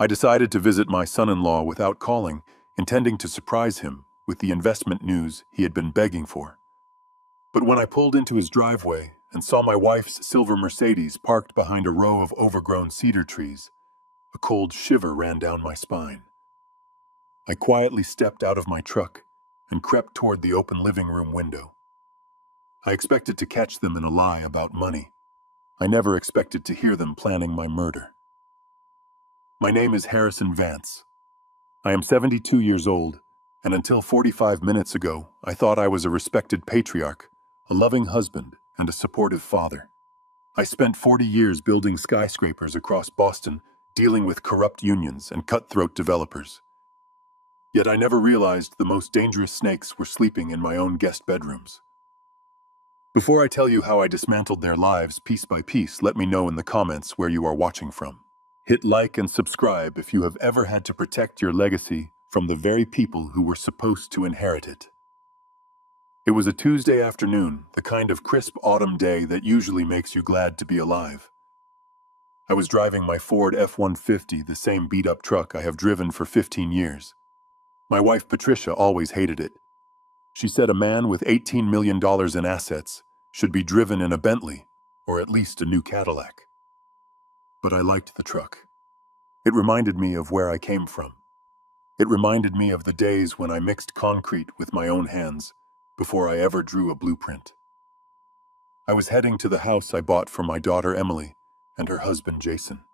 I decided to visit my son-in-law without calling, intending to surprise him with the investment news he had been begging for. But when I pulled into his driveway and saw my wife's silver Mercedes parked behind a row of overgrown cedar trees, a cold shiver ran down my spine. I quietly stepped out of my truck and crept toward the open living room window. I expected to catch them in a lie about money. I never expected to hear them planning my murder. My name is Harrison Vance. I am 72 years old, and until 45 minutes ago, I thought I was a respected patriarch, a loving husband, and a supportive father. I spent 40 years building skyscrapers across Boston, dealing with corrupt unions and cutthroat developers. Yet I never realized the most dangerous snakes were sleeping in my own guest bedrooms. Before I tell you how I dismantled their lives piece by piece, let me know in the comments where you are watching from. Hit like and subscribe if you have ever had to protect your legacy from the very people who were supposed to inherit it. It was a Tuesday afternoon, the kind of crisp autumn day that usually makes you glad to be alive. I was driving my Ford F-150, the same beat-up truck I have driven for 15 years. My wife Patricia always hated it. She said a man with $18 million in assets should be driven in a Bentley, or at least a new Cadillac. But I liked the truck. It reminded me of where I came from. It reminded me of the days when I mixed concrete with my own hands before I ever drew a blueprint. I was heading to the house I bought for my daughter Emily and her husband Jason.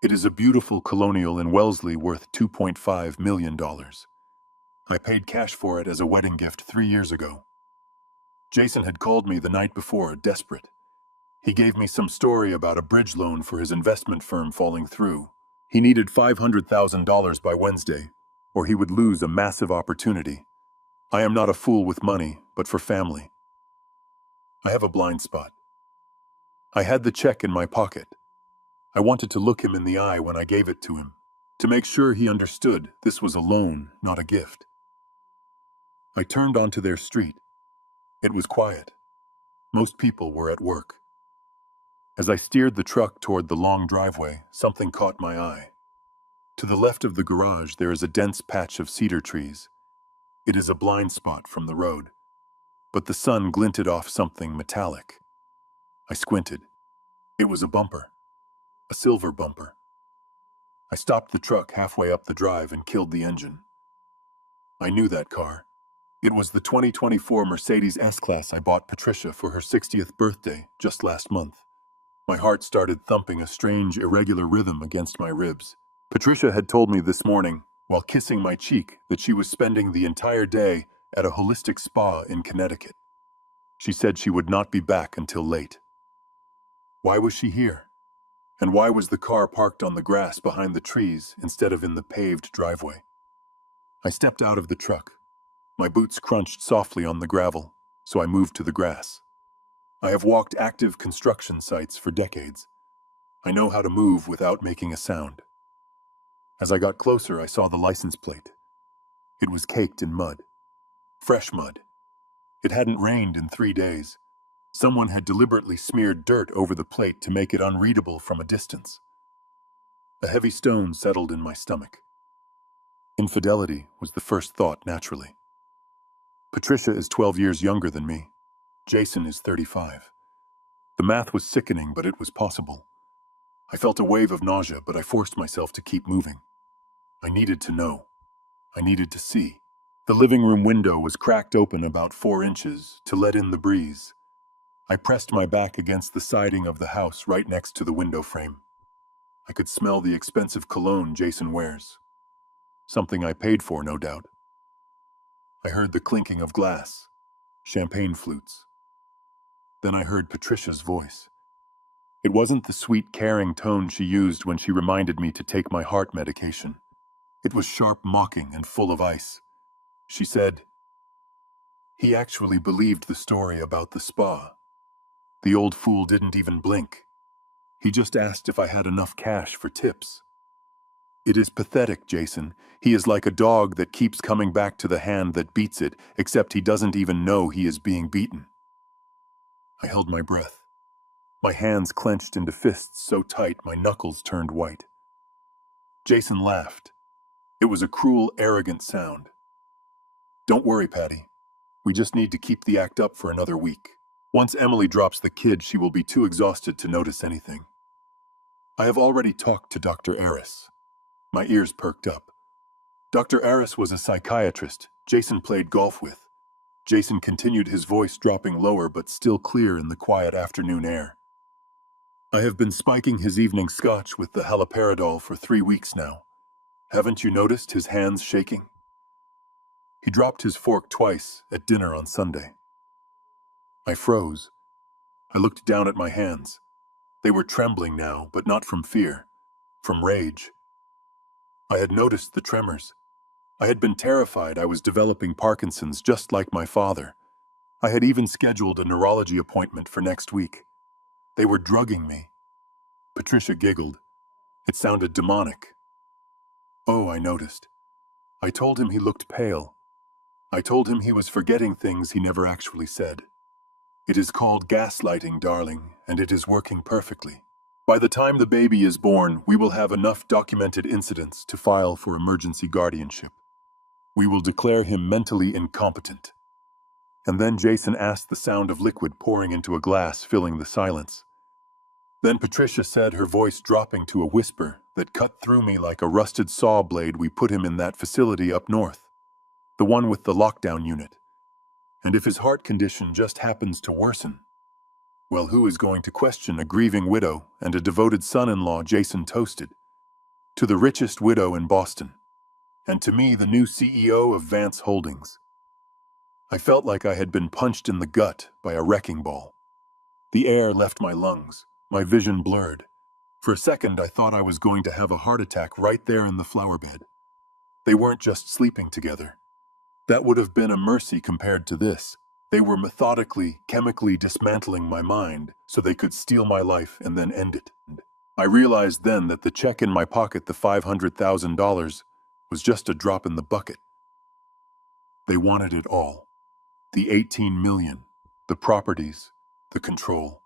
It is a beautiful colonial in Wellesley worth $2.5 million. I paid cash for it as a wedding gift 3 years ago. Jason had called me the night before, desperate. He gave me some story about a bridge loan for his investment firm falling through. He needed $500,000 by Wednesday, or he would lose a massive opportunity. I am not a fool with money, but for family. I have a blind spot. I had the check in my pocket. I wanted to look him in the eye when I gave it to him, to make sure he understood this was a loan, not a gift. I turned onto their street. It was quiet. Most people were at work. As I steered the truck toward the long driveway, something caught my eye. To the left of the garage, there is a dense patch of cedar trees. It is a blind spot from the road, but the sun glinted off something metallic. I squinted. It was a bumper, a silver bumper. I stopped the truck halfway up the drive and killed the engine. I knew that car. It was the 2024 Mercedes S-Class I bought Patricia for her 60th birthday just last month. My heart started thumping a strange, irregular rhythm against my ribs. Patricia had told me this morning, while kissing my cheek, that she was spending the entire day at a holistic spa in Connecticut. She said she would not be back until late. Why was she here? And why was the car parked on the grass behind the trees instead of in the paved driveway? I stepped out of the truck. My boots crunched softly on the gravel, so I moved to the grass. I have walked active construction sites for decades. I know how to move without making a sound. As I got closer, I saw the license plate. It was caked in mud. Fresh mud. It hadn't rained in 3 days. Someone had deliberately smeared dirt over the plate to make it unreadable from a distance. A heavy stone settled in my stomach. Infidelity was the first thought, naturally. Patricia is 12 years younger than me. Jason is 35. The math was sickening, but it was possible. I felt a wave of nausea, but I forced myself to keep moving. I needed to know. I needed to see. The living room window was cracked open about 4 inches to let in the breeze. I pressed my back against the siding of the house right next to the window frame. I could smell the expensive cologne Jason wears. Something I paid for, no doubt. I heard the clinking of glass, champagne flutes. Then I heard Patricia's voice. It wasn't the sweet, caring tone she used when she reminded me to take my heart medication. It was sharp, mocking, and full of ice. She said, "He actually believed the story about the spa. The old fool didn't even blink. He just asked if I had enough cash for tips. It is pathetic, Jason. He is like a dog that keeps coming back to the hand that beats it, except he doesn't even know he is being beaten." I held my breath. My hands clenched into fists so tight my knuckles turned white. Jason laughed. It was a cruel, arrogant sound. Don't worry, Patty. We just need to keep the act up for another week. Once Emily drops the kid, she will be too exhausted to notice anything. I have already talked to Dr. Aris. My ears perked up. Dr. Aris was a psychiatrist Jason played golf with. Jason continued, his voice dropping lower but still clear in the quiet afternoon air. I have been spiking his evening scotch with the haloperidol for 3 weeks now. Haven't you noticed his hands shaking? He dropped his fork twice at dinner on Sunday. I froze. I looked down at my hands. They were trembling now, but not from fear, from rage. I had noticed the tremors. I had been terrified I was developing Parkinson's just like my father. I had even scheduled a neurology appointment for next week. They were drugging me. Patricia giggled. It sounded demonic. Oh, I noticed. I told him he looked pale. I told him he was forgetting things he never actually said. It is called gaslighting, darling, and it is working perfectly. By the time the baby is born, we will have enough documented incidents to file for emergency guardianship. We will declare him mentally incompetent. And then Jason asked, the sound of liquid pouring into a glass filling the silence. Then Patricia said, her voice dropping to a whisper that cut through me like a rusted saw blade, we put him in that facility up north, the one with the lockdown unit. And if his heart condition just happens to worsen, well, who is going to question a grieving widow and a devoted son-in-law Jason toasted? To the richest widow in Boston, and to me, the new CEO of Vance Holdings. I felt like I had been punched in the gut by a wrecking ball. The air left my lungs, my vision blurred. For a second, I thought I was going to have a heart attack right there in the flower bed. They weren't just sleeping together. That would have been a mercy compared to this. They were methodically, chemically dismantling my mind so they could steal my life and then end it. I realized then that the check in my pocket, the $500,000, was just a drop in the bucket. They wanted it all. The 18 million, the properties, the control.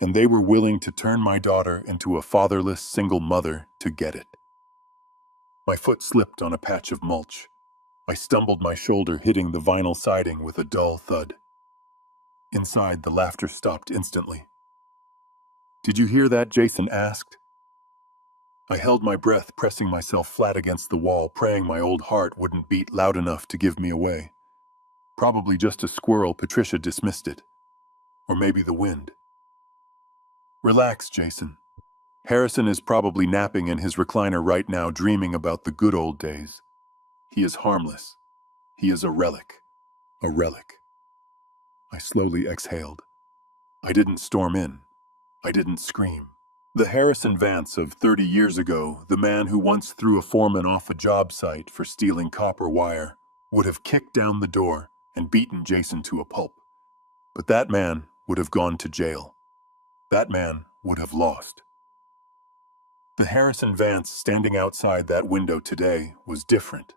And they were willing to turn my daughter into a fatherless single mother to get it. My foot slipped on a patch of mulch. I stumbled, my shoulder hitting the vinyl siding with a dull thud. Inside, the laughter stopped instantly. Did you hear that? Jason asked. I held my breath, pressing myself flat against the wall, praying my old heart wouldn't beat loud enough to give me away. Probably just a squirrel, Patricia dismissed it. Or maybe the wind. Relax, Jason. Harrison is probably napping in his recliner right now, dreaming about the good old days. He is harmless. He is a relic. A relic. I slowly exhaled. I didn't storm in. I didn't scream. The Harrison Vance of 30 years ago, the man who once threw a foreman off a job site for stealing copper wire, would have kicked down the door and beaten Jason to a pulp. But that man would have gone to jail. That man would have lost. The Harrison Vance standing outside that window today was different.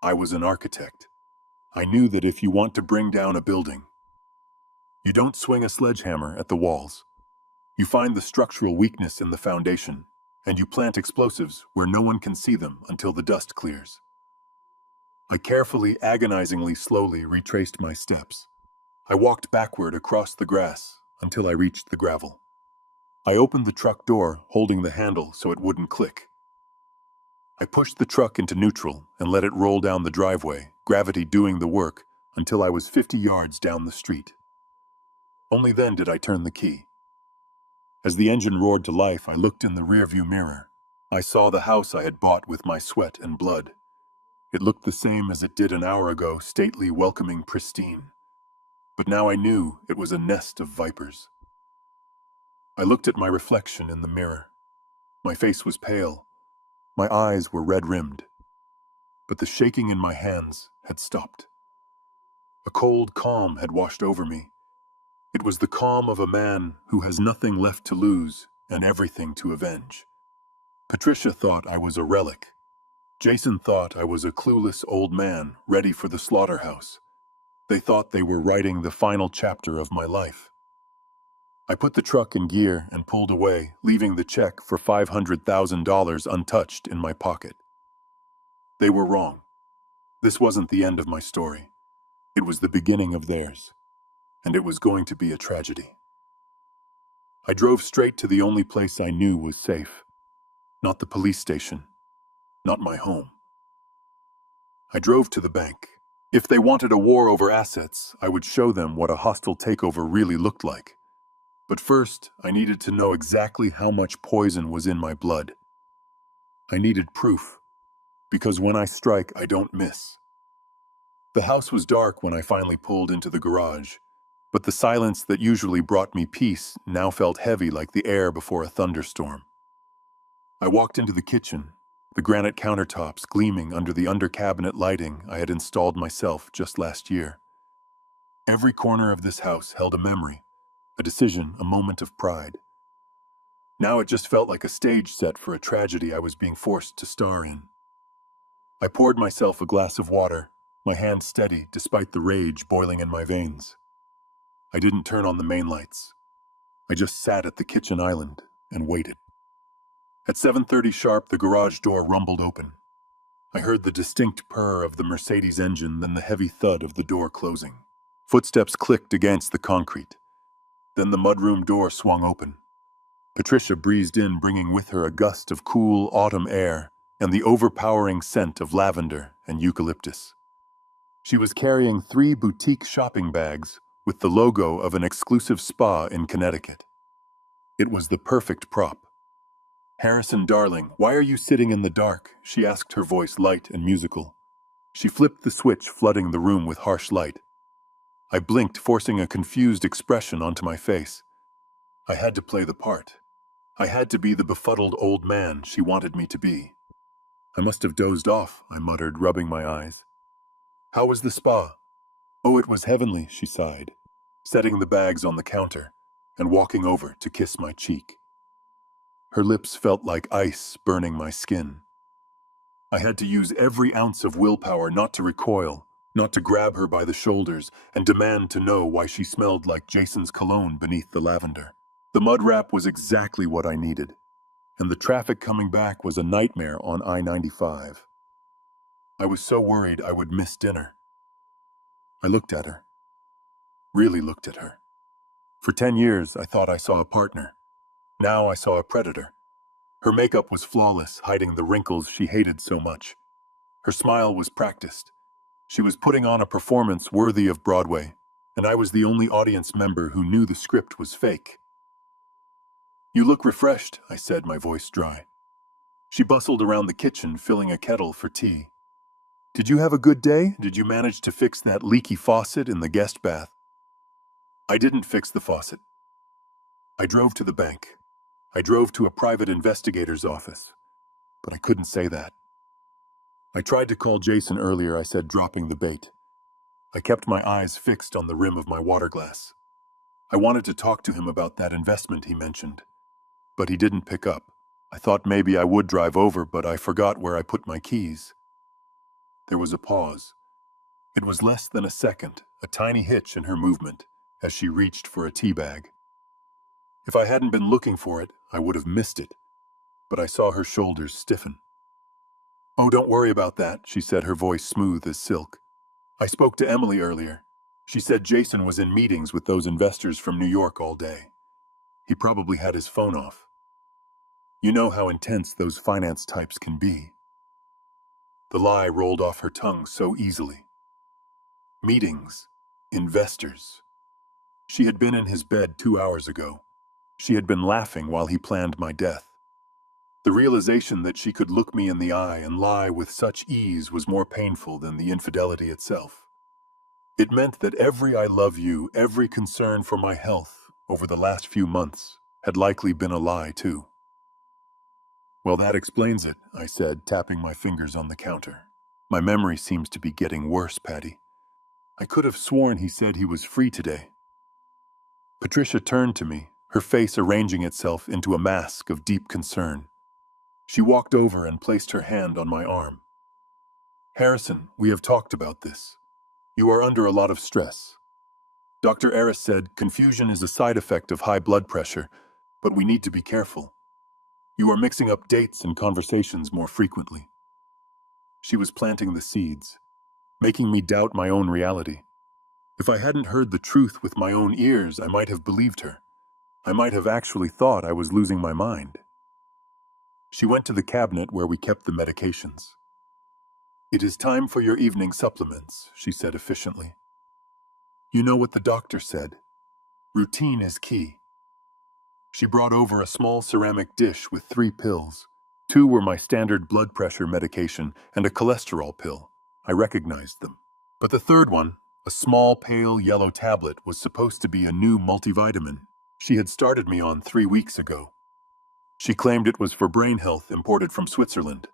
I was an architect. I knew that if you want to bring down a building, you don't swing a sledgehammer at the walls. You find the structural weakness in the foundation, and you plant explosives where no one can see them until the dust clears. I carefully, agonizingly, slowly retraced my steps. I walked backward across the grass until I reached the gravel. I opened the truck door, holding the handle so it wouldn't click. I pushed the truck into neutral and let it roll down the driveway, gravity doing the work, until I was 50 yards down the street. Only then did I turn the key. As the engine roared to life, I looked in the rearview mirror. I saw the house I had bought with my sweat and blood. It looked the same as it did an hour ago, stately, welcoming, pristine. But now I knew it was a nest of vipers. I looked at my reflection in the mirror. My face was pale. My eyes were red-rimmed. But the shaking in my hands had stopped. A cold calm had washed over me. It was the calm of a man who has nothing left to lose and everything to avenge. Patricia thought I was a relic. Jason thought I was a clueless old man ready for the slaughterhouse. They thought they were writing the final chapter of my life. I put the truck in gear and pulled away, leaving the check for $500,000 untouched in my pocket. They were wrong. This wasn't the end of my story. It was the beginning of theirs, and it was going to be a tragedy. I drove straight to the only place I knew was safe. Not the police station, not my home. I drove to the bank. If they wanted a war over assets, I would show them what a hostile takeover really looked like. But first, I needed to know exactly how much poison was in my blood. I needed proof, because when I strike, I don't miss. The house was dark when I finally pulled into the garage, but the silence that usually brought me peace now felt heavy like the air before a thunderstorm. I walked into the kitchen, the granite countertops gleaming under the under-cabinet lighting I had installed myself just last year. Every corner of this house held a memory, a decision, a moment of pride. Now it just felt like a stage set for a tragedy I was being forced to star in. I poured myself a glass of water, my hand steady despite the rage boiling in my veins. I didn't turn on the main lights. I just sat at the kitchen island and waited. At 7:30 sharp, the garage door rumbled open. I heard the distinct purr of the Mercedes engine, then the heavy thud of the door closing. Footsteps clicked against the concrete. Then the mudroom door swung open. Patricia breezed in, bringing with her a gust of cool autumn air and the overpowering scent of lavender and eucalyptus. She was carrying 3 boutique shopping bags with the logo of an exclusive spa in Connecticut. It was the perfect prop. "Harrison, darling, why are you sitting in the dark?" she asked, her voice light and musical. She flipped the switch, flooding the room with harsh light. I blinked, forcing a confused expression onto my face. I had to play the part. I had to be the befuddled old man she wanted me to be. I must have dozed off, I muttered, rubbing my eyes. "How was the spa?" "Oh, it was heavenly," she sighed, setting the bags on the counter and walking over to kiss my cheek. Her lips felt like ice burning my skin. I had to use every ounce of willpower not to recoil, not to grab her by the shoulders and demand to know why she smelled like Jason's cologne beneath the lavender. The mud wrap was exactly what I needed, and the traffic coming back was a nightmare on I-95. I was so worried I would miss dinner. I looked at her, really looked at her. For 10 years, I thought I saw a partner. Now I saw a predator. Her makeup was flawless, hiding the wrinkles she hated so much. Her smile was practiced. She was putting on a performance worthy of Broadway, and I was the only audience member who knew the script was fake. "You look refreshed," I said, my voice dry. She bustled around the kitchen, filling a kettle for tea. "Did you have a good day? Did you manage to fix that leaky faucet in the guest bath?" "I didn't fix the faucet. I drove to the bank. I drove to a private investigator's office. But I couldn't say that. I tried to call Jason earlier," I said, dropping the bait. I kept my eyes fixed on the rim of my water glass. I wanted to talk to him about that investment he mentioned. But he didn't pick up. I thought maybe I would drive over, but I forgot where I put my keys. There was a pause. It was less than a second, a tiny hitch in her movement, as she reached for a tea bag. If I hadn't been looking for it, I would have missed it, but I saw her shoulders stiffen. "Oh, don't worry about that," she said, her voice smooth as silk. "I spoke to Emily earlier. She said Jason was in meetings with those investors from New York all day. He probably had his phone off. You know how intense those finance types can be." The lie rolled off her tongue so easily. Meetings. Investors. She had been in his bed 2 hours ago. She had been laughing while he planned my death. The realization that she could look me in the eye and lie with such ease was more painful than the infidelity itself. It meant that every "I love you," every concern for my health over the last few months had likely been a lie too. "Well, that explains it," I said, tapping my fingers on the counter. "My memory seems to be getting worse, Patty. I could have sworn he said he was free today." Patricia turned to me, her face arranging itself into a mask of deep concern. She walked over and placed her hand on my arm. "Harrison, we have talked about this. You are under a lot of stress. Dr. Eris said confusion is a side effect of high blood pressure, but we need to be careful. You are mixing up dates and conversations more frequently. She was planting the seeds, making me doubt my own reality. If I hadn't heard the truth with my own ears, I might have believed her. I might have actually thought I was losing my mind. She went to the cabinet where we kept the medications. "It is time for your evening supplements," she said efficiently. "You know what the doctor said. Routine is key." She brought over a small ceramic dish with 3 pills. 2 were my standard blood pressure medication and a cholesterol pill. I recognized them. But the third one, a small pale yellow tablet, was supposed to be a new multivitamin she had started me on 3 weeks ago. She claimed it was for brain health, imported from Switzerland.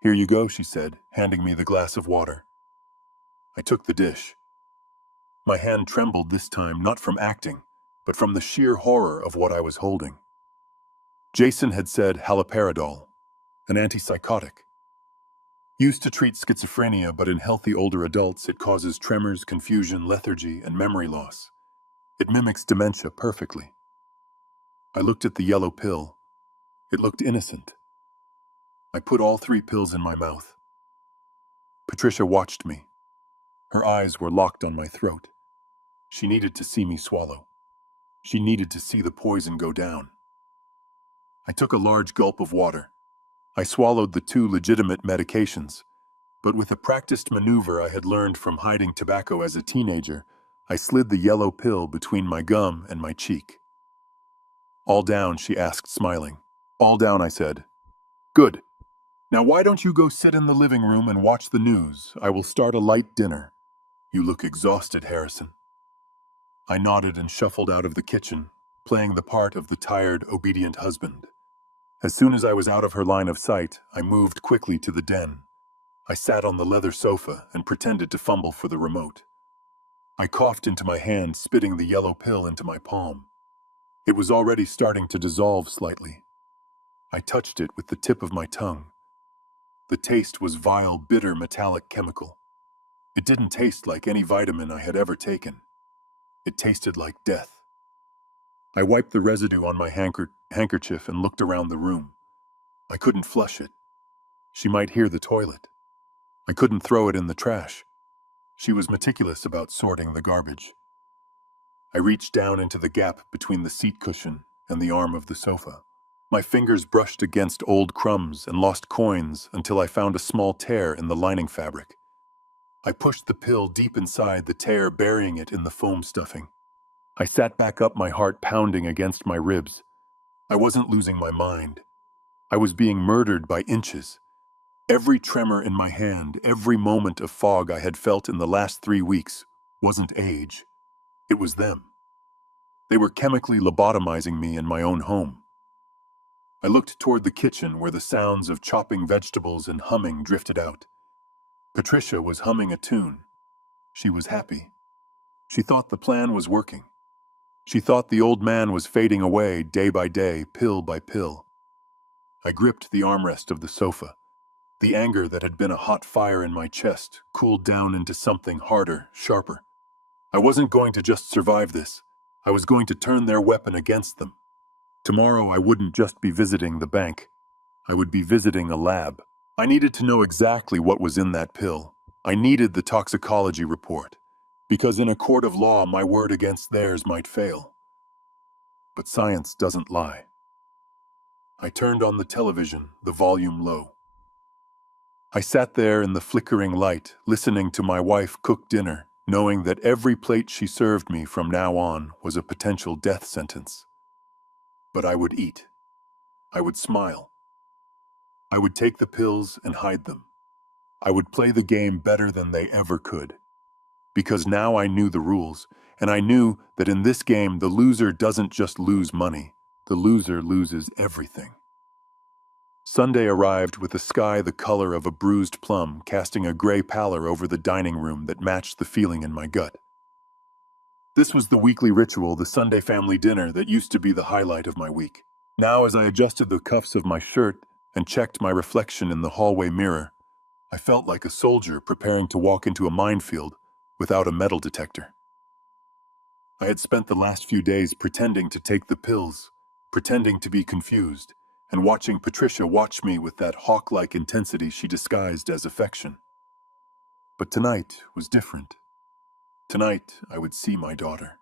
"Here you go," she said, handing me the glass of water. I took the dish. My hand trembled this time, not from acting, but from the sheer horror of what I was holding. Jason had said haloperidol, an antipsychotic. Used to treat schizophrenia, but in healthy older adults it causes tremors, confusion, lethargy, and memory loss. It mimics dementia perfectly. I looked at the yellow pill. It looked innocent. I put all 3 pills in my mouth. Patricia watched me. Her eyes were locked on my throat. She needed to see me swallow. She needed to see the poison go down. I took a large gulp of water. I swallowed the 2 legitimate medications, but with a practiced maneuver I had learned from hiding tobacco as a teenager, I slid the yellow pill between my gum and my cheek. "All down?" she asked, smiling. "All down," I said. "Good. Now why don't you go sit in the living room and watch the news? I will start a light dinner. You look exhausted, Harrison." I nodded and shuffled out of the kitchen, playing the part of the tired, obedient husband. As soon as I was out of her line of sight, I moved quickly to the den. I sat on the leather sofa and pretended to fumble for the remote. I coughed into my hand, spitting the yellow pill into my palm. It was already starting to dissolve slightly. I touched it with the tip of my tongue. The taste was vile, bitter, metallic chemical. It didn't taste like any vitamin I had ever taken. It tasted like death. I wiped the residue on my handkerchief and looked around the room. I couldn't flush it. She might hear the toilet. I couldn't throw it in the trash. She was meticulous about sorting the garbage. I reached down into the gap between the seat cushion and the arm of the sofa. My fingers brushed against old crumbs and lost coins until I found a small tear in the lining fabric. I pushed the pill deep inside the tear, burying it in the foam stuffing. I sat back up, my heart pounding against my ribs. I wasn't losing my mind. I was being murdered by inches. Every tremor in my hand, every moment of fog I had felt in the last 3 weeks wasn't age. It was them. They were chemically lobotomizing me in my own home. I looked toward the kitchen where the sounds of chopping vegetables and humming drifted out. Patricia was humming a tune. She was happy. She thought the plan was working. She thought the old man was fading away day by day, pill by pill. I gripped the armrest of the sofa. The anger that had been a hot fire in my chest cooled down into something harder, sharper. I wasn't going to just survive this. I was going to turn their weapon against them. Tomorrow I wouldn't just be visiting the bank. I would be visiting a lab. I needed to know exactly what was in that pill. I needed the toxicology report, because in a court of law my word against theirs might fail. But science doesn't lie. I turned on the television, the volume low. I sat there in the flickering light, listening to my wife cook dinner, knowing that every plate she served me from now on was a potential death sentence. But I would eat. I would smile. I would take the pills and hide them. I would play the game better than they ever could. Because now I knew the rules, and I knew that in this game the loser doesn't just lose money, the loser loses everything. Sunday arrived with the sky the color of a bruised plum, casting a gray pallor over the dining room that matched the feeling in my gut. This was the weekly ritual, the Sunday family dinner that used to be the highlight of my week. Now, as I adjusted the cuffs of my shirt and checked my reflection in the hallway mirror, I felt like a soldier preparing to walk into a minefield without a metal detector. I had spent the last few days pretending to take the pills, pretending to be confused, and watching Patricia watch me with that hawk-like intensity she disguised as affection. But tonight was different. Tonight, I would see my daughter.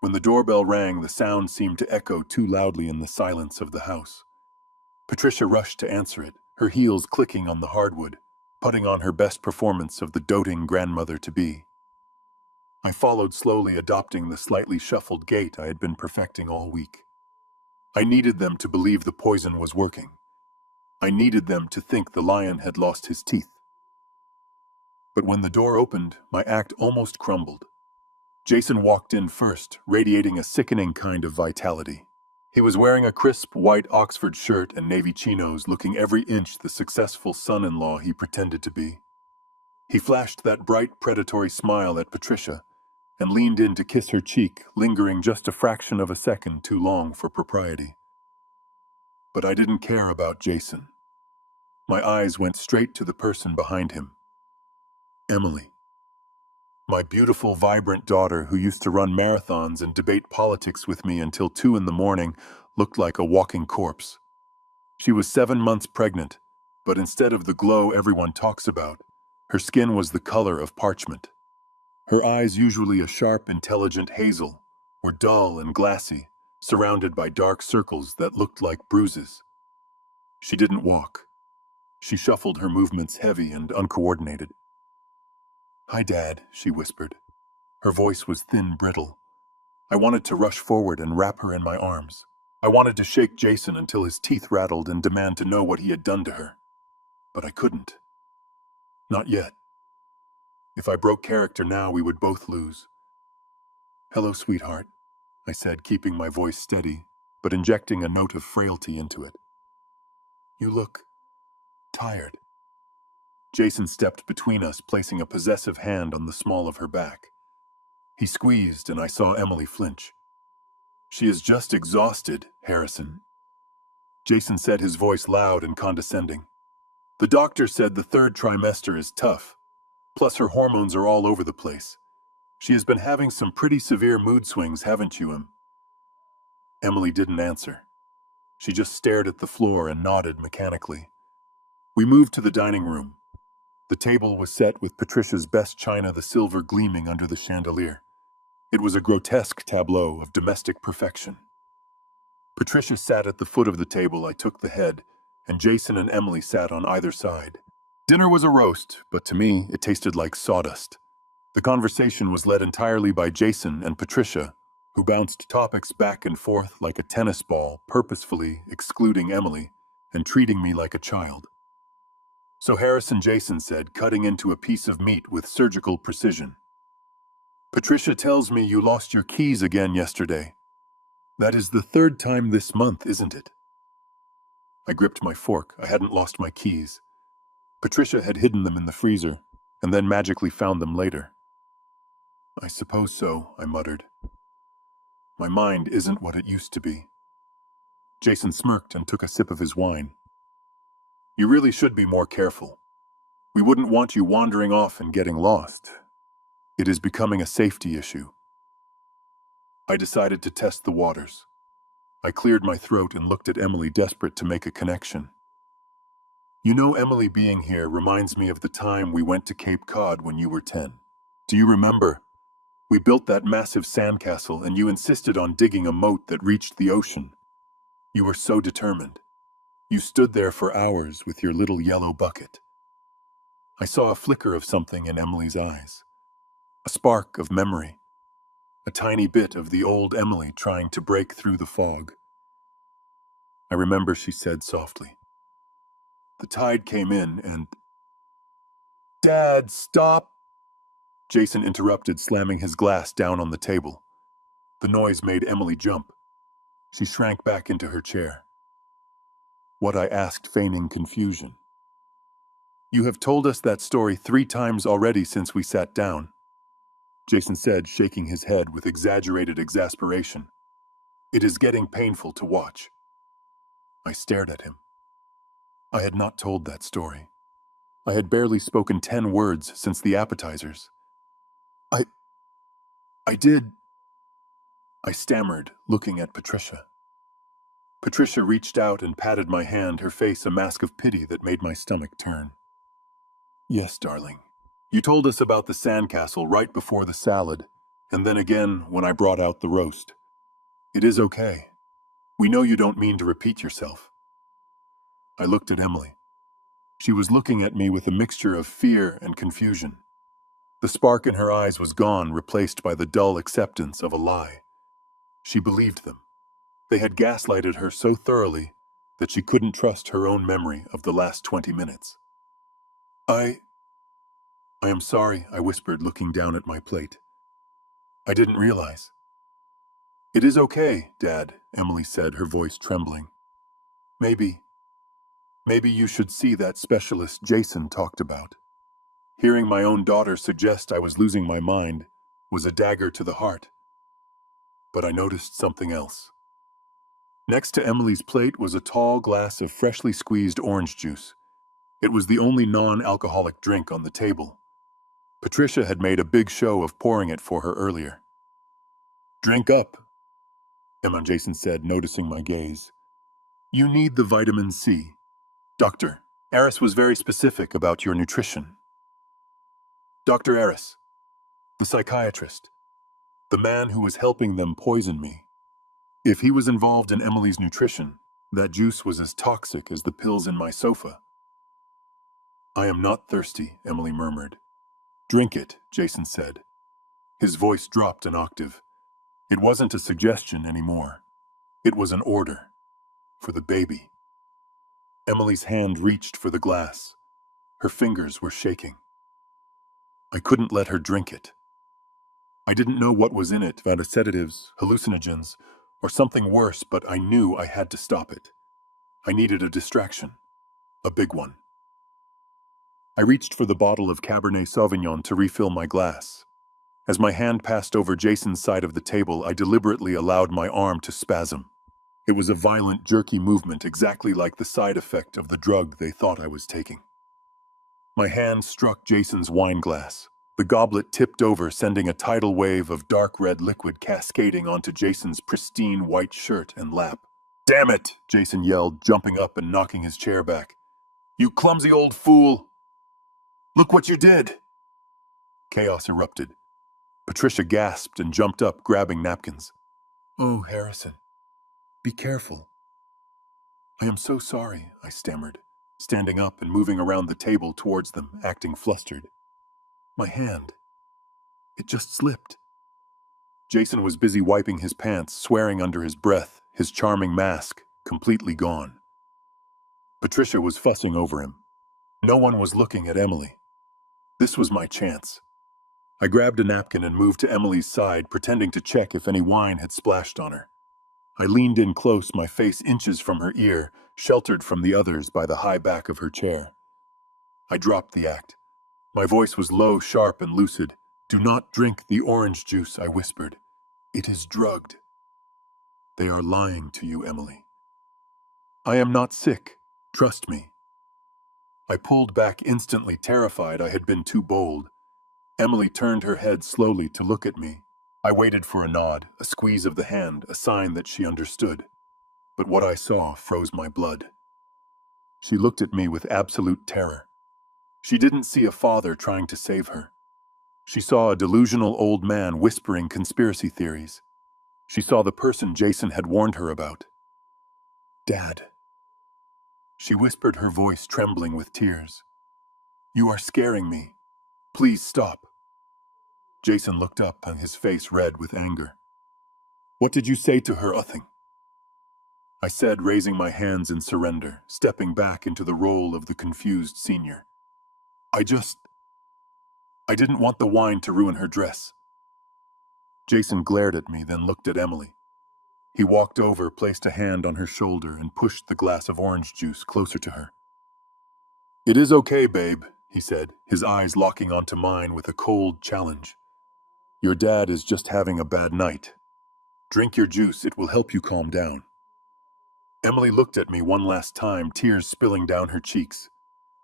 When the doorbell rang, the sound seemed to echo too loudly in the silence of the house. Patricia rushed to answer it, her heels clicking on the hardwood, putting on her best performance of the doting grandmother-to-be. I followed slowly, adopting the slightly shuffled gait I had been perfecting all week. I needed them to believe the poison was working. I needed them to think the lion had lost his teeth. But when the door opened, my act almost crumbled. Jason walked in first, radiating a sickening kind of vitality. He was wearing a crisp white Oxford shirt and navy chinos, looking every inch the successful son-in-law he pretended to be. He flashed that bright, predatory smile at Patricia and leaned in to kiss her cheek, lingering just a fraction of a second too long for propriety. But I didn't care about Jason. My eyes went straight to the person behind him. Emily. My beautiful, vibrant daughter, who used to run marathons and debate politics with me until 2 in the morning, looked like a walking corpse. She was 7 months pregnant, but instead of the glow everyone talks about, her skin was the color of parchment. Her eyes, usually a sharp, intelligent hazel, were dull and glassy, surrounded by dark circles that looked like bruises. She didn't walk. She shuffled, her movements heavy and uncoordinated. "Hi, Dad," she whispered. Her voice was thin, brittle. I wanted to rush forward and wrap her in my arms. I wanted to shake Jason until his teeth rattled and demand to know what he had done to her. But I couldn't. Not yet. If I broke character now, we would both lose. "Hello, sweetheart," I said, keeping my voice steady, but injecting a note of frailty into it. "You look tired." Jason stepped between us, placing a possessive hand on the small of her back. He squeezed, and I saw Emily flinch. "She is just exhausted, Harrison." Jason said, his voice loud and condescending. "The doctor said the 3rd trimester is tough. Plus her hormones are all over the place. She has been having some pretty severe mood swings, haven't you, Em?" Emily didn't answer. She just stared at the floor and nodded mechanically. We moved to the dining room. The table was set with Patricia's best china, the silver gleaming under the chandelier. It was a grotesque tableau of domestic perfection. Patricia sat at the foot of the table. I took the head, and Jason and Emily sat on either side. Dinner was a roast, but to me, it tasted like sawdust. The conversation was led entirely by Jason and Patricia, who bounced topics back and forth like a tennis ball, purposefully excluding Emily and treating me like a child. So Harrison, Jason said, cutting into a piece of meat with surgical precision. "Patricia tells me you lost your keys again yesterday. That is the 3rd time this month, isn't it?" I gripped my fork. I hadn't lost my keys. Patricia had hidden them in the freezer, and then magically found them later. "I suppose so," I muttered. "My mind isn't what it used to be." Jason smirked and took a sip of his wine. "You really should be more careful. We wouldn't want you wandering off and getting lost. It is becoming a safety issue." I decided to test the waters. I cleared my throat and looked at Emily, desperate to make a connection. "You know, Emily, being here reminds me of the time we went to Cape Cod when you were 10. Do you remember? We built that massive sandcastle and you insisted on digging a moat that reached the ocean. You were so determined. You stood there for hours with your little yellow bucket." I saw a flicker of something in Emily's eyes. A spark of memory. A tiny bit of the old Emily trying to break through the fog. "I remember," she said softly. "The tide came in and—" "Dad, stop!" Jason interrupted, slamming his glass down on the table. The noise made Emily jump. She shrank back into her chair. "What?" I asked, feigning confusion. "You have told us that story 3 times already since we sat down," Jason said, shaking his head with exaggerated exasperation. "It is getting painful to watch." I stared at him. I had not told that story. I had barely spoken 10 words since the appetizers. I did," I stammered, looking at Patricia. Patricia reached out and patted my hand, her face a mask of pity that made my stomach turn. Yes, darling. You told us about the sandcastle right before the salad, and then again when I brought out the roast. It is okay. We know you don't mean to repeat yourself. I looked at Emily. She was looking at me with a mixture of fear and confusion. The spark in her eyes was gone, replaced by the dull acceptance of a lie. She believed them. They had gaslighted her so thoroughly that she couldn't trust her own memory of the last 20 minutes. I am sorry, I whispered, looking down at my plate. I didn't realize. It is okay, Dad, Emily said, her voice trembling. Maybe you should see that specialist Jason talked about. Hearing my own daughter suggest I was losing my mind was a dagger to the heart. But I noticed something else. Next to Emily's plate was a tall glass of freshly squeezed orange juice. It was the only non-alcoholic drink on the table. Patricia had made a big show of pouring it for her earlier. Drink up, Emma, Jason said, noticing my gaze. You need the vitamin C. Doctor, Eris was very specific about your nutrition. Dr. Eris, the psychiatrist, the man who was helping them poison me. If he was involved in Emily's nutrition, that juice was as toxic as the pills in my sofa. I am not thirsty, Emily murmured. Drink it, Jason said. His voice dropped an octave. It wasn't a suggestion anymore. It was an order. For the baby. Emily's hand reached for the glass. Her fingers were shaking. I couldn't let her drink it. I didn't know what was in it, sedatives, hallucinogens, or something worse, but I knew I had to stop it. I needed a distraction. A big one. I reached for the bottle of Cabernet Sauvignon to refill my glass. As my hand passed over Jason's side of the table, I deliberately allowed my arm to spasm. It was a violent, jerky movement, exactly like the side effect of the drug they thought I was taking. My hand struck Jason's wine glass. The goblet tipped over, sending a tidal wave of dark red liquid cascading onto Jason's pristine white shirt and lap. Damn it, Jason yelled, jumping up and knocking his chair back. You clumsy old fool! Look what you did! Chaos erupted. Patricia gasped and jumped up, grabbing napkins. Oh, Harrison, be careful. I am so sorry, I stammered, standing up and moving around the table towards them, acting flustered. My hand. It just slipped. Jason was busy wiping his pants, swearing under his breath, his charming mask completely gone. Patricia was fussing over him. No one was looking at Emily. This was my chance. I grabbed a napkin and moved to Emily's side, pretending to check if any wine had splashed on her. I leaned in close, my face inches from her ear, sheltered from the others by the high back of her chair. I dropped the act. My voice was low, sharp, and lucid. Do not drink the orange juice, I whispered. It is drugged. They are lying to you, Emily. I am not sick. Trust me. I pulled back instantly, terrified I had been too bold. Emily turned her head slowly to look at me. I waited for a nod, a squeeze of the hand, a sign that she understood. But what I saw froze my blood. She looked at me with absolute terror. She didn't see a father trying to save her. She saw a delusional old man whispering conspiracy theories. She saw the person Jason had warned her about. Dad. She whispered, her voice trembling with tears. You are scaring me. Please stop. Jason looked up and his face red with anger. What did you say to her, Uthing? I said, raising my hands in surrender, stepping back into the role of the confused senior. I didn't want the wine to ruin her dress. Jason glared at me, then looked at Emily. He walked over, placed a hand on her shoulder, and pushed the glass of orange juice closer to her. It is okay, babe, he said, his eyes locking onto mine with a cold challenge. Your dad is just having a bad night. Drink your juice, it will help you calm down. Emily looked at me one last time, tears spilling down her cheeks.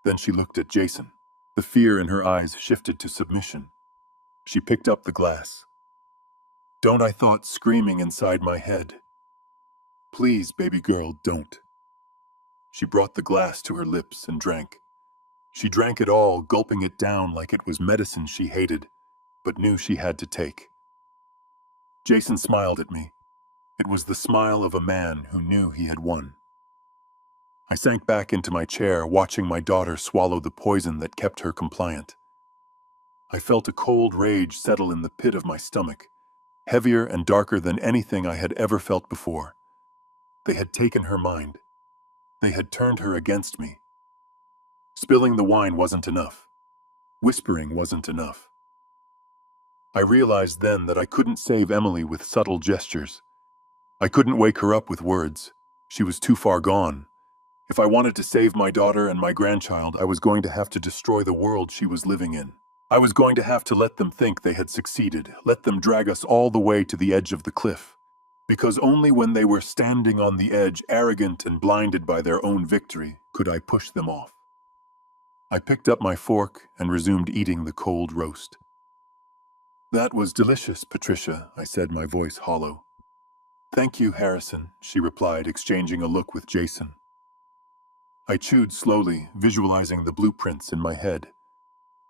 Then she looked at Jason. The fear in her eyes shifted to submission. She picked up the glass. Don't, I thought, screaming inside my head. Please, baby girl, don't. She brought the glass to her lips and drank. She drank it all, gulping it down like it was medicine she hated, but knew she had to take. Jason smiled at me. It was the smile of a man who knew he had won. I sank back into my chair, watching my daughter swallow the poison that kept her compliant. I felt a cold rage settle in the pit of my stomach, heavier and darker than anything I had ever felt before. They had taken her mind. They had turned her against me. Spilling the wine wasn't enough. Whispering wasn't enough. I realized then that I couldn't save Emily with subtle gestures. I couldn't wake her up with words. She was too far gone. If I wanted to save my daughter and my grandchild, I was going to have to destroy the world she was living in. I was going to have to let them think they had succeeded, let them drag us all the way to the edge of the cliff. Because only when they were standing on the edge, arrogant and blinded by their own victory, could I push them off. I picked up my fork and resumed eating the cold roast. That was delicious, Patricia, I said, my voice hollow. Thank you, Harrison, she replied, exchanging a look with Jason. I chewed slowly, visualizing the blueprints in my head.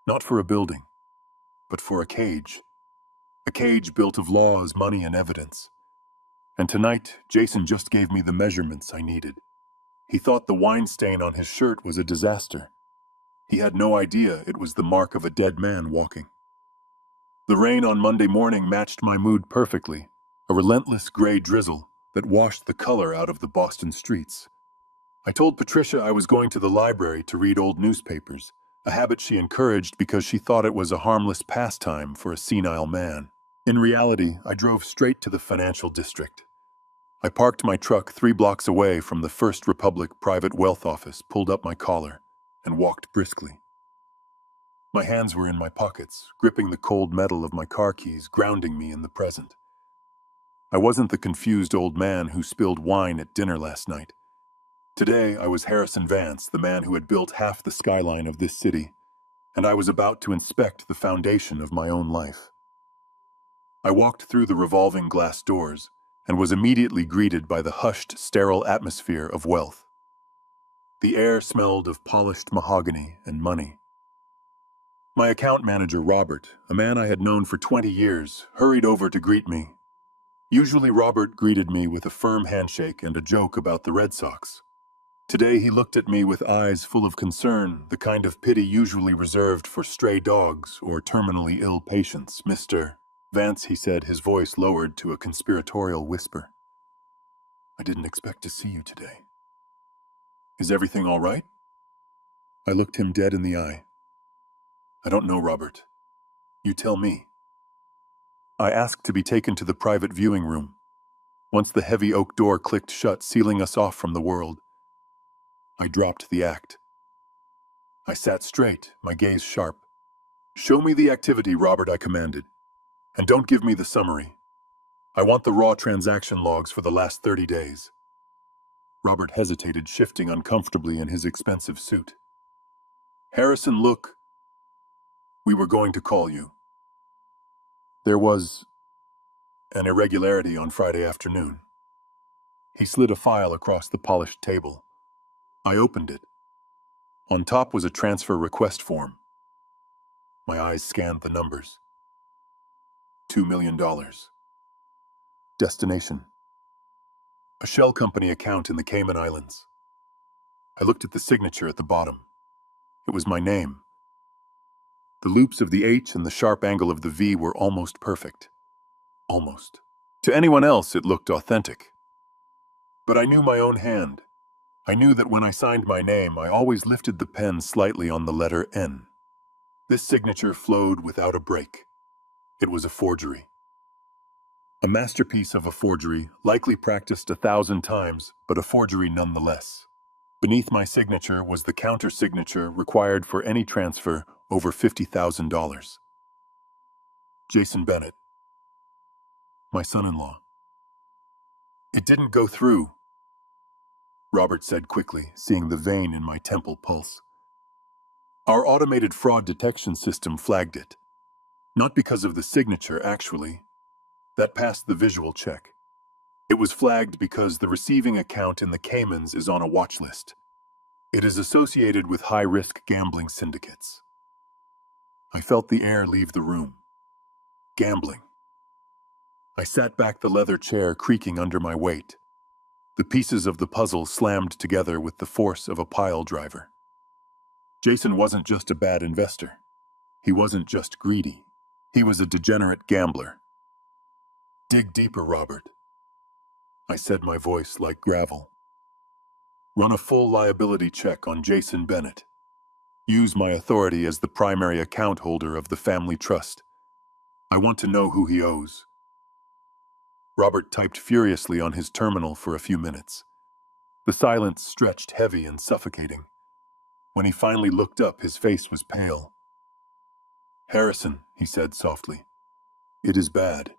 Not for a building, but for a cage. A cage built of laws, money, and evidence. And tonight, Jason just gave me the measurements I needed. He thought the wine stain on his shirt was a disaster. He had no idea it was the mark of a dead man walking. The rain on Monday morning matched my mood perfectly, a relentless gray drizzle that washed the color out of the Boston streets. I told Patricia I was going to the library to read old newspapers, a habit she encouraged because she thought it was a harmless pastime for a senile man. In reality, I drove straight to the financial district. I parked my truck 3 blocks away from the First Republic private wealth office, pulled up my collar, and walked briskly. My hands were in my pockets, gripping the cold metal of my car keys, grounding me in the present. I wasn't the confused old man who spilled wine at dinner last night. Today, I was Harrison Vance, the man who had built half the skyline of this city, and I was about to inspect the foundation of my own life. I walked through the revolving glass doors and was immediately greeted by the hushed, sterile atmosphere of wealth. The air smelled of polished mahogany and money. My account manager, Robert, a man I had known for 20 years, hurried over to greet me. Usually Robert greeted me with a firm handshake and a joke about the Red Sox. Today he looked at me with eyes full of concern, the kind of pity usually reserved for stray dogs or terminally ill patients. Mr. Vance, he said, his voice lowered to a conspiratorial whisper. I didn't expect to see you today. Is everything all right? I looked him dead in the eye. I don't know, Robert. You tell me. I asked to be taken to the private viewing room. Once the heavy oak door clicked shut, sealing us off from the world, I dropped the act. I sat straight, my gaze sharp. Show me the activity, Robert, I commanded. And don't give me the summary. I want the raw transaction logs for the last 30 days. Robert hesitated, shifting uncomfortably in his expensive suit. Harrison, look. We were going to call you. There was an irregularity on Friday afternoon. He slid a file across the polished table. I opened it. On top was a transfer request form. My eyes scanned the numbers. $2 million. Destination: a shell company account in the Cayman Islands. I looked at the signature at the bottom. It was my name. The loops of the H and the sharp angle of the V were almost perfect. Almost. To anyone else, it looked authentic. But I knew my own hand. I knew that when I signed my name, I always lifted the pen slightly on the letter N. This signature flowed without a break. It was a forgery. A masterpiece of a forgery, likely practiced 1,000 times, but a forgery nonetheless. Beneath my signature was the counter-signature required for any transfer over $50,000. Jason Bennett, my son-in-law. It didn't go through, Robert said quickly, seeing the vein in my temple pulse. Our automated fraud detection system flagged it. Not because of the signature, actually. That passed the visual check. It was flagged because the receiving account in the Caymans is on a watch list. It is associated with high-risk gambling syndicates. I felt the air leave the room. Gambling. I sat back, the leather chair creaking under my weight. The pieces of the puzzle slammed together with the force of a pile driver. Jason wasn't just a bad investor. He wasn't just greedy. He was a degenerate gambler. Dig deeper, Robert. I said, my voice like gravel. Run a full liability check on Jason Bennett. Use my authority as the primary account holder of the family trust. I want to know who he owes. Robert typed furiously on his terminal for a few minutes. The silence stretched heavy and suffocating. When he finally looked up, his face was pale. Harrison, he said softly. It is bad.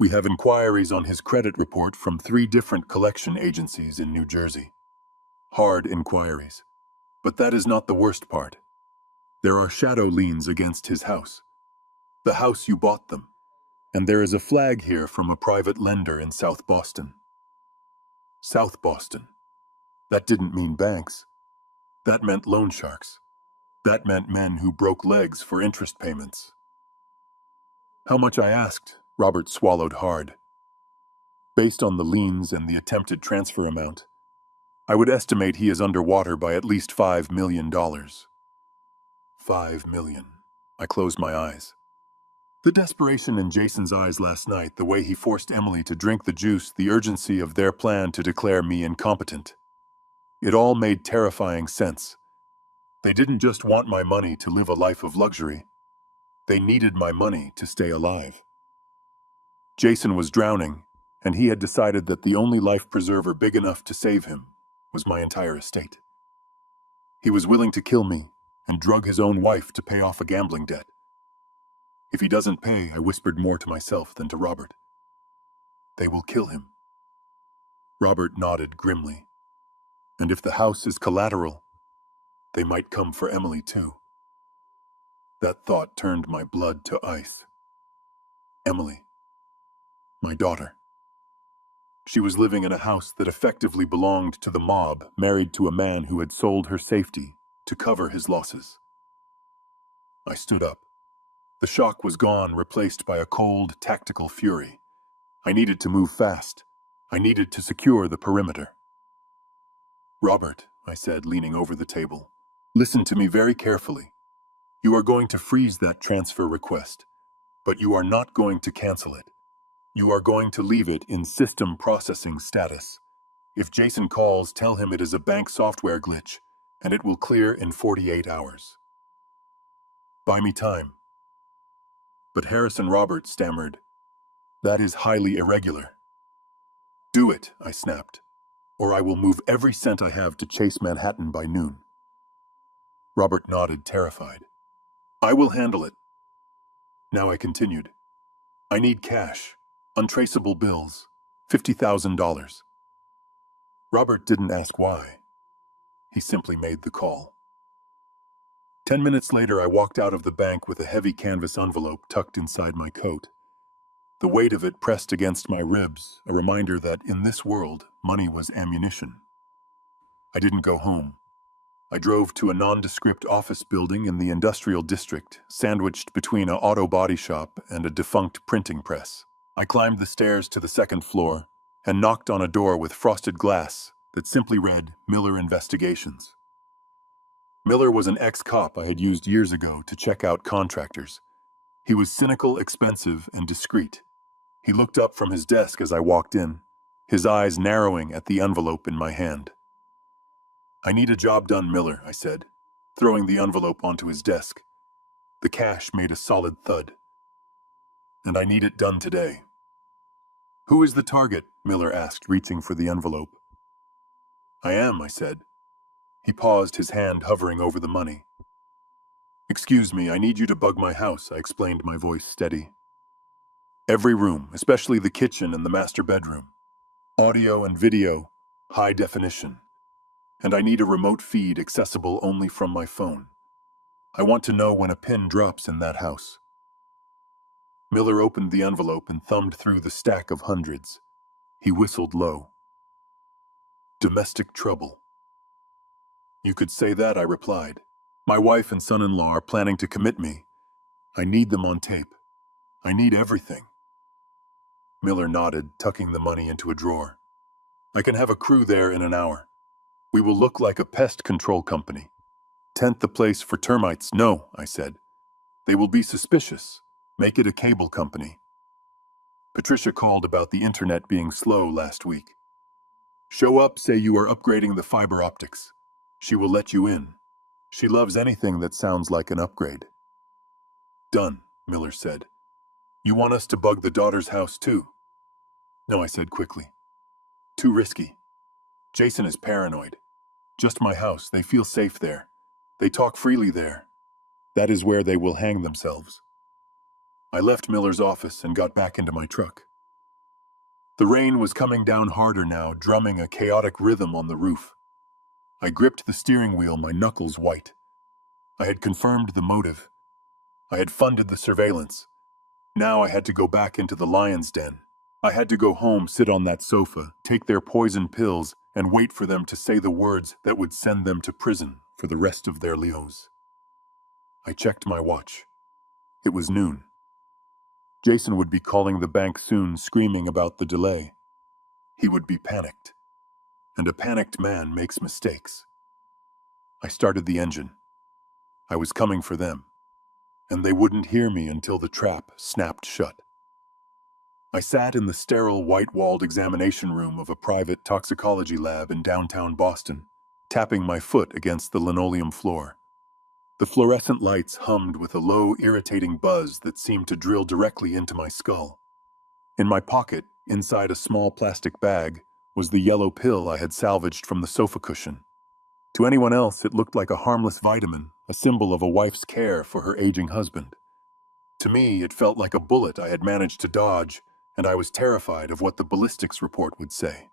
We have inquiries on his credit report from 3 different collection agencies in New Jersey. Hard inquiries. But that is not the worst part. There are shadow liens against his house. The house you bought them. And there is a flag here from a private lender in South Boston. South Boston. That didn't mean banks. That meant loan sharks. That meant men who broke legs for interest payments. How much, I asked. Robert swallowed hard. Based on the liens and the attempted transfer amount, I would estimate he is underwater by at least $5 million. $5 million. I closed my eyes. The desperation in Jason's eyes last night, the way he forced Emily to drink the juice, the urgency of their plan to declare me incompetent. It all made terrifying sense. They didn't just want my money to live a life of luxury. They needed my money to stay alive. Jason was drowning, and he had decided that the only life preserver big enough to save him was my entire estate. He was willing to kill me and drug his own wife to pay off a gambling debt. If he doesn't pay, I whispered more to myself than to Robert. They will kill him. Robert nodded grimly. And if the house is collateral, they might come for Emily too. That thought turned my blood to ice. Emily. My daughter. She was living in a house that effectively belonged to the mob, married to a man who had sold her safety to cover his losses. I stood up. The shock was gone, replaced by a cold, tactical fury. I needed to move fast. I needed to secure the perimeter. Robert, I said, leaning over the table, listen to me very carefully. You are going to freeze that transfer request, but you are not going to cancel it. You are going to leave it in system processing status. If Jason calls, tell him it is a bank software glitch, and it will clear in 48 hours. Buy me time. But Harrison Robert stammered, that is highly irregular. Do it, I snapped, or I will move every cent I have to Chase Manhattan by noon. Robert nodded, terrified. I will handle it. Now I continued. I need cash, untraceable bills, $50,000. Robert didn't ask why. He simply made the call. 10 minutes later, I walked out of the bank with a heavy canvas envelope tucked inside my coat. The weight of it pressed against my ribs, a reminder that in this world, money was ammunition. I didn't go home. I drove to a nondescript office building in the industrial district, sandwiched between an auto body shop and a defunct printing press. I climbed the stairs to the 2nd floor and knocked on a door with frosted glass that simply read, Miller Investigations. Miller was an ex-cop I had used years ago to check out contractors. He was cynical, expensive, and discreet. He looked up from his desk as I walked in, his eyes narrowing at the envelope in my hand. I need a job done, Miller, I said, throwing the envelope onto his desk. The cash made a solid thud. And I need it done today. Who is the target? Miller asked, reaching for the envelope. I am, I said. He paused, his hand hovering over the money. Excuse me, I need you to bug my house, I explained, my voice steady. Every room, especially the kitchen and the master bedroom. Audio and video, high definition. And I need a remote feed accessible only from my phone. I want to know when a pin drops in that house. Miller opened the envelope and thumbed through the stack of hundreds. He whistled low. Domestic trouble. You could say that, I replied. My wife and son-in-law are planning to commit me. I need them on tape. I need everything. Miller nodded, tucking the money into a drawer. I can have a crew there in an hour. We will look like a pest control company. Tent the place for termites. No, I said. They will be suspicious. Make it a cable company. Patricia called about the internet being slow last week. Show up, say you are upgrading the fiber optics. She will let you in. She loves anything that sounds like an upgrade. Done, Miller said. You want us to bug the daughter's house too? No, I said quickly. Too risky. Jason is paranoid. Just my house, they feel safe there. They talk freely there. That is where they will hang themselves. I left Miller's office and got back into my truck. The rain was coming down harder now, drumming a chaotic rhythm on the roof. I gripped the steering wheel, my knuckles white. I had confirmed the motive. I had funded the surveillance. Now I had to go back into the lion's den. I had to go home, sit on that sofa, take their poison pills, and wait for them to say the words that would send them to prison for the rest of their lives. I checked my watch. It was noon. Jason would be calling the bank soon, screaming about the delay. He would be panicked. And a panicked man makes mistakes. I started the engine. I was coming for them. And they wouldn't hear me until the trap snapped shut. I sat in the sterile, white-walled examination room of a private toxicology lab in downtown Boston, tapping my foot against the linoleum floor. The fluorescent lights hummed with a low, irritating buzz that seemed to drill directly into my skull. In my pocket, inside a small plastic bag, was the yellow pill I had salvaged from the sofa cushion. To anyone else, it looked like a harmless vitamin, a symbol of a wife's care for her aging husband. To me, it felt like a bullet I had managed to dodge, and I was terrified of what the ballistics report would say.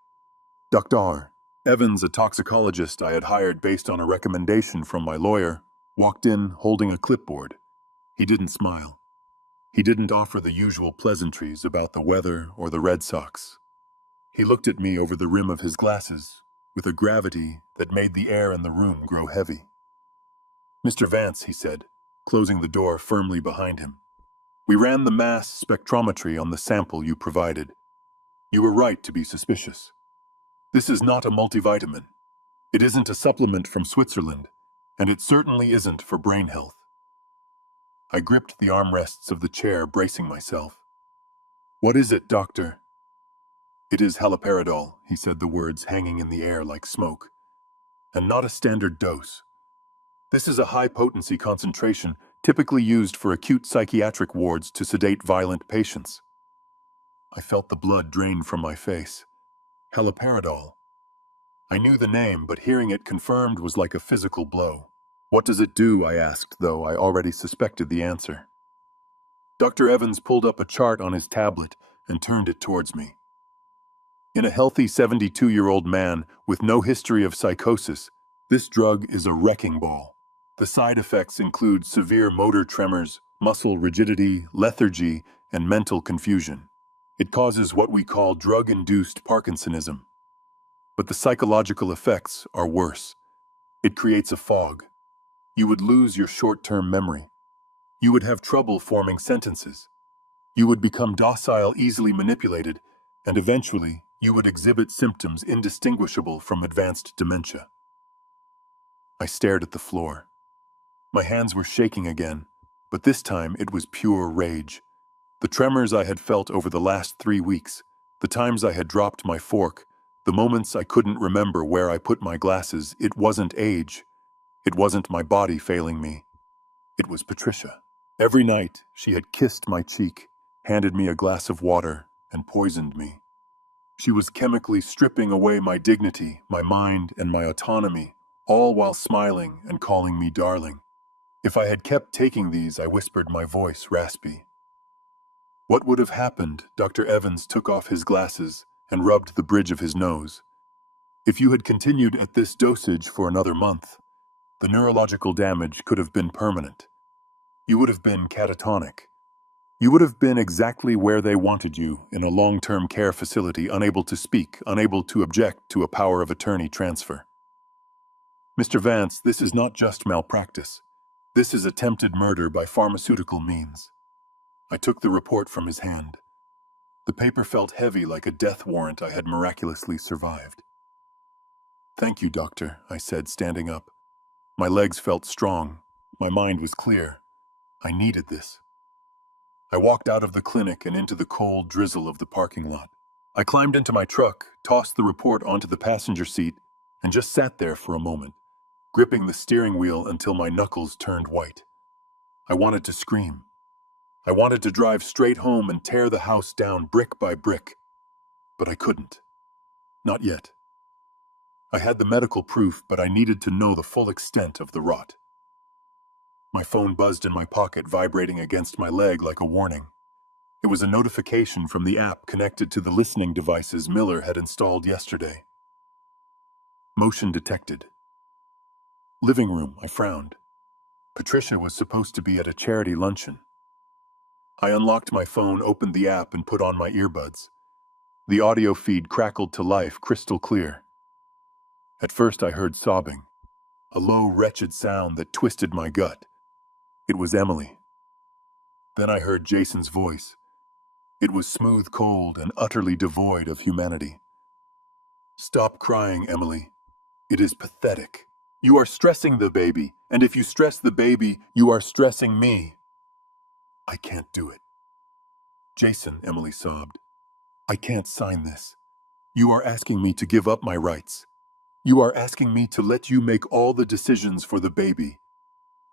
Dr. Evans, a toxicologist I had hired based on a recommendation from my lawyer, walked in holding a clipboard. He didn't smile. He didn't offer the usual pleasantries about the weather or the Red Sox. He looked at me over the rim of his glasses, with a gravity that made the air in the room grow heavy. Mr. Vance, he said, closing the door firmly behind him. We ran the mass spectrometry on the sample you provided. You were right to be suspicious. This is not a multivitamin. It isn't a supplement from Switzerland, and it certainly isn't for brain health. I gripped the armrests of the chair, bracing myself. What is it, doctor? It is haloperidol, he said, the words hanging in the air like smoke. And not a standard dose. This is a high-potency concentration typically used for acute psychiatric wards to sedate violent patients. I felt the blood drain from my face. Haloperidol. I knew the name, but hearing it confirmed was like a physical blow. What does it do, I asked, though I already suspected the answer. Dr. Evans pulled up a chart on his tablet and turned it towards me. In a healthy 72-year-old man with no history of psychosis, this drug is a wrecking ball. The side effects include severe motor tremors, muscle rigidity, lethargy, and mental confusion. It causes what we call drug-induced Parkinsonism. But the psychological effects are worse. It creates a fog. You would lose your short-term memory. You would have trouble forming sentences. You would become docile, easily manipulated, and eventually you would exhibit symptoms indistinguishable from advanced dementia. I stared at the floor. My hands were shaking again, but this time it was pure rage. The tremors I had felt over the last 3 weeks, the times I had dropped my fork, the moments I couldn't remember where I put my glasses, it wasn't age. It wasn't my body failing me. It was Patricia. Every night she had kissed my cheek, handed me a glass of water, and poisoned me. She was chemically stripping away my dignity, my mind, and my autonomy, all while smiling and calling me darling. If I had kept taking these, I whispered, my voice raspy. What would have happened? Dr. Evans took off his glasses and rubbed the bridge of his nose. If you had continued at this dosage for another month, the neurological damage could have been permanent. You would have been catatonic. You would have been exactly where they wanted you, in a long-term care facility, unable to speak, unable to object to a power of attorney transfer. Mr. Vance, this is not just malpractice. This is attempted murder by pharmaceutical means. I took the report from his hand. The paper felt heavy, like a death warrant I had miraculously survived. Thank you, doctor, I said, standing up. My legs felt strong. My mind was clear. I needed this. I walked out of the clinic and into the cold drizzle of the parking lot. I climbed into my truck, tossed the report onto the passenger seat, and just sat there for a moment, gripping the steering wheel until my knuckles turned white. I wanted to scream. I wanted to drive straight home and tear the house down brick by brick. But I couldn't. Not yet. I had the medical proof, but I needed to know the full extent of the rot. My phone buzzed in my pocket, vibrating against my leg like a warning. It was a notification from the app connected to the listening devices Miller had installed yesterday. Motion detected. Living room, I frowned. Patricia was supposed to be at a charity luncheon. I unlocked my phone, opened the app, and put on my earbuds. The audio feed crackled to life, crystal clear. At first I heard sobbing, a low, wretched sound that twisted my gut. It was Emily. Then I heard Jason's voice. It was smooth, cold, and utterly devoid of humanity. Stop crying, Emily. It is pathetic. You are stressing the baby, and if you stress the baby, you are stressing me. I can't do it. Jason, Emily sobbed. I can't sign this. You are asking me to give up my rights. You are asking me to let you make all the decisions for the baby.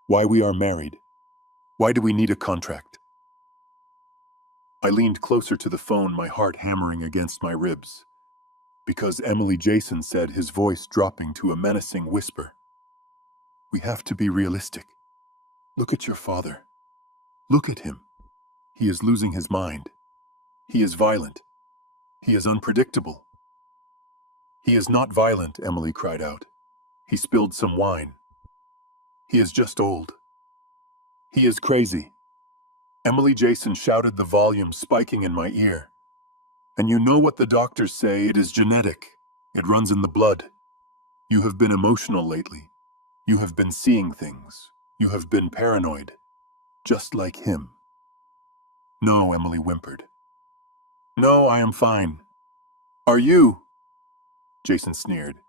Why we are married. Why do we need a contract? I leaned closer to the phone, my heart hammering against my ribs. Because Emily, Jason said, his voice dropping to a menacing whisper. We have to be realistic. Look at your father. Look at him. He is losing his mind. He is violent. He is unpredictable. He is not violent, Emily cried out. He spilled some wine. He is just old. He is crazy. Emily, Jason shouted, the volume spiking in my ear. And you know what the doctors say, it is genetic. It runs in the blood. You have been emotional lately. You have been seeing things. You have been paranoid. Just like him. No, Emily whimpered. No, I am fine. Are you? Jason sneered.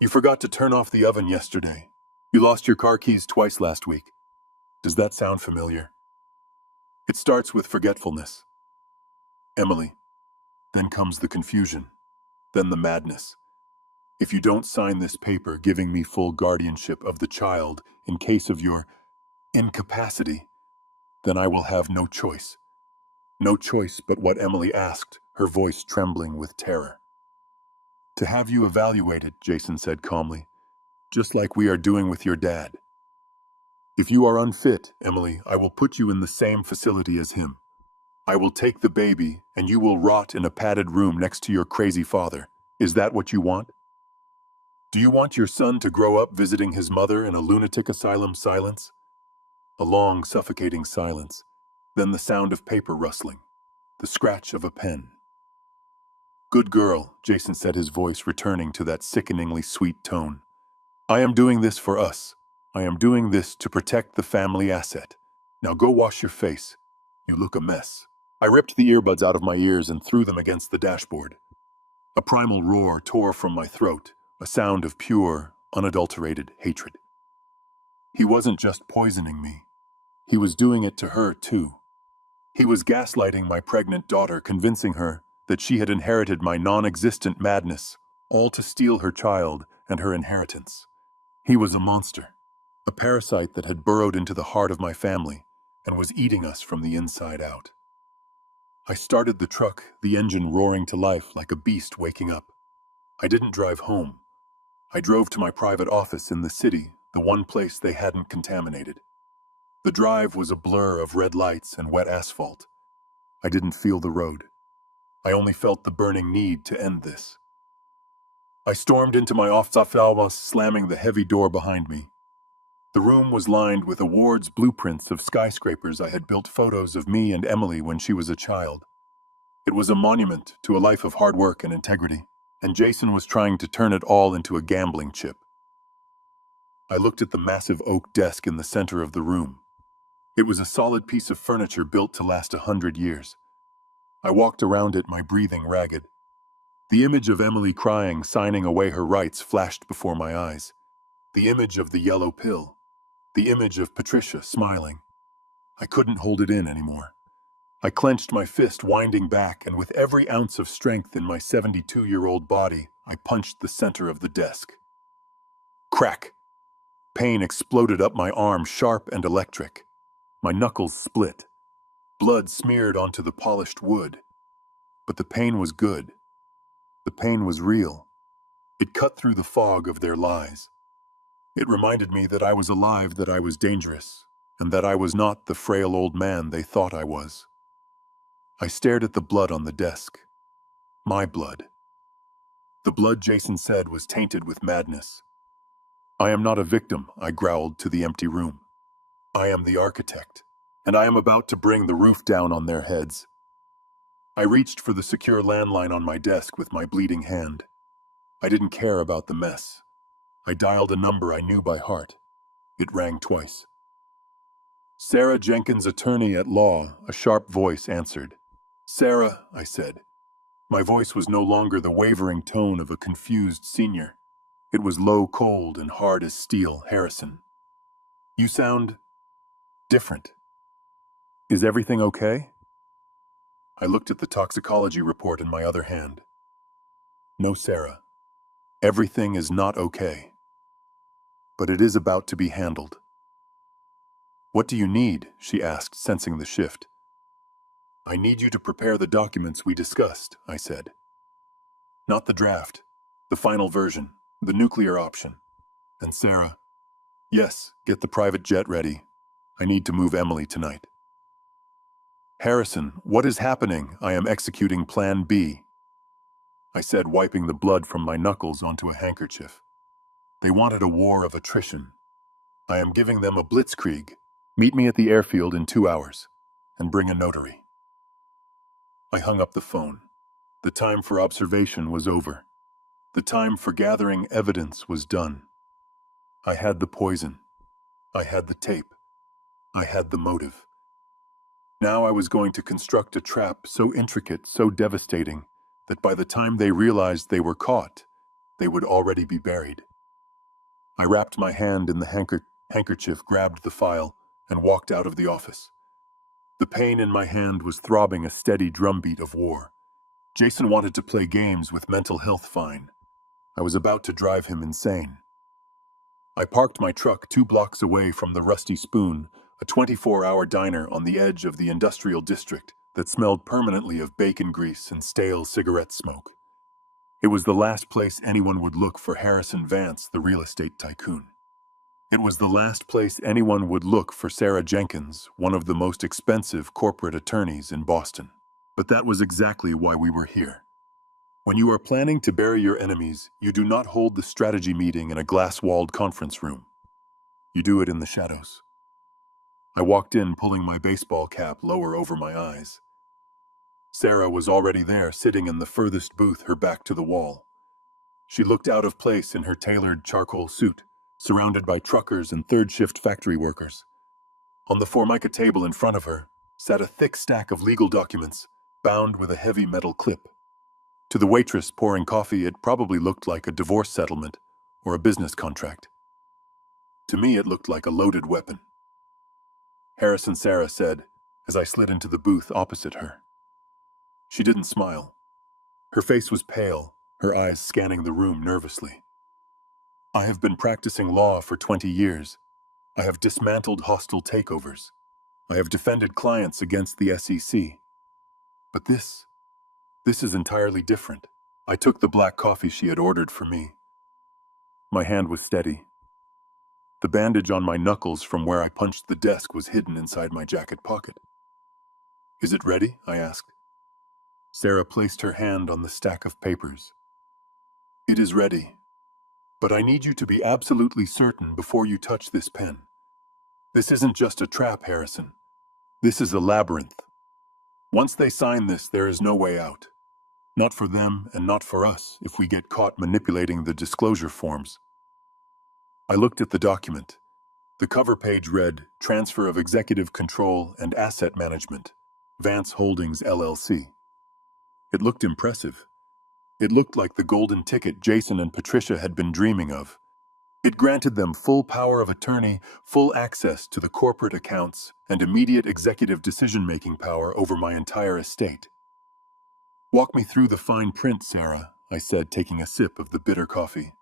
You forgot to turn off the oven yesterday. You lost your car keys twice last week. Does that sound familiar? It starts with forgetfulness. Emily. Then comes the confusion. Then the madness. If you don't sign this paper giving me full guardianship of the child in case of your incapacity, then I will have no choice. No choice but what Emily asked, her voice trembling with terror. To have you evaluated, Jason said calmly, just like we are doing with your dad. If you are unfit, Emily, I will put you in the same facility as him. I will take the baby, and you will rot in a padded room next to your crazy father. Is that what you want? Do you want your son to grow up visiting his mother in a lunatic asylum? Silence? A long, suffocating silence. Then the sound of paper rustling. The scratch of a pen. Good girl, Jason said, his voice returning to that sickeningly sweet tone. I am doing this for us. I am doing this to protect the family asset. Now go wash your face. You look a mess. I ripped the earbuds out of my ears and threw them against the dashboard. A primal roar tore from my throat, a sound of pure, unadulterated hatred. He wasn't just poisoning me. He was doing it to her, too. He was gaslighting my pregnant daughter, convincing her that she had inherited my non-existent madness, all to steal her child and her inheritance. He was a monster, a parasite that had burrowed into the heart of my family and was eating us from the inside out. I started the truck, the engine roaring to life like a beast waking up. I didn't drive home. I drove to my private office in the city, the one place they hadn't contaminated. The drive was a blur of red lights and wet asphalt. I didn't feel the road. I only felt the burning need to end this. I stormed into my office, slamming the heavy door behind me. The room was lined with awards blueprints of skyscrapers I had built, photos of me and Emily when she was a child. It was a monument to a life of hard work and integrity, and Jason was trying to turn it all into a gambling chip. I looked at the massive oak desk in the center of the room. It was a solid piece of furniture built to last 100 years. I walked around it, my breathing ragged. The image of Emily crying, signing away her rights, flashed before my eyes. The image of the yellow pill. The image of Patricia smiling. I couldn't hold it in anymore. I clenched my fist, winding back, and with every ounce of strength in my 72-year-old body, I punched the center of the desk. Crack! Pain exploded up my arm, sharp and electric. My knuckles split. Blood smeared onto the polished wood. But the pain was good. The pain was real. It cut through the fog of their lies. It reminded me that I was alive, that I was dangerous, and that I was not the frail old man they thought I was. I stared at the blood on the desk. My blood. The blood, Jason said, was tainted with madness. I am not a victim, I growled to the empty room. I am the architect, and I am about to bring the roof down on their heads. I reached for the secure landline on my desk with my bleeding hand. I didn't care about the mess. I dialed a number I knew by heart. It rang twice. Sarah Jenkins, attorney at law, a sharp voice answered. Sarah, I said. My voice was no longer the wavering tone of a confused senior. It was low, cold, and hard as steel. Harrison. You sound different. Is everything okay? I looked at the toxicology report in my other hand. No, Sarah. Everything is not okay. But it is about to be handled. What do you need? She asked, sensing the shift. I need you to prepare the documents we discussed, I said. Not the draft, the final version, the nuclear option. And Sarah, yes, get the private jet ready. I need to move Emily tonight. Harrison, what is happening? I am executing Plan B, I said, wiping the blood from my knuckles onto a handkerchief. They wanted a war of attrition. I am giving them a blitzkrieg. Meet me at the airfield in 2 hours, and bring a notary. I hung up the phone. The time for observation was over. The time for gathering evidence was done. I had the poison. I had the tape. I had the motive. Now I was going to construct a trap so intricate, so devastating, that by the time they realized they were caught, they would already be buried. I wrapped my hand in the handkerchief, grabbed the file, and walked out of the office. The pain in my hand was throbbing a steady drumbeat of war. Jason wanted to play games with mental health fine. I was about to drive him insane. I parked my truck 2 blocks away from the Rusty Spoon, a 24-hour diner on the edge of the industrial district that smelled permanently of bacon grease and stale cigarette smoke. It was the last place anyone would look for Harrison Vance, the real estate tycoon. It was the last place anyone would look for Sarah Jenkins, one of the most expensive corporate attorneys in Boston. But that was exactly why we were here. When you are planning to bury your enemies, you do not hold the strategy meeting in a glass-walled conference room. You do it in the shadows. I walked in, pulling my baseball cap lower over my eyes. Sarah was already there, sitting in the furthest booth, her back to the wall. She looked out of place in her tailored charcoal suit, surrounded by truckers and third-shift factory workers. On the Formica table in front of her sat a thick stack of legal documents, bound with a heavy metal clip. To the waitress pouring coffee, it probably looked like a divorce settlement or a business contract. To me, it looked like a loaded weapon. Harrison, Sarah said, as I slid into the booth opposite her. She didn't smile. Her face was pale, her eyes scanning the room nervously. I have been practicing law for 20 years. I have dismantled hostile takeovers. I have defended clients against the SEC. But this is entirely different. I took the black coffee she had ordered for me. My hand was steady. The bandage on my knuckles from where I punched the desk was hidden inside my jacket pocket. Is it ready? I asked. Sarah placed her hand on the stack of papers. It is ready. But I need you to be absolutely certain before you touch this pen. This isn't just a trap, Harrison. This is a labyrinth. Once they sign this, there is no way out. Not for them and not for us if we get caught manipulating the disclosure forms. I looked at the document. The cover page read, Transfer of Executive Control and Asset Management, Vance Holdings, LLC. It looked impressive. It looked like the golden ticket Jason and Patricia had been dreaming of. It granted them full power of attorney, full access to the corporate accounts, and immediate executive decision-making power over my entire estate. Walk me through the fine print, Sarah, I said, taking a sip of the bitter coffee.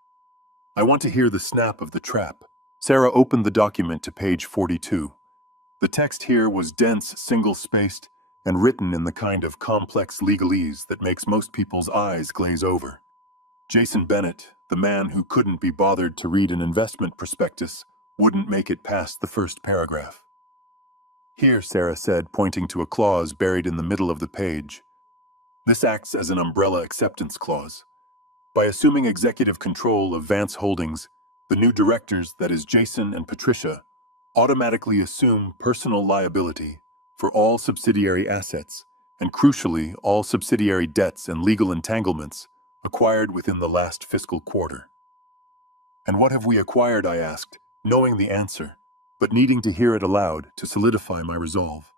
I want to hear the snap of the trap. Sarah opened the document to page 42. The text here was dense, single-spaced, and written in the kind of complex legalese that makes most people's eyes glaze over. Jason Bennett, the man who couldn't be bothered to read an investment prospectus, wouldn't make it past the first paragraph. Here, Sarah said, pointing to a clause buried in the middle of the page. This acts as an umbrella acceptance clause. By assuming executive control of Vance Holdings, the new directors, that is Jason and Patricia, automatically assume personal liability for all subsidiary assets, and crucially, all subsidiary debts and legal entanglements acquired within the last fiscal quarter. And what have we acquired, I asked, knowing the answer, but needing to hear it aloud to solidify my resolve.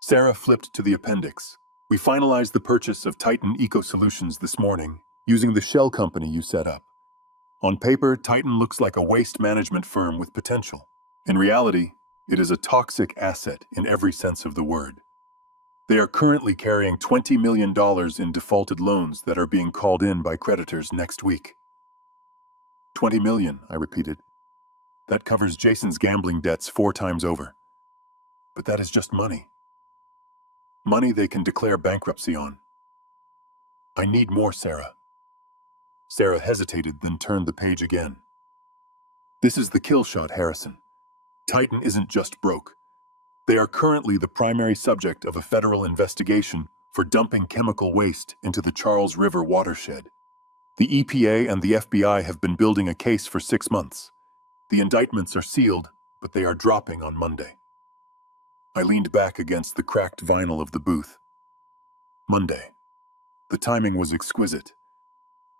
Sarah flipped to the appendix. We finalized the purchase of Titan Eco Solutions this morning, using the shell company you set up. On paper, Titan looks like a waste management firm with potential. In reality, it is a toxic asset in every sense of the word. They are currently carrying $20 million in defaulted loans that are being called in by creditors next week. 20 million, I repeated. That covers Jason's gambling debts 4 times over. But that is just money. Money they can declare bankruptcy on. I need more, Sarah. Sarah hesitated, then turned the page again. This is the kill shot, Harrison. Titan isn't just broke. They are currently the primary subject of a federal investigation for dumping chemical waste into the Charles River watershed. The EPA and the FBI have been building a case for 6 months. The indictments are sealed, but they are dropping on Monday. I leaned back against the cracked vinyl of the booth. Monday. The timing was exquisite.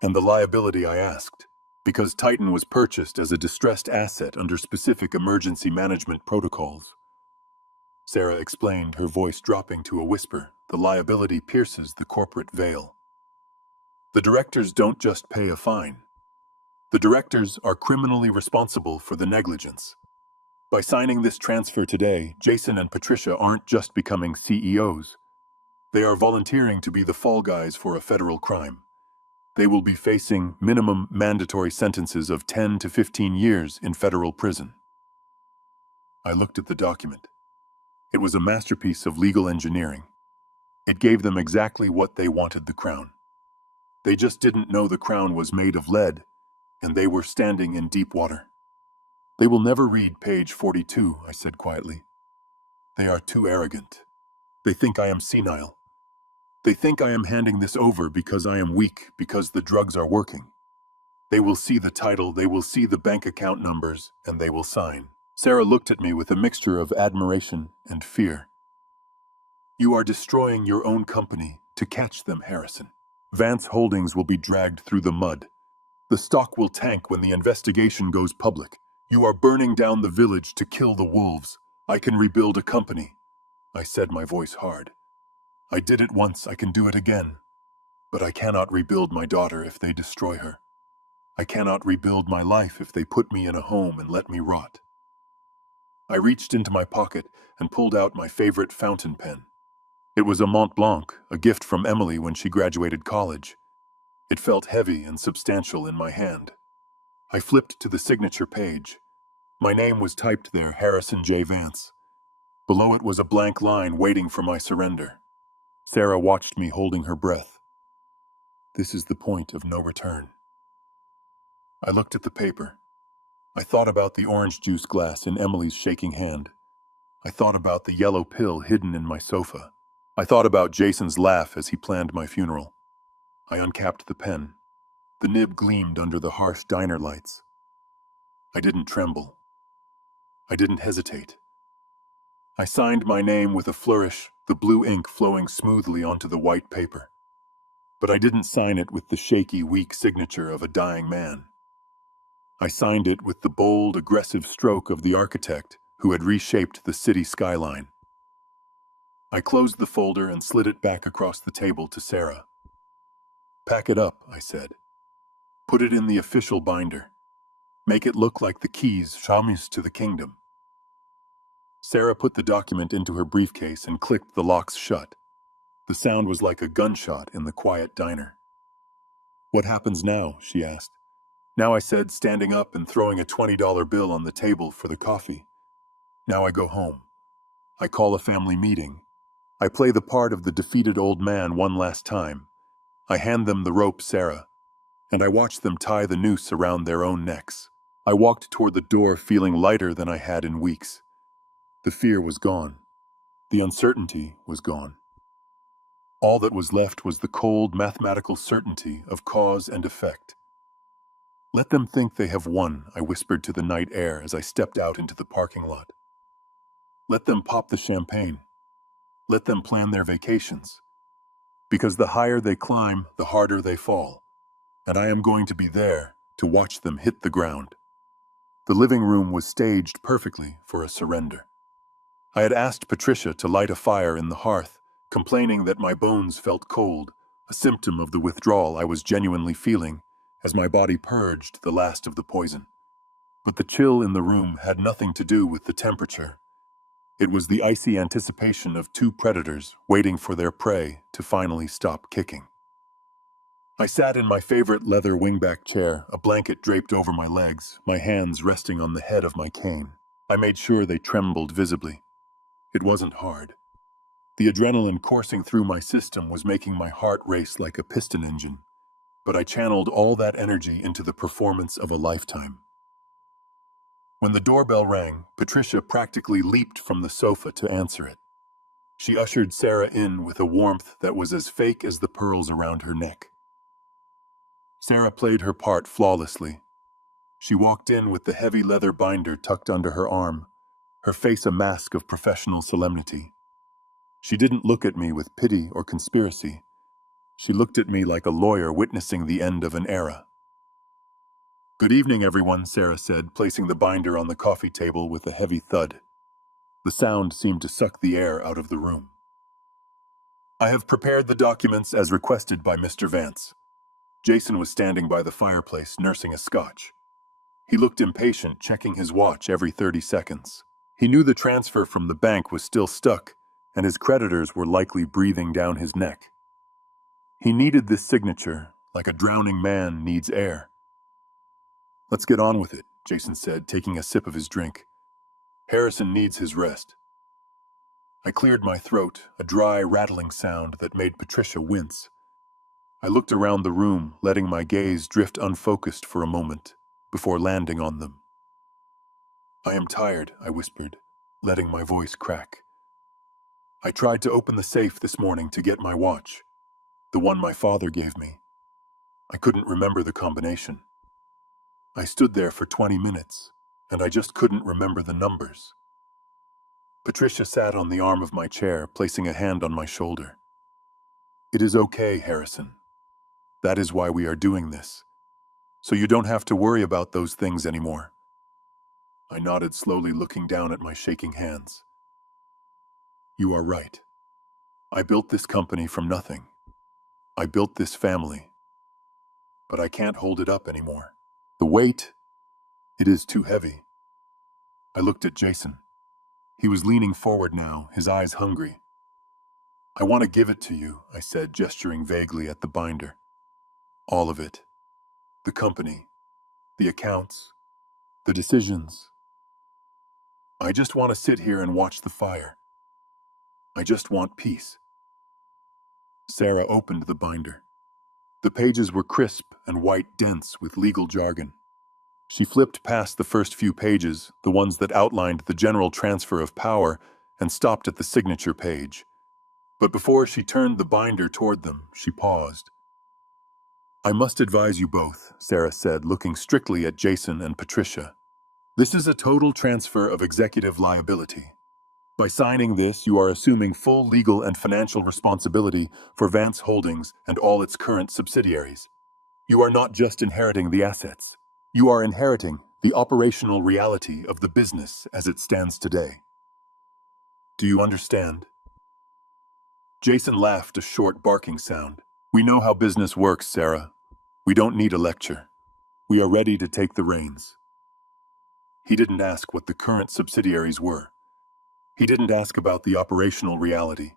And the liability, I asked, because Titan was purchased as a distressed asset under specific emergency management protocols. Sarah explained, her voice dropping to a whisper. The liability pierces the corporate veil. The directors don't just pay a fine. The directors are criminally responsible for the negligence. By signing this transfer today, Jason and Patricia aren't just becoming CEOs. They are volunteering to be the fall guys for a federal crime. They will be facing minimum mandatory sentences of 10 to 15 years in federal prison. I looked at the document. It was a masterpiece of legal engineering. It gave them exactly what they wanted: the crown. They just didn't know the crown was made of lead, and they were standing in deep water. They will never read page 42, I said quietly. They are too arrogant. They think I am senile. They think I am handing this over because I am weak, because the drugs are working. They will see the title, they will see the bank account numbers, and they will sign. Sarah looked at me with a mixture of admiration and fear. You are destroying your own company to catch them, Harrison. Vance Holdings will be dragged through the mud. The stock will tank when the investigation goes public. You are burning down the village to kill the wolves. I can rebuild a company. I said, my voice hard. I did it once, I can do it again. But I cannot rebuild my daughter if they destroy her. I cannot rebuild my life if they put me in a home and let me rot. I reached into my pocket and pulled out my favorite fountain pen. It was a Mont Blanc, a gift from Emily when she graduated college. It felt heavy and substantial in my hand. I flipped to the signature page. My name was typed there, Harrison J. Vance. Below it was a blank line waiting for my surrender. Sarah watched me holding her breath. This is the point of no return. I looked at the paper. I thought about the orange juice glass in Emily's shaking hand. I thought about the yellow pill hidden in my sofa. I thought about Jason's laugh as he planned my funeral. I uncapped the pen. The nib gleamed under the harsh diner lights. I didn't tremble. I didn't hesitate. I signed my name with a flourish, the blue ink flowing smoothly onto the white paper. But I didn't sign it with the shaky, weak signature of a dying man. I signed it with the bold, aggressive stroke of the architect who had reshaped the city skyline. I closed the folder and slid it back across the table to Sarah. "Pack it up," I said. "Put it in the official binder. Make it look like the keys Shamis to the kingdom." Sarah put the document into her briefcase and clicked the locks shut. The sound was like a gunshot in the quiet diner. "What happens now?" she asked. "Now," I said, standing up and throwing a $20 bill on the table for the coffee. "Now I go home. I call a family meeting. I play the part of the defeated old man one last time. I hand them the rope, Sarah, and I watch them tie the noose around their own necks." I walked toward the door feeling lighter than I had in weeks. The fear was gone. The uncertainty was gone. All that was left was the cold, mathematical certainty of cause and effect. "Let them think they have won," I whispered to the night air as I stepped out into the parking lot. "Let them pop the champagne. Let them plan their vacations. Because the higher they climb, the harder they fall. And I am going to be there to watch them hit the ground." The living room was staged perfectly for a surrender. I had asked Patricia to light a fire in the hearth, complaining that my bones felt cold, a symptom of the withdrawal I was genuinely feeling as my body purged the last of the poison. But the chill in the room had nothing to do with the temperature. It was the icy anticipation of two predators waiting for their prey to finally stop kicking. I sat in my favorite leather wingback chair, a blanket draped over my legs, my hands resting on the head of my cane. I made sure they trembled visibly. It wasn't hard. The adrenaline coursing through my system was making my heart race like a piston engine, but I channeled all that energy into the performance of a lifetime. When the doorbell rang, Patricia practically leaped from the sofa to answer it. She ushered Sarah in with a warmth that was as fake as the pearls around her neck. Sarah played her part flawlessly. She walked in with the heavy leather binder tucked under her arm, her face a mask of professional solemnity. She didn't look at me with pity or conspiracy. She looked at me like a lawyer witnessing the end of an era. "Good evening, everyone," Sarah said, placing the binder on the coffee table with a heavy thud. The sound seemed to suck the air out of the room. "I have prepared the documents as requested by Mr. Vance." Jason was standing by the fireplace, nursing a scotch. He looked impatient, checking his watch every 30 seconds. He knew the transfer from the bank was still stuck, and his creditors were likely breathing down his neck. He needed this signature, like a drowning man needs air. "Let's get on with it," Jason said, taking a sip of his drink. "Harrison needs his rest." I cleared my throat, a dry, rattling sound that made Patricia wince. I looked around the room, letting my gaze drift unfocused for a moment, before landing on them. "I am tired," I whispered, letting my voice crack. "I tried to open the safe this morning to get my watch, the one my father gave me. I couldn't remember the combination. I stood there for 20 minutes, and I just couldn't remember the numbers." Patricia sat on the arm of my chair, placing a hand on my shoulder. "It is okay, Harrison. That is why we are doing this. So you don't have to worry about those things anymore." I nodded slowly, looking down at my shaking hands. "You are right. I built this company from nothing. I built this family. But I can't hold it up anymore. The weight, it is too heavy." I looked at Jason. He was leaning forward now, his eyes hungry. "I want to give it to you," I said, gesturing vaguely at the binder. "All of it. The company, the accounts, the decisions. I just want to sit here and watch the fire. I just want peace." Sarah opened the binder. The pages were crisp and white dense with legal jargon. She flipped past the first few pages, the ones that outlined the general transfer of power, and stopped at the signature page. But before she turned the binder toward them, she paused. I must advise you both, Sarah said, looking strictly at Jason and Patricia. This is a total transfer of executive liability. By signing this, you are assuming full legal and financial responsibility for Vance Holdings and all its current subsidiaries. You are not just inheriting the assets. You are inheriting the operational reality of the business as it stands today. Do you understand? Jason laughed a short barking sound. We know how business works, Sarah. We don't need a lecture. We are ready to take the reins. He didn't ask what the current subsidiaries were. He didn't ask about the operational reality.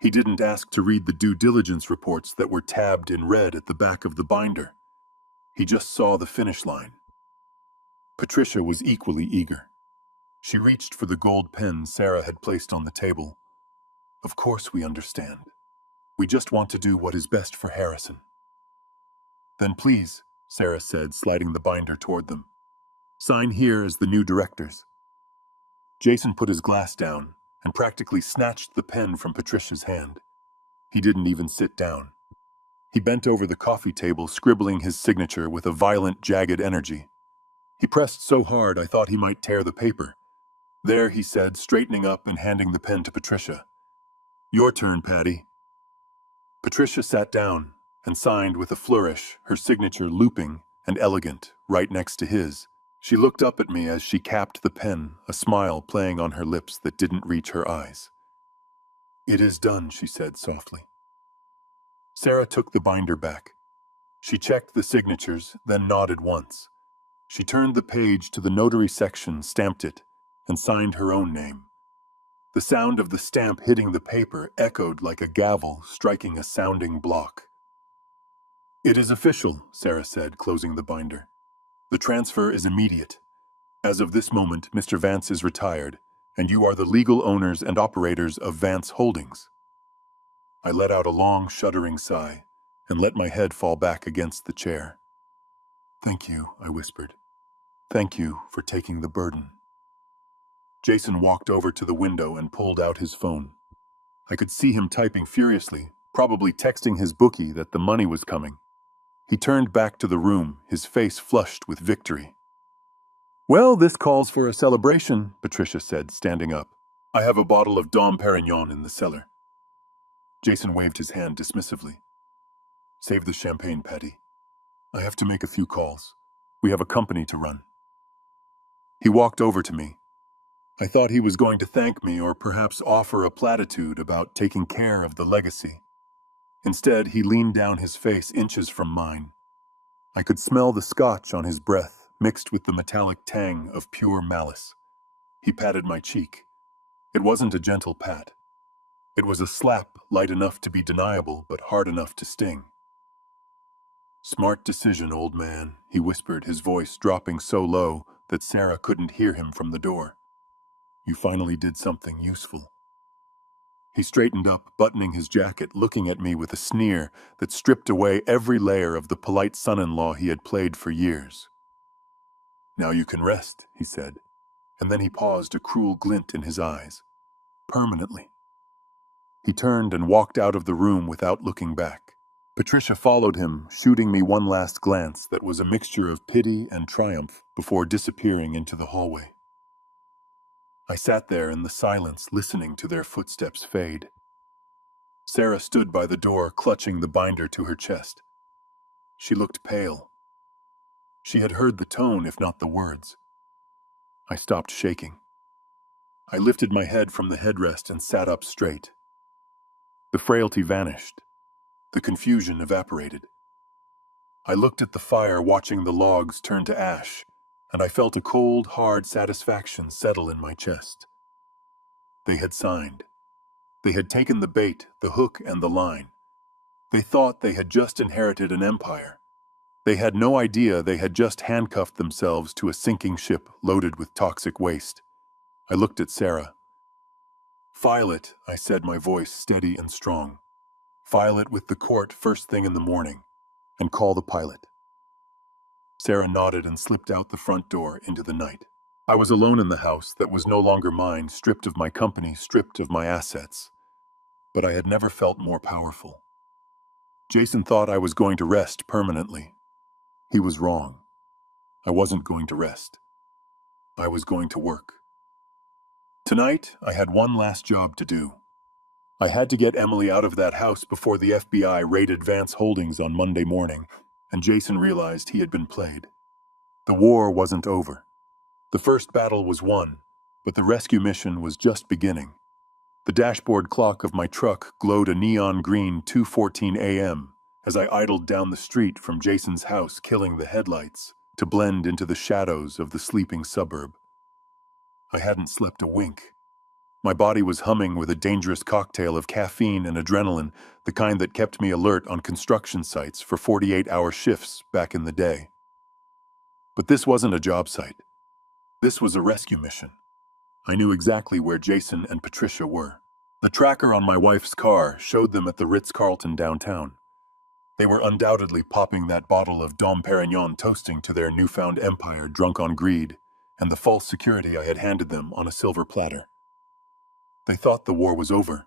He didn't ask to read the due diligence reports that were tabbed in red at the back of the binder. He just saw the finish line. Patricia was equally eager. She reached for the gold pen Sarah had placed on the table. Of course we understand. We just want to do what is best for Harrison. Then please, Sarah said, sliding the binder toward them. Sign here as the new directors. Jason put his glass down and practically snatched the pen from Patricia's hand. He didn't even sit down. He bent over the coffee table, scribbling his signature with a violent, jagged energy. He pressed so hard I thought he might tear the paper. There, he said, straightening up and handing the pen to Patricia. Your turn, Patty. Patricia sat down and signed with a flourish, her signature looping and elegant, right next to his. She looked up at me as she capped the pen, a smile playing on her lips that didn't reach her eyes. It is done, she said softly. Sarah took the binder back. She checked the signatures, then nodded once. She turned the page to the notary section, stamped it, and signed her own name. The sound of the stamp hitting the paper echoed like a gavel striking a sounding block. It is official, Sarah said, closing the binder. The transfer is immediate. As of this moment, Mr. Vance is retired, and you are the legal owners and operators of Vance Holdings. I let out a long, shuddering sigh and let my head fall back against the chair. Thank you, I whispered. Thank you for taking the burden. Jason walked over to the window and pulled out his phone. I could see him typing furiously, probably texting his bookie that the money was coming. He turned back to the room, his face flushed with victory. Well, this calls for a celebration, Patricia said, standing up. I have a bottle of Dom Perignon in the cellar. Jason waved his hand dismissively. Save the champagne, Patty. I have to make a few calls. We have a company to run. He walked over to me. I thought he was going to thank me or perhaps offer a platitude about taking care of the legacy. Instead, he leaned down, his face inches from mine. I could smell the scotch on his breath, mixed with the metallic tang of pure malice. He patted my cheek. It wasn't a gentle pat. It was a slap light enough to be deniable, but hard enough to sting. Smart decision, old man, he whispered, his voice dropping so low that Sarah couldn't hear him from the door. You finally did something useful. He straightened up, buttoning his jacket, looking at me with a sneer that stripped away every layer of the polite son-in-law he had played for years. Now you can rest, he said, and then he paused, a cruel glint in his eyes. Permanently. He turned and walked out of the room without looking back. Patricia followed him, shooting me one last glance that was a mixture of pity and triumph before disappearing into the hallway. I sat there in the silence, listening to their footsteps fade. Sarah stood by the door, clutching the binder to her chest. She looked pale. She had heard the tone, if not the words. I stopped shaking. I lifted my head from the headrest and sat up straight. The frailty vanished. The confusion evaporated. I looked at the fire, watching the logs turn to ash, and I felt a cold, hard satisfaction settle in my chest. They had signed. They had taken the bait, the hook, and the line. They thought they had just inherited an empire. They had no idea they had just handcuffed themselves to a sinking ship loaded with toxic waste. I looked at Sarah. File it, I said, my voice steady and strong. File it with the court first thing in the morning, and call the pilot. Sarah nodded and slipped out the front door into the night. I was alone in the house that was no longer mine, stripped of my company, stripped of my assets. But I had never felt more powerful. Jason thought I was going to rest permanently. He was wrong. I wasn't going to rest. I was going to work. Tonight, I had one last job to do. I had to get Emily out of that house before the FBI raided Vance Holdings on Monday morning, and Jason realized he had been played. The war wasn't over. The first battle was won, but the rescue mission was just beginning. The dashboard clock of my truck glowed a neon green 2:14 a.m. as I idled down the street from Jason's house, killing the headlights to blend into the shadows of the sleeping suburb. I hadn't slept a wink. My body was humming with a dangerous cocktail of caffeine and adrenaline, the kind that kept me alert on construction sites for 48-hour shifts back in the day. But this wasn't a job site. This was a rescue mission. I knew exactly where Jason and Patricia were. The tracker on my wife's car showed them at the Ritz-Carlton downtown. They were undoubtedly popping that bottle of Dom Perignon, toasting to their newfound empire drunk on greed and the false security I had handed them on a silver platter. They thought the war was over.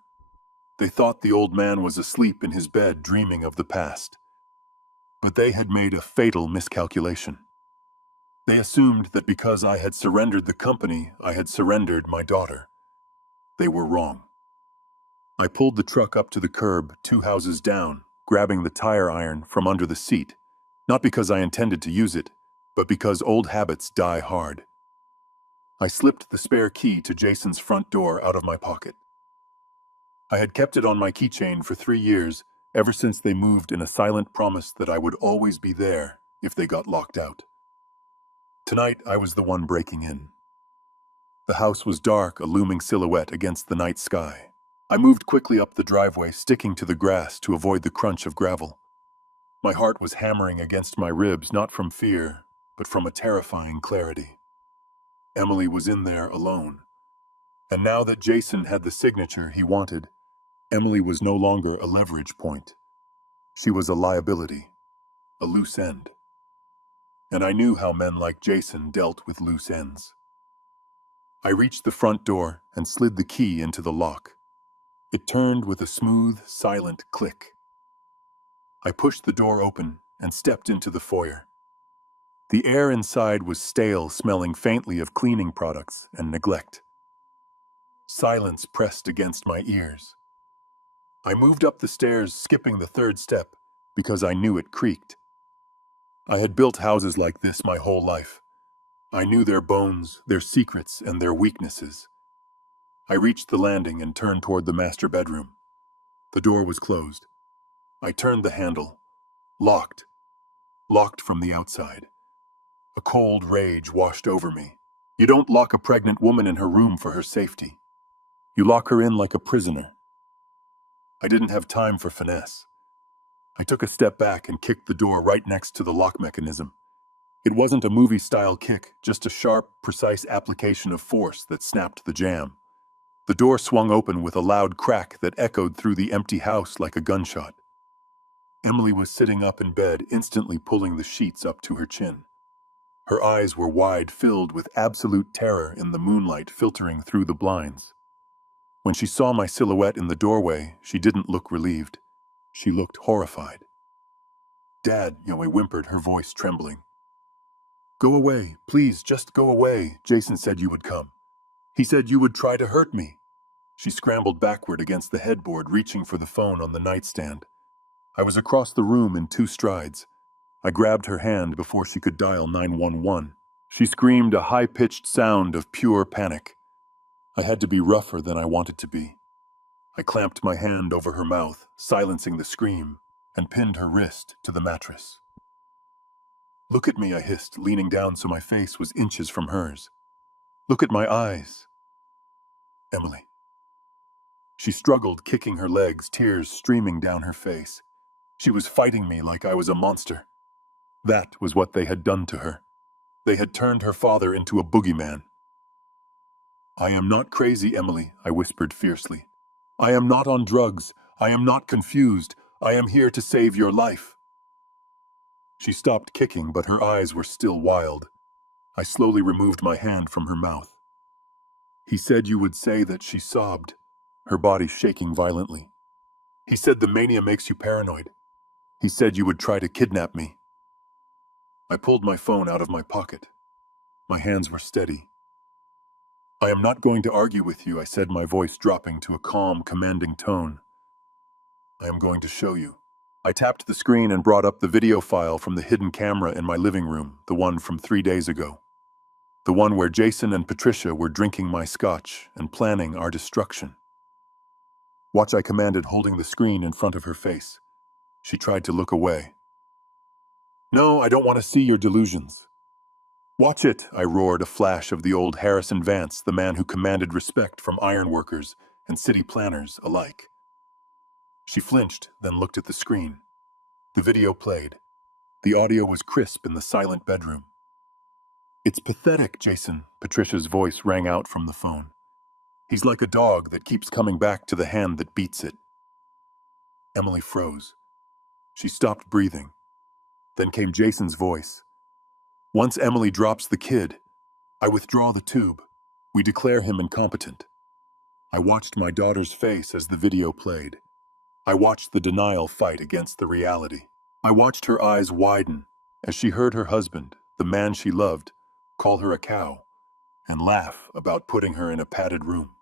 They thought the old man was asleep in his bed dreaming of the past. But they had made a fatal miscalculation. They assumed that because I had surrendered the company, I had surrendered my daughter. They were wrong. I pulled the truck up to the curb, 2 houses down, grabbing the tire iron from under the seat, not because I intended to use it, but because old habits die hard. I slipped the spare key to Jason's front door out of my pocket. I had kept it on my keychain for 3 years, ever since they moved in a silent promise that I would always be there if they got locked out. Tonight, I was the one breaking in. The house was dark, a looming silhouette against the night sky. I moved quickly up the driveway, sticking to the grass to avoid the crunch of gravel. My heart was hammering against my ribs, not from fear, but from a terrifying clarity. Emily was in there alone. And now that Jason had the signature he wanted, Emily was no longer a leverage point. She was a liability, a loose end. And I knew how men like Jason dealt with loose ends. I reached the front door and slid the key into the lock. It turned with a smooth, silent click. I pushed the door open and stepped into the foyer. The air inside was stale, smelling faintly of cleaning products and neglect. Silence pressed against my ears. I moved up the stairs, skipping the 3rd step, because I knew it creaked. I had built houses like this my whole life. I knew their bones, their secrets, and their weaknesses. I reached the landing and turned toward the master bedroom. The door was closed. I turned the handle. Locked. Locked from the outside. A cold rage washed over me. You don't lock a pregnant woman in her room for her safety. You lock her in like a prisoner. I didn't have time for finesse. I took a step back and kicked the door right next to the lock mechanism. It wasn't a movie-style kick, just a sharp, precise application of force that snapped the jam. The door swung open with a loud crack that echoed through the empty house like a gunshot. Emily was sitting up in bed, instantly pulling the sheets up to her chin. Her eyes were wide, filled with absolute terror in the moonlight filtering through the blinds. When she saw my silhouette in the doorway, she didn't look relieved. She looked horrified. "Dad," Yoe whimpered, her voice trembling. "Go away, please, just go away. Jason said you would come. He said you would try to hurt me." She scrambled backward against the headboard, reaching for the phone on the nightstand. I was across the room in 2 strides. I grabbed her hand before she could dial 911. She screamed a high-pitched sound of pure panic. I had to be rougher than I wanted to be. I clamped my hand over her mouth, silencing the scream, and pinned her wrist to the mattress. "Look at me," I hissed, leaning down so my face was inches from hers. "Look at my eyes." "Emily." She struggled, kicking her legs, tears streaming down her face. She was fighting me like I was a monster. That was what they had done to her. They had turned her father into a boogeyman. "I am not crazy, Emily," I whispered fiercely. "I am not on drugs. I am not confused. I am here to save your life." She stopped kicking, but her eyes were still wild. I slowly removed my hand from her mouth. "He said you would say that," she sobbed, her body shaking violently. "He said the mania makes you paranoid. He said you would try to kidnap me. I pulled my phone out of my pocket. My hands were steady. I am not going to argue with you, I said, my voice dropping to a calm, commanding tone. I am going to show you. I tapped the screen and brought up the video file from the hidden camera in my living room, the one from 3 days ago. The one where Jason and Patricia were drinking my scotch and planning our destruction. Watch, I commanded, holding the screen in front of her face. She tried to look away. No, I don't want to see your delusions. Watch it, I roared, a flash of the old Harrison Vance, the man who commanded respect from ironworkers and city planners alike. She flinched, then looked at the screen. The video played. The audio was crisp in the silent bedroom. It's pathetic, Jason, Patricia's voice rang out from the phone. He's like a dog that keeps coming back to the hand that beats it. Emily froze. She stopped breathing. Then came Jason's voice. Once Emily drops the kid, I withdraw the tube. We declare him incompetent. I watched my daughter's face as the video played. I watched the denial fight against the reality. I watched her eyes widen as she heard her husband, the man she loved, call her a cow and laugh about putting her in a padded room.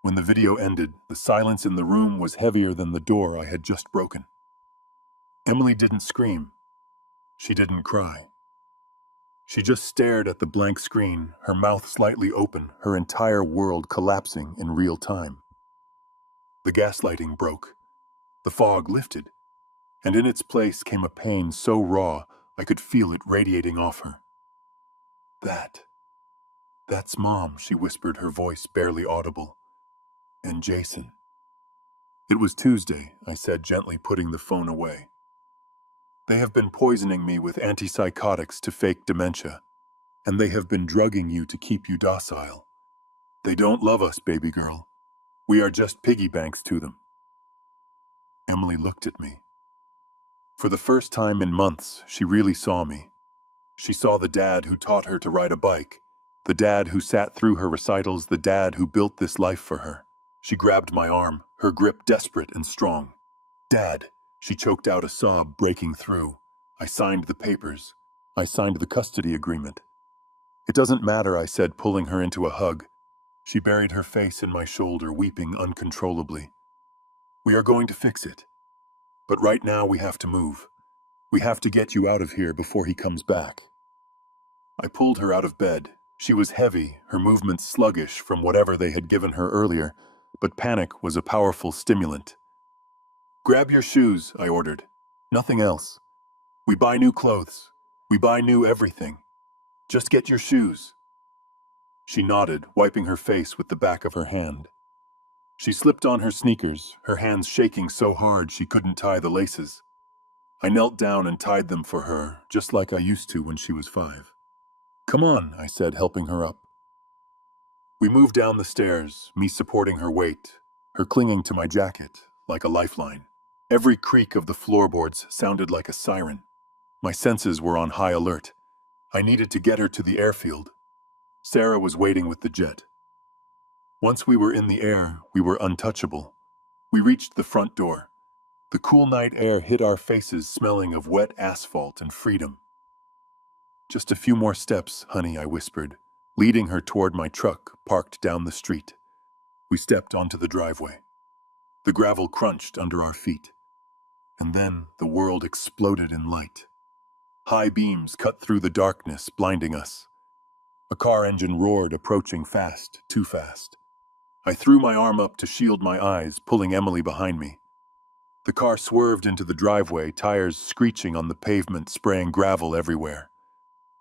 When the video ended, the silence in the room was heavier than the door I had just broken. Emily didn't scream. She didn't cry. She just stared at the blank screen, her mouth slightly open, her entire world collapsing in real time. The gaslighting broke. The fog lifted, and in its place came a pain so raw I could feel it radiating off her. That's Mom, she whispered, her voice barely audible. And Jason. It was Tuesday, I said, gently putting the phone away. They have been poisoning me with antipsychotics to fake dementia, and they have been drugging you to keep you docile. They don't love us, baby girl. We are just piggy banks to them. Emily looked at me. For the first time in months, she really saw me. She saw the dad who taught her to ride a bike, the dad who sat through her recitals, the dad who built this life for her. She grabbed my arm, her grip desperate and strong. Dad, she choked out, a sob breaking through. I signed the papers. I signed the custody agreement. It doesn't matter, I said, pulling her into a hug. She buried her face in my shoulder, weeping uncontrollably. We are going to fix it. But right now we have to move. We have to get you out of here before he comes back. I pulled her out of bed. She was heavy, her movements sluggish from whatever they had given her earlier, but panic was a powerful stimulant. Grab your shoes, I ordered. Nothing else. We buy new clothes. We buy new everything. Just get your shoes. She nodded, wiping her face with the back of her hand. She slipped on her sneakers, her hands shaking so hard she couldn't tie the laces. I knelt down and tied them for her, just like I used to when she was 5. Come on, I said, helping her up. We moved down the stairs, me supporting her weight, her clinging to my jacket like a lifeline. Every creak of the floorboards sounded like a siren. My senses were on high alert. I needed to get her to the airfield. Sarah was waiting with the jet. Once we were in the air, we were untouchable. We reached the front door. The cool night air hit our faces, smelling of wet asphalt and freedom. Just a few more steps, honey, I whispered, leading her toward my truck parked down the street. We stepped onto the driveway. The gravel crunched under our feet. And then the world exploded in light. High beams cut through the darkness, blinding us. A car engine roared, approaching fast, too fast. I threw my arm up to shield my eyes, pulling Emily behind me. The car swerved into the driveway, tires screeching on the pavement, spraying gravel everywhere.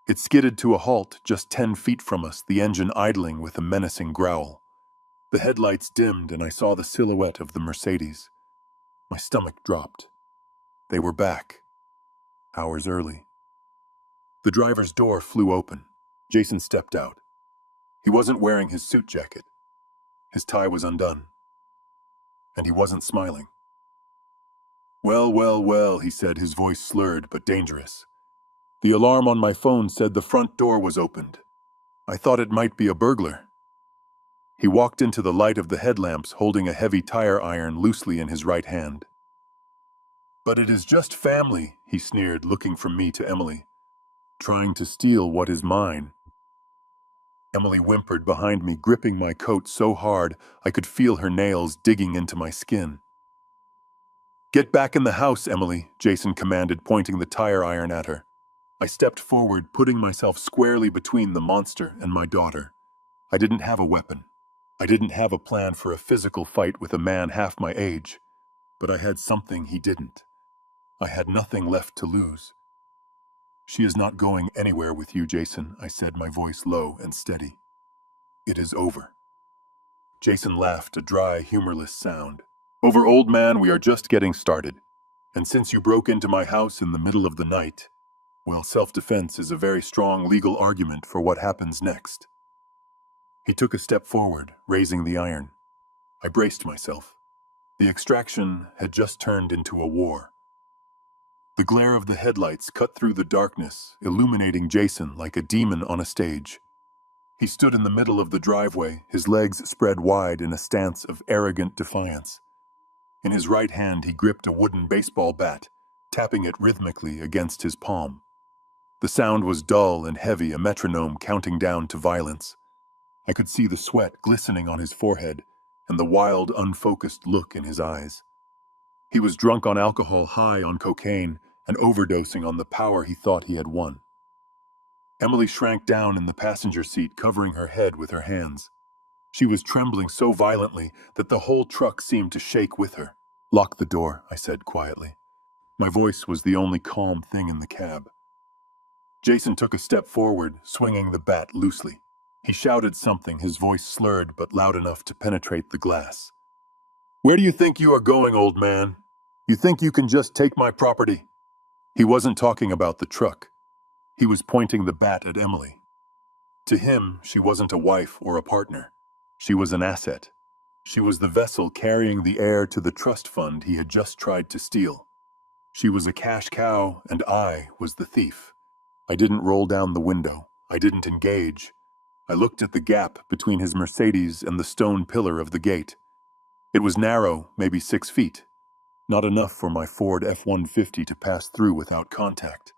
It skidded to a halt just 10 feet from us, the engine idling with a menacing growl. The headlights dimmed and I saw the silhouette of the Mercedes. My stomach dropped. They were back. Hours early. The driver's door flew open. Jason stepped out. He wasn't wearing his suit jacket. His tie was undone. And he wasn't smiling. Well, well, well, he said, his voice slurred but dangerous. The alarm on my phone said the front door was opened. I thought it might be a burglar. He walked into the light of the headlamps, holding a heavy tire iron loosely in his right hand. But it is just family, he sneered, looking from me to Emily. Trying to steal what is mine. Emily whimpered behind me, gripping my coat so hard I could feel her nails digging into my skin. Get back in the house, Emily, Jason commanded, pointing the tire iron at her. I stepped forward, putting myself squarely between the monster and my daughter. I didn't have a weapon. I didn't have a plan for a physical fight with a man half my age. But I had something he didn't. I had nothing left to lose. She is not going anywhere with you, Jason, I said, my voice low and steady. It is over. Jason laughed, a dry, humorless sound. Over, old man, we are just getting started. And since you broke into my house in the middle of the night, well, self-defense is a very strong legal argument for what happens next. He took a step forward, raising the iron. I braced myself. The extraction had just turned into a war. The glare of the headlights cut through the darkness, illuminating Jason like a demon on a stage. He stood in the middle of the driveway, his legs spread wide in a stance of arrogant defiance. In his right hand, he gripped a wooden baseball bat, tapping it rhythmically against his palm. The sound was dull and heavy, a metronome counting down to violence. I could see the sweat glistening on his forehead and the wild, unfocused look in his eyes. He was drunk on alcohol, high on cocaine, and overdosing on the power he thought he had won. Emily shrank down in the passenger seat, covering her head with her hands. She was trembling so violently that the whole truck seemed to shake with her. Lock the door, I said quietly. My voice was the only calm thing in the cab. Jason took a step forward, swinging the bat loosely. He shouted something, his voice slurred but loud enough to penetrate the glass. Where do you think you are going, old man? You think you can just take my property? He wasn't talking about the truck. He was pointing the bat at Emily. To him, she wasn't a wife or a partner. She was an asset. She was the vessel carrying the heir to the trust fund he had just tried to steal. She was a cash cow, and I was the thief. I didn't roll down the window. I didn't engage. I looked at the gap between his Mercedes and the stone pillar of the gate. It was narrow, maybe 6 feet. Not enough for my Ford F-150 to pass through without contact.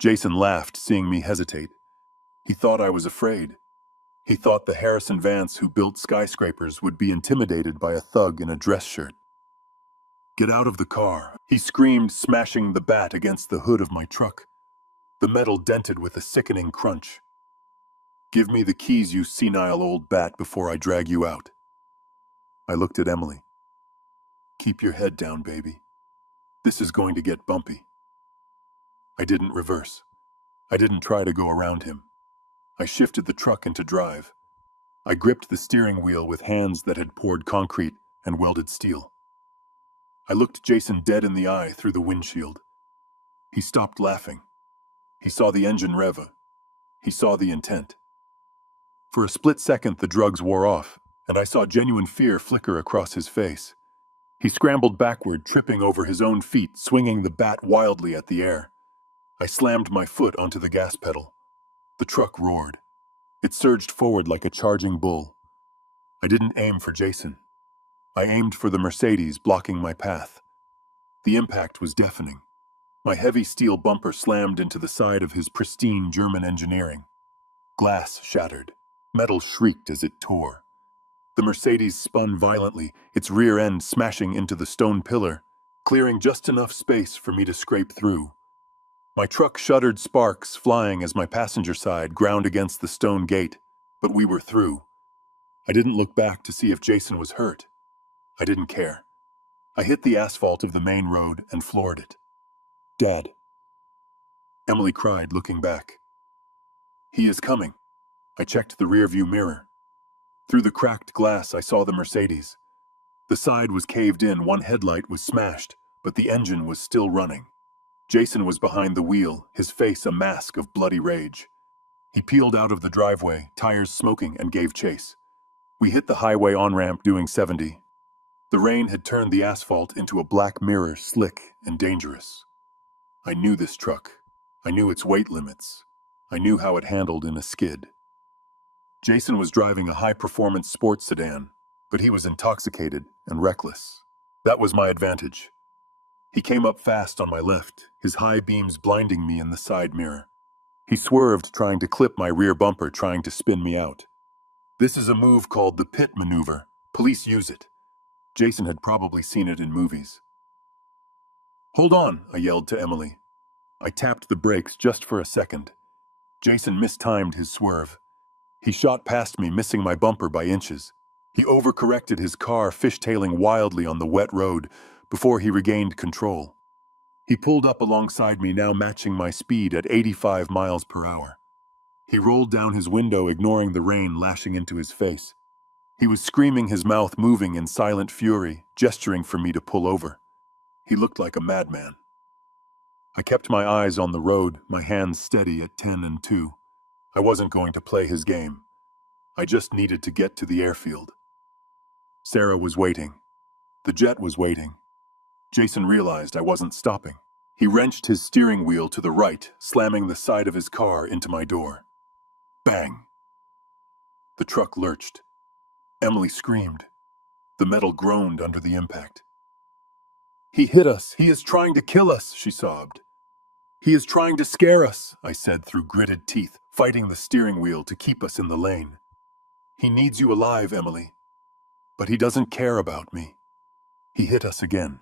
Jason laughed, seeing me hesitate. He thought I was afraid. He thought the Harrison Vance who built skyscrapers would be intimidated by a thug in a dress shirt. Get out of the car, he screamed, smashing the bat against the hood of my truck. The metal dented with a sickening crunch. Give me the keys, you senile old bat, before I drag you out. I looked at Emily. Keep your head down, baby. This is going to get bumpy. I didn't reverse. I didn't try to go around him. I shifted the truck into drive. I gripped the steering wheel with hands that had poured concrete and welded steel. I looked Jason dead in the eye through the windshield. He stopped laughing. He saw the engine rev. He saw the intent. For a split second, the drugs wore off, and I saw genuine fear flicker across his face. He scrambled backward, tripping over his own feet, swinging the bat wildly at the air. I slammed my foot onto the gas pedal. The truck roared. It surged forward like a charging bull. I didn't aim for Jason. I aimed for the Mercedes, blocking my path. The impact was deafening. My heavy steel bumper slammed into the side of his pristine German engineering. Glass shattered. Metal shrieked as it tore. The Mercedes spun violently, its rear end smashing into the stone pillar, clearing just enough space for me to scrape through. My truck shuddered, sparks flying as my passenger side ground against the stone gate, but we were through. I didn't look back to see if Jason was hurt. I didn't care. I hit the asphalt of the main road and floored it. Dad. Emily cried, looking back. He is coming. I checked the rearview mirror. Through the cracked glass, I saw the Mercedes. The side was caved in, one headlight was smashed, but the engine was still running. Jason was behind the wheel, his face a mask of bloody rage. He peeled out of the driveway, tires smoking, and gave chase. We hit the highway on-ramp doing 70. The rain had turned the asphalt into a black mirror, slick and dangerous. I knew this truck. I knew its weight limits. I knew how it handled in a skid. Jason was driving a high-performance sports sedan, but he was intoxicated and reckless. That was my advantage. He came up fast on my left, his high beams blinding me in the side mirror. He swerved, trying to clip my rear bumper, trying to spin me out. This is a move called the pit maneuver. Police use it. Jason had probably seen it in movies. "Hold on," I yelled to Emily. I tapped the brakes just for a second. Jason mistimed his swerve. He shot past me, missing my bumper by inches. He overcorrected his car, fishtailing wildly on the wet road before he regained control. He pulled up alongside me, now matching my speed at 85 miles per hour. He rolled down his window, ignoring the rain lashing into his face. He was screaming, his mouth moving in silent fury, gesturing for me to pull over. He looked like a madman. I kept my eyes on the road, my hands steady at 10 and 2. I wasn't going to play his game. I just needed to get to the airfield. Sarah was waiting. The jet was waiting. Jason realized I wasn't stopping. He wrenched his steering wheel to the right, slamming the side of his car into my door. Bang! The truck lurched. Emily screamed. The metal groaned under the impact. "He hit us! He is trying to kill us!" she sobbed. "He is trying to scare us," I said through gritted teeth, fighting the steering wheel to keep us in the lane. "He needs you alive, Emily. But he doesn't care about me." He hit us again.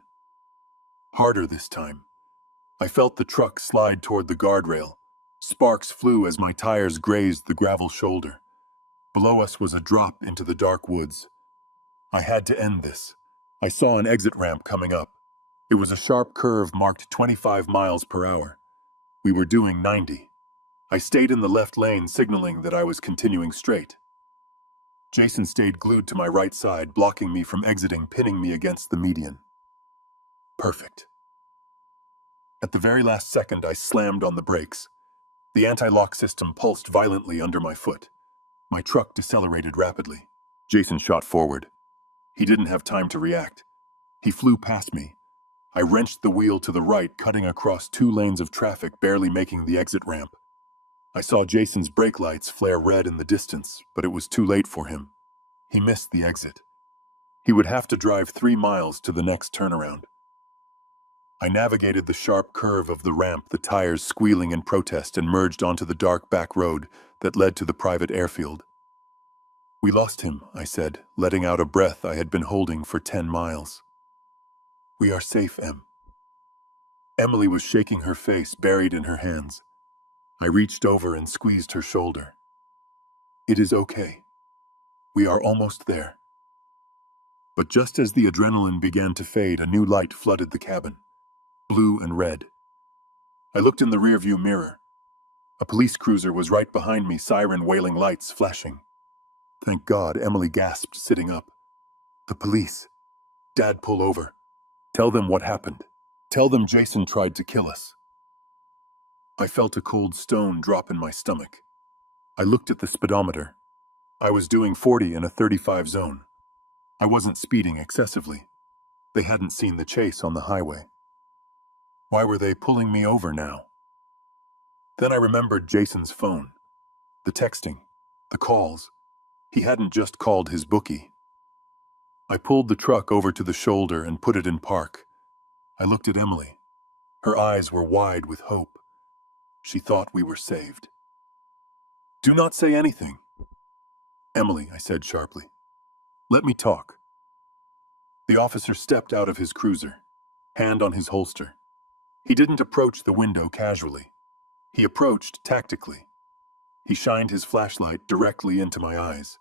Harder this time. I felt the truck slide toward the guardrail. Sparks flew as my tires grazed the gravel shoulder. Below us was a drop into the dark woods. I had to end this. I saw an exit ramp coming up. It was a sharp curve marked 25 miles per hour. We were doing 90. I stayed in the left lane, signaling that I was continuing straight. Jason stayed glued to my right side, blocking me from exiting, pinning me against the median. Perfect. At the very last second, I slammed on the brakes. The anti-lock system pulsed violently under my foot. My truck decelerated rapidly. Jason shot forward. He didn't have time to react. He flew past me. I wrenched the wheel to the right, cutting across 2 lanes of traffic, barely making the exit ramp. I saw Jason's brake lights flare red in the distance, but it was too late for him. He missed the exit. He would have to drive 3 miles to the next turnaround. I navigated the sharp curve of the ramp, the tires squealing in protest, and merged onto the dark back road that led to the private airfield. "We lost him," I said, letting out a breath I had been holding for 10 miles. "We are safe, Em." Emily was shaking her face, buried in her hands. I reached over and squeezed her shoulder. "It is okay. We are almost there." But just as the adrenaline began to fade, a new light flooded the cabin, blue and red. I looked in the rearview mirror. A police cruiser was right behind me, siren wailing, lights flashing. "Thank God," Emily gasped, sitting up. "The police." "Dad, pull over. Tell them what happened. Tell them Jason tried to kill us." I felt a cold stone drop in my stomach. I looked at the speedometer. I was doing 40 in a 35 zone. I wasn't speeding excessively. They hadn't seen the chase on the highway. Why were they pulling me over now? Then I remembered Jason's phone. The texting. The calls. He hadn't just called his bookie. I pulled the truck over to the shoulder and put it in park. I looked at Emily. Her eyes were wide with hope. She thought we were saved. "Do not say anything." "Emily," I said sharply. "Let me talk." The officer stepped out of his cruiser, hand on his holster. He didn't approach the window casually. He approached tactically. He shined his flashlight directly into my eyes.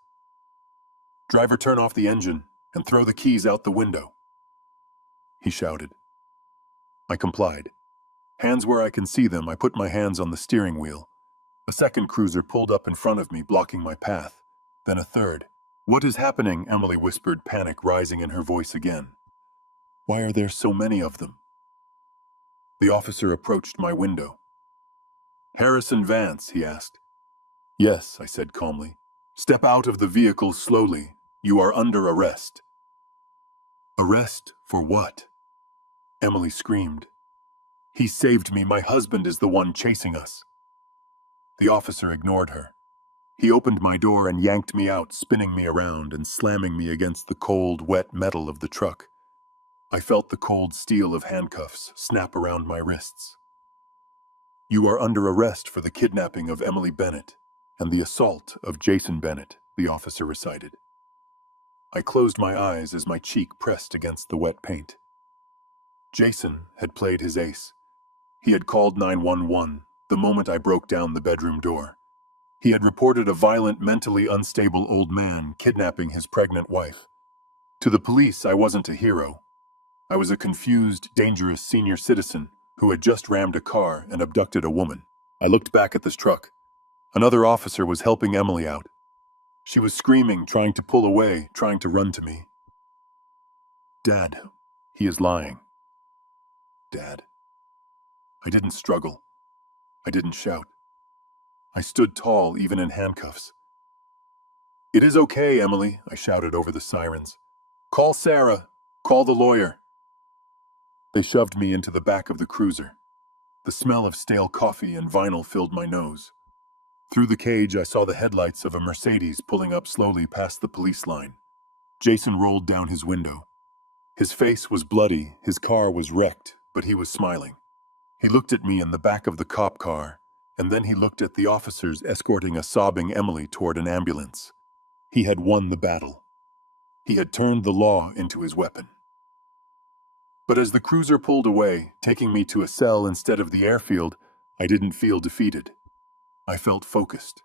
"Driver, turn off the engine and throw the keys out the window," he shouted. I complied. Hands where I can see them, I put my hands on the steering wheel. A second cruiser pulled up in front of me, blocking my path. Then a third. "What is happening?" Emily whispered, panic rising in her voice again. "Why are there so many of them?" The officer approached my window. "Harrison Vance?" he asked. "Yes," I said calmly. "Step out of the vehicle slowly. You are under arrest." "Arrest for what?" Emily screamed. "He saved me. My husband is the one chasing us." The officer ignored her. He opened my door and yanked me out, spinning me around and slamming me against the cold, wet metal of the truck. I felt the cold steel of handcuffs snap around my wrists. "You are under arrest for the kidnapping of Emily Bennett and the assault of Jason Bennett," the officer recited. I closed my eyes as my cheek pressed against the wet paint. Jason had played his ace. He had called 911 the moment I broke down the bedroom door. He had reported a violent, mentally unstable old man kidnapping his pregnant wife. To the police, I wasn't a hero. I was a confused, dangerous senior citizen who had just rammed a car and abducted a woman. I looked back at this truck. Another officer was helping Emily out. She was screaming, trying to pull away, trying to run to me. "Dad, he is lying." "Dad." I didn't struggle. I didn't shout. I stood tall, even in handcuffs. "It is okay, Emily," I shouted over the sirens. "Call Sarah. Call the lawyer." They shoved me into the back of the cruiser. The smell of stale coffee and vinyl filled my nose. Through the cage, I saw the headlights of a Mercedes pulling up slowly past the police line. Jason rolled down his window. His face was bloody, his car was wrecked, but he was smiling. He looked at me in the back of the cop car, and then he looked at the officers escorting a sobbing Emily toward an ambulance. He had won the battle. He had turned the law into his weapon. But as the cruiser pulled away, taking me to a cell instead of the airfield, I didn't feel defeated. I felt focused.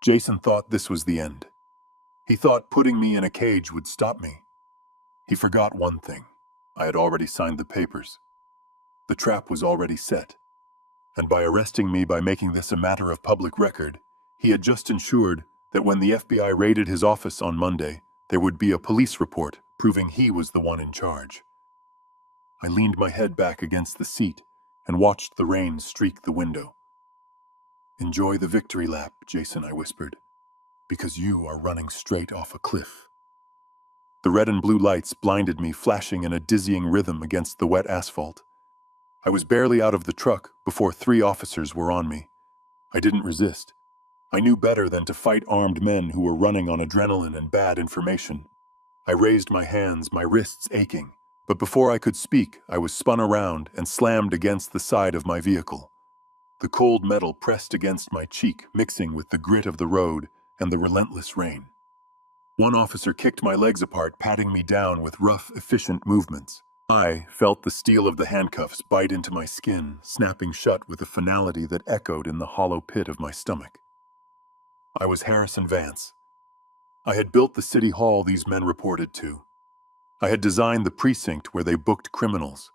Jason thought this was the end. He thought putting me in a cage would stop me. He forgot one thing. I had already signed the papers. The trap was already set. And by arresting me by making this a matter of public record, he had just ensured that when the FBI raided his office on Monday, there would be a police report proving he was the one in charge. I leaned my head back against the seat and watched the rain streak the window. "Enjoy the victory lap, Jason," I whispered, "because you are running straight off a cliff." The red and blue lights blinded me, flashing in a dizzying rhythm against the wet asphalt. I was barely out of the truck before 3 officers were on me. I didn't resist. I knew better than to fight armed men who were running on adrenaline and bad information. I raised my hands, my wrists aching, but before I could speak, I was spun around and slammed against the side of my vehicle. The cold metal pressed against my cheek, mixing with the grit of the road and the relentless rain. One officer kicked my legs apart, patting me down with rough, efficient movements. I felt the steel of the handcuffs bite into my skin, snapping shut with a finality that echoed in the hollow pit of my stomach. I was Harrison Vance. I had built the city hall these men reported to. I had designed the precinct where they booked criminals,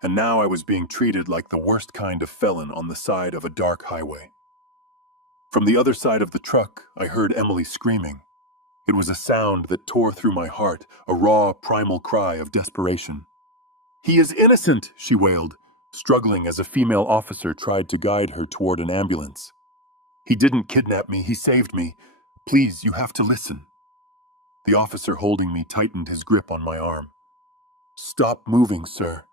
and now I was being treated like the worst kind of felon on the side of a dark highway. From the other side of the truck, I heard Emily screaming. It was a sound that tore through my heart, a raw, primal cry of desperation. "He is innocent," she wailed, struggling as a female officer tried to guide her toward an ambulance. "He didn't kidnap me, he saved me. Please, you have to listen." The officer holding me tightened his grip on my arm. "Stop moving, sir.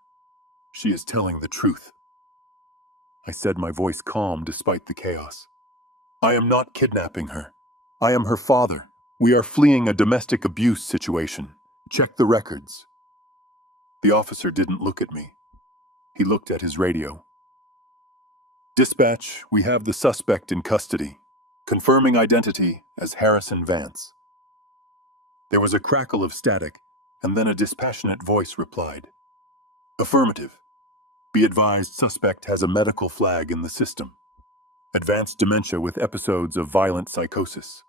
She is telling the truth." I said, my voice calm despite the chaos. "I am not kidnapping her. I am her father. We are fleeing a domestic abuse situation. Check the records." The officer didn't look at me. He looked at his radio. "Dispatch, we have the suspect in custody. Confirming identity as Harrison Vance." There was a crackle of static, and then a dispassionate voice replied. "Affirmative. Be advised, suspect has a medical flag in the system. Advanced dementia with episodes of violent psychosis.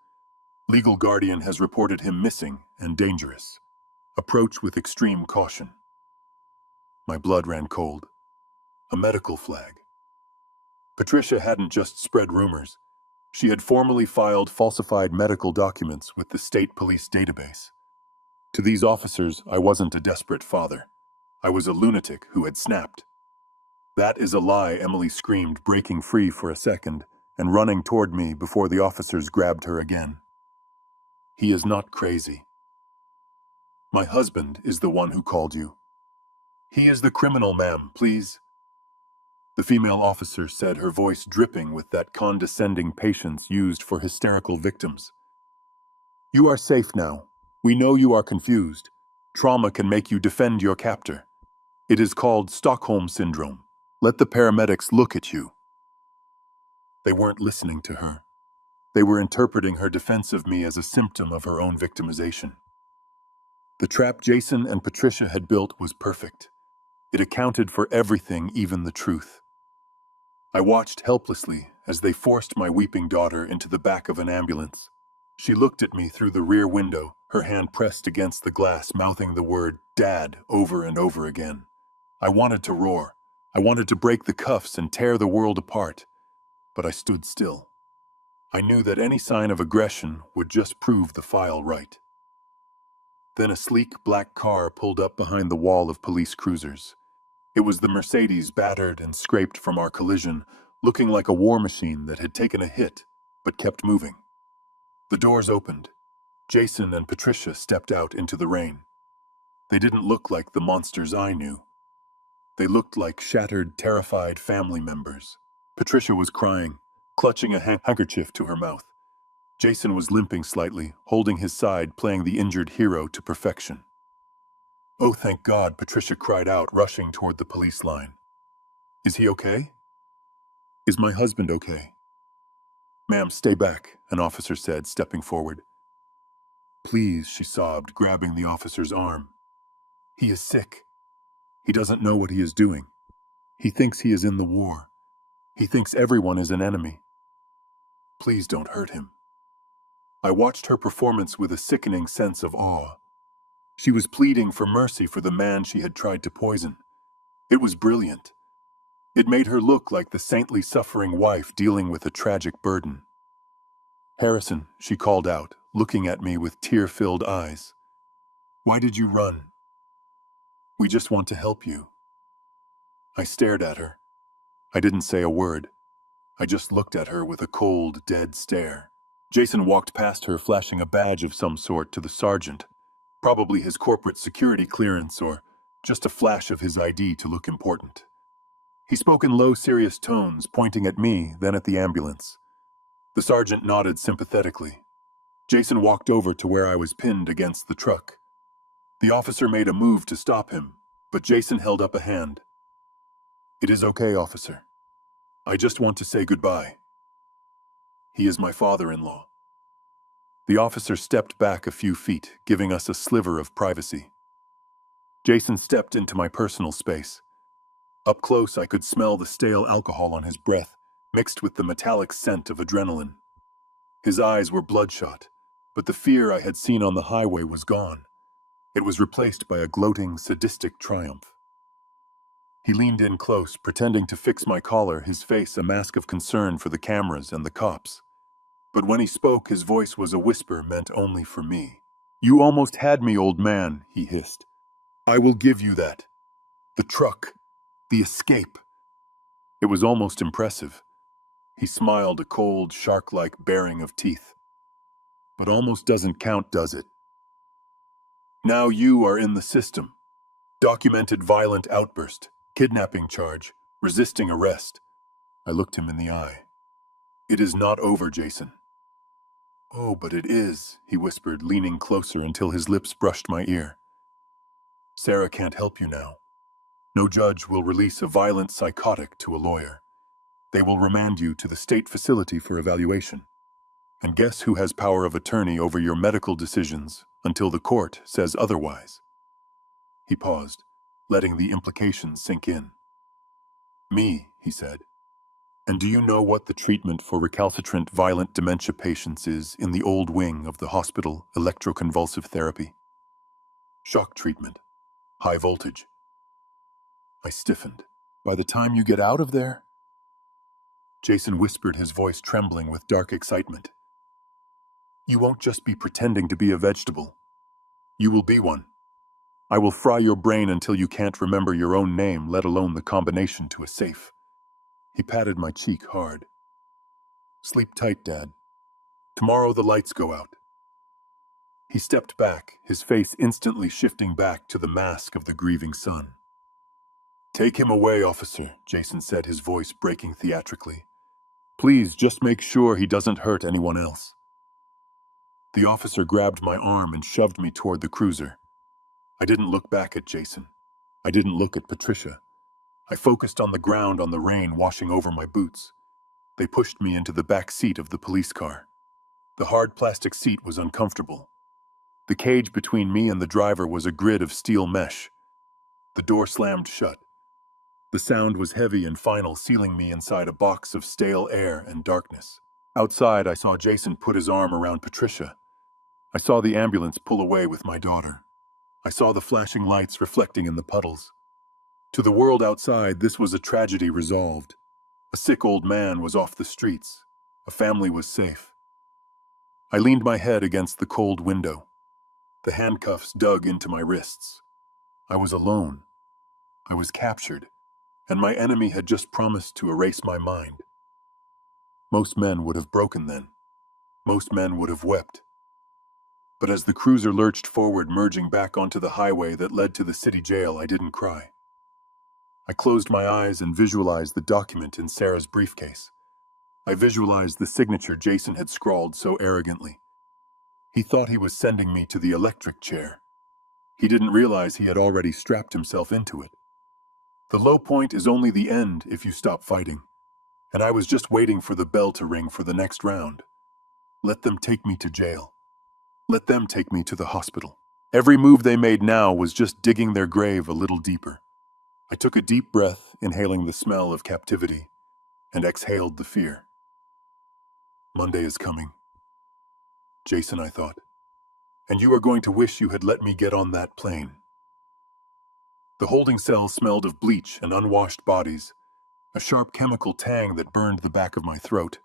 Legal guardian has reported him missing and dangerous. Approach with extreme caution." My blood ran cold. A medical flag. Patricia hadn't just spread rumors. She had formally filed falsified medical documents with the state police database. To these officers, I wasn't a desperate father. I was a lunatic who had snapped. "That is a lie," Emily screamed, breaking free for a second and running toward me before the officers grabbed her again. "He is not crazy. My husband is the one who called you. He is the criminal, ma'am, please." The female officer said, her voice dripping with that condescending patience used for hysterical victims. "You are safe now. We know you are confused. Trauma can make you defend your captor. It is called Stockholm Syndrome. Let the paramedics look at you." They weren't listening to her. They were interpreting her defense of me as a symptom of her own victimization. The trap Jason and Patricia had built was perfect. It accounted for everything, even the truth. I watched helplessly as they forced my weeping daughter into the back of an ambulance. She looked at me through the rear window, her hand pressed against the glass, mouthing the word "Dad" over and over again. I wanted to roar. I wanted to break the cuffs and tear the world apart, but I stood still. I knew that any sign of aggression would just prove the file right. Then a sleek black car pulled up behind the wall of police cruisers. It was the Mercedes, battered and scraped from our collision, looking like a war machine that had taken a hit, but kept moving. The doors opened. Jason and Patricia stepped out into the rain. They didn't look like the monsters I knew. They looked like shattered, terrified family members. Patricia was crying, clutching a handkerchief to her mouth. Jason was limping slightly, holding his side, playing the injured hero to perfection. "Oh, thank God," Patricia cried out, rushing toward the police line. "Is he okay? Is my husband okay?" "Ma'am, stay back," an officer said, stepping forward. "Please," she sobbed, grabbing the officer's arm. "He is sick. He doesn't know what he is doing. He thinks he is in the war. He thinks everyone is an enemy. Please don't hurt him." I watched her performance with a sickening sense of awe. She was pleading for mercy for the man she had tried to poison. It was brilliant. It made her look like the saintly suffering wife dealing with a tragic burden. "Harrison," she called out, looking at me with tear-filled eyes. "Why did you run?" "We just want to help you." I stared at her. I didn't say a word. I just looked at her with a cold, dead stare. Jason walked past her, flashing a badge of some sort to the sergeant. Probably his corporate security clearance or just a flash of his ID to look important. He spoke in low, serious tones, pointing at me, then at the ambulance. The sergeant nodded sympathetically. Jason walked over to where I was pinned against the truck. The officer made a move to stop him, but Jason held up a hand. "It is okay, officer. I just want to say goodbye. He is my father-in-law." The officer stepped back a few feet, giving us a sliver of privacy. Jason stepped into my personal space. Up close, I could smell the stale alcohol on his breath, mixed with the metallic scent of adrenaline. His eyes were bloodshot, but the fear I had seen on the highway was gone. It was replaced by a gloating, sadistic triumph. He leaned in close, pretending to fix my collar, his face a mask of concern for the cameras and the cops. But when he spoke, his voice was a whisper meant only for me. "You almost had me, old man," he hissed. "I will give you that. The truck. The escape." It was almost impressive. He smiled, a cold, shark-like baring of teeth. "But almost doesn't count, does it? Now you are in the system. Documented violent outburst, kidnapping charge, resisting arrest." I looked him in the eye. "It is not over, Jason." "Oh, but it is," he whispered, leaning closer until his lips brushed my ear. "Sarah can't help you now. No judge will release a violent psychotic to a lawyer. They will remand you to the state facility for evaluation. And guess who has power of attorney over your medical decisions until the court says otherwise?" He paused, letting the implications sink in. "Me," he said. "And do you know what the treatment for recalcitrant violent dementia patients is in the old wing of the hospital electroconvulsive therapy? Shock treatment. High voltage." I stiffened. "By the time you get out of there?" Jason whispered, his voice trembling with dark excitement. "You won't just be pretending to be a vegetable. You will be one. I will fry your brain until you can't remember your own name, let alone the combination to a safe." He patted my cheek hard. "Sleep tight, Dad. Tomorrow the lights go out." He stepped back, his face instantly shifting back to the mask of the grieving son. "Take him away, officer," Jason said, his voice breaking theatrically. "Please, just make sure he doesn't hurt anyone else." The officer grabbed my arm and shoved me toward the cruiser. I didn't look back at Jason. I didn't look at Patricia. I focused on the ground, on the rain washing over my boots. They pushed me into the back seat of the police car. The hard plastic seat was uncomfortable. The cage between me and the driver was a grid of steel mesh. The door slammed shut. The sound was heavy and final, sealing me inside a box of stale air and darkness. Outside, I saw Jason put his arm around Patricia. I saw the ambulance pull away with my daughter. I saw the flashing lights reflecting in the puddles. To the world outside, this was a tragedy resolved. A sick old man was off the streets. A family was safe. I leaned my head against the cold window. The handcuffs dug into my wrists. I was alone. I was captured, and my enemy had just promised to erase my mind. Most men would have broken then. Most men would have wept. But as the cruiser lurched forward, merging back onto the highway that led to the city jail, I didn't cry. I closed my eyes and visualized the document in Sarah's briefcase. I visualized the signature Jason had scrawled so arrogantly. He thought he was sending me to the electric chair. He didn't realize he had already strapped himself into it. The low point is only the end if you stop fighting, and I was just waiting for the bell to ring for the next round. Let them take me to jail. Let them take me to the hospital. Every move they made now was just digging their grave a little deeper. I took a deep breath, inhaling the smell of captivity, and exhaled the fear. Monday is coming. Jason, I thought, and you are going to wish you had let me get on that plane. The holding cell smelled of bleach and unwashed bodies, a sharp chemical tang that burned the back of my throat.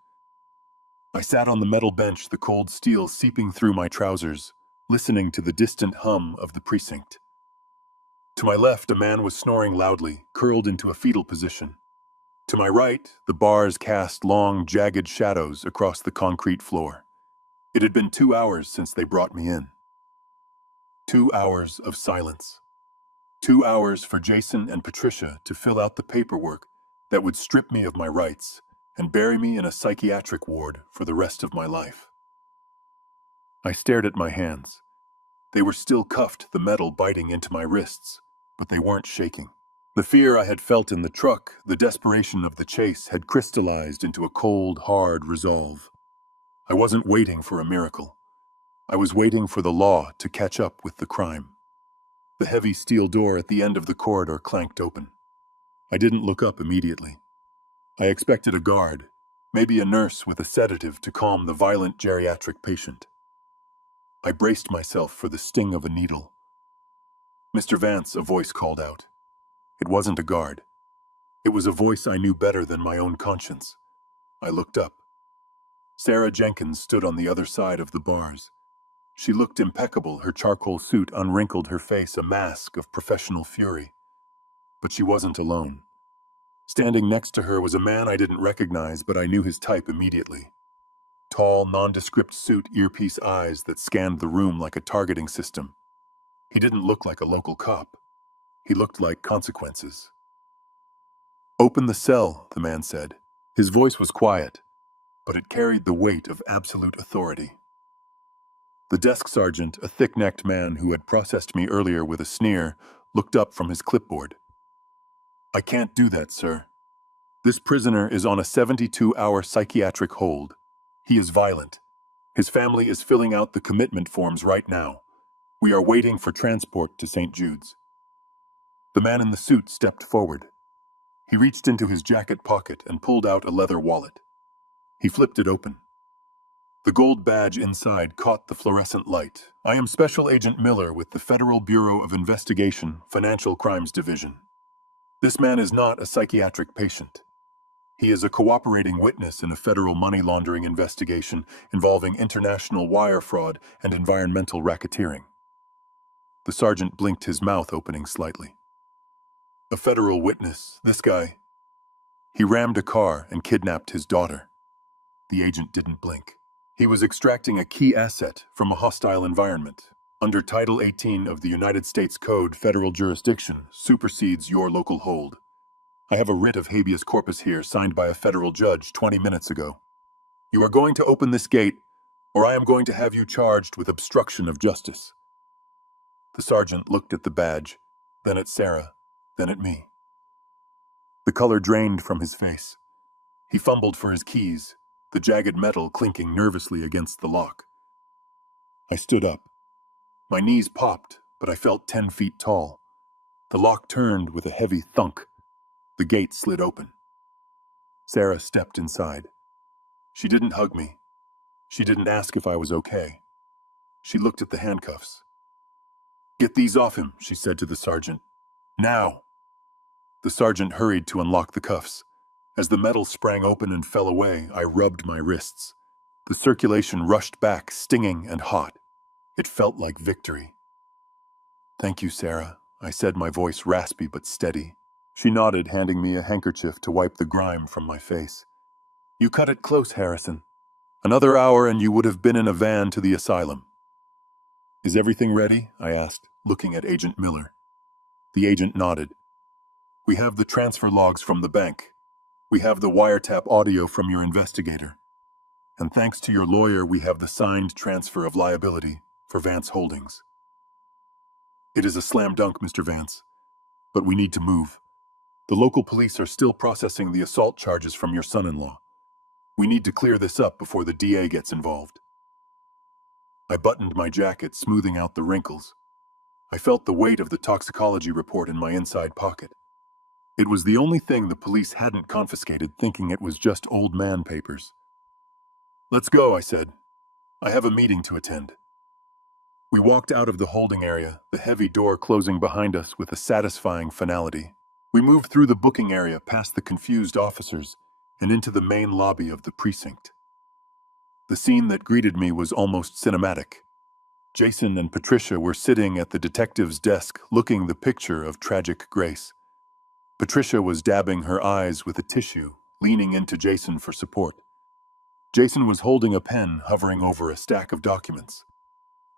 I sat on the metal bench, the cold steel seeping through my trousers, listening to the distant hum of the precinct. To my left, a man was snoring loudly, curled into a fetal position. To my right, the bars cast long, jagged shadows across the concrete floor. It had been 2 hours since they brought me in. 2 hours of silence. 2 hours for Jason and Patricia to fill out the paperwork that would strip me of my rights and bury me in a psychiatric ward for the rest of my life. I stared at my hands. They were still cuffed, the metal biting into my wrists, but they weren't shaking. The fear I had felt in the truck, the desperation of the chase, had crystallized into a cold, hard resolve. I wasn't waiting for a miracle. I was waiting for the law to catch up with the crime. The heavy steel door at the end of the corridor clanked open. I didn't look up immediately. I expected a guard, maybe a nurse with a sedative to calm the violent geriatric patient. I braced myself for the sting of a needle. "Mr. Vance," a voice called out. It wasn't a guard. It was a voice I knew better than my own conscience. I looked up. Sarah Jenkins stood on the other side of the bars. She looked impeccable, her charcoal suit unwrinkled, her face a mask of professional fury. But she wasn't alone. Standing next to her was a man I didn't recognize, but I knew his type immediately. Tall, nondescript suit, earpiece eyes that scanned the room like a targeting system. He didn't look like a local cop. He looked like consequences. "Open the cell," the man said. His voice was quiet, but it carried the weight of absolute authority. The desk sergeant, a thick-necked man who had processed me earlier with a sneer, looked up from his clipboard. "I can't do that, sir. This prisoner is on a 72-hour psychiatric hold. He is violent. His family is filling out the commitment forms right now. We are waiting for transport to St. Jude's." The man in the suit stepped forward. He reached into his jacket pocket and pulled out a leather wallet. He flipped it open. The gold badge inside caught the fluorescent light. "I am Special Agent Miller with the Federal Bureau of Investigation, Financial Crimes Division. This man is not a psychiatric patient. He is a cooperating witness in a federal money laundering investigation involving international wire fraud and environmental racketeering." The sergeant blinked, his mouth opening slightly. "A federal witness, this guy. He rammed a car and kidnapped his daughter." The agent didn't blink. "He was extracting a key asset from a hostile environment. Under Title 18 of the United States Code, federal jurisdiction supersedes your local hold. I have a writ of habeas corpus here signed by a federal judge 20 minutes ago. You are going to open this gate, or I am going to have you charged with obstruction of justice." The sergeant looked at the badge, then at Sarah, then at me. The color drained from his face. He fumbled for his keys, the jagged metal clinking nervously against the lock. I stood up. My knees popped, but I felt 10 feet tall. The lock turned with a heavy thunk. The gate slid open. Sarah stepped inside. She didn't hug me. She didn't ask if I was okay. She looked at the handcuffs. "Get these off him," she said to the sergeant. "Now!" The sergeant hurried to unlock the cuffs. As the metal sprang open and fell away, I rubbed my wrists. The circulation rushed back, stinging and hot. It felt like victory. "Thank you, Sarah," I said, my voice raspy but steady. She nodded, handing me a handkerchief to wipe the grime from my face. "You cut it close, Harrison. Another hour and you would have been in a van to the asylum." "Is everything ready?" I asked, looking at Agent Miller. The agent nodded. "We have the transfer logs from the bank. We have the wiretap audio from your investigator. And thanks to your lawyer, we have the signed transfer of liability for Vance Holdings." "It is a slam dunk, Mr. Vance. But we need to move. The local police are still processing the assault charges from your son-in-law. We need to clear this up before the DA gets involved." I buttoned my jacket, smoothing out the wrinkles. I felt the weight of the toxicology report in my inside pocket. It was the only thing the police hadn't confiscated, thinking it was just old man papers. "Let's go," I said. "I have a meeting to attend." We walked out of the holding area, the heavy door closing behind us with a satisfying finality. We moved through the booking area, past the confused officers, and into the main lobby of the precinct. The scene that greeted me was almost cinematic. Jason and Patricia were sitting at the detective's desk, looking the picture of tragic grace. Patricia was dabbing her eyes with a tissue, leaning into Jason for support. Jason was holding a pen, hovering over a stack of documents.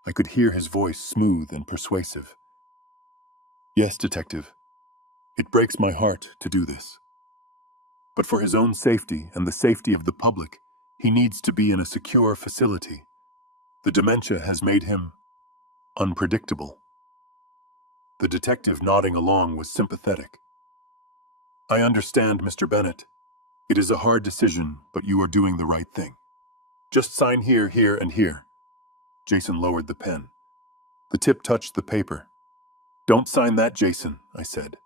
I could hear his voice, smooth and persuasive. "Yes, detective. It breaks my heart to do this. But for his own safety and the safety of the public, he needs to be in a secure facility. The dementia has made him unpredictable." The detective, nodding along, was sympathetic. "I understand, Mr. Bennett. It is a hard decision, but you are doing the right thing. Just sign here, here, and here." Jason lowered the pen. The tip touched the paper. "Don't sign that, Jason," I said.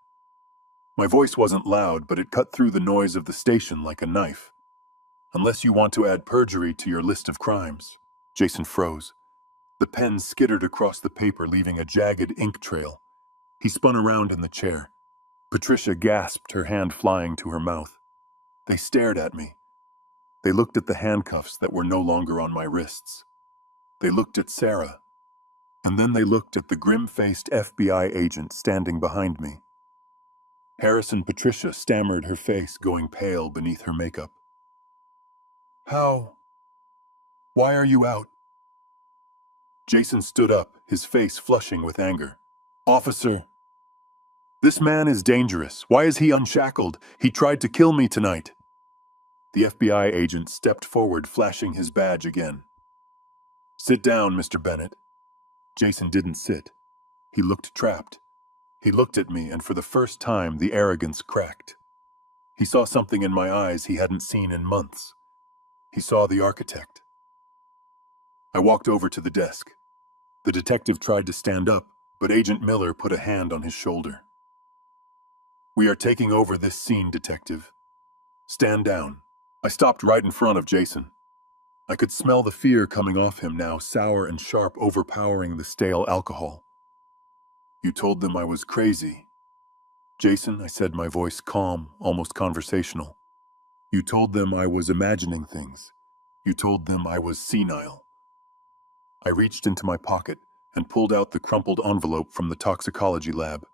My voice wasn't loud, but it cut through the noise of the station like a knife. "Unless you want to add perjury to your list of crimes." Jason froze. The pen skittered across the paper, leaving a jagged ink trail. He spun around in the chair. Patricia gasped, her hand flying to her mouth. They stared at me. They looked at the handcuffs that were no longer on my wrists. They looked at Sarah. And then they looked at the grim-faced FBI agent standing behind me. Harrison Patricia stammered, her face going pale beneath her makeup. "How? Why are you out?" Jason stood up, his face flushing with anger. "Officer, this man is dangerous. Why is he unshackled? He tried to kill me tonight." The FBI agent stepped forward, flashing his badge again. "Sit down, Mr. Bennett." Jason didn't sit. He looked trapped. He looked at me, and for the first time, the arrogance cracked. He saw something in my eyes he hadn't seen in months. He saw the architect. I walked over to the desk. The detective tried to stand up, but Agent Miller put a hand on his shoulder. "We are taking over this scene, detective. Stand down." I stopped right in front of Jason. I could smell the fear coming off him now, sour and sharp, overpowering the stale alcohol. "You told them I was crazy." "Jason," I said, my voice calm, almost conversational. "You told them I was imagining things. You told them I was senile." I reached into my pocket and pulled out the crumpled envelope from the toxicology lab.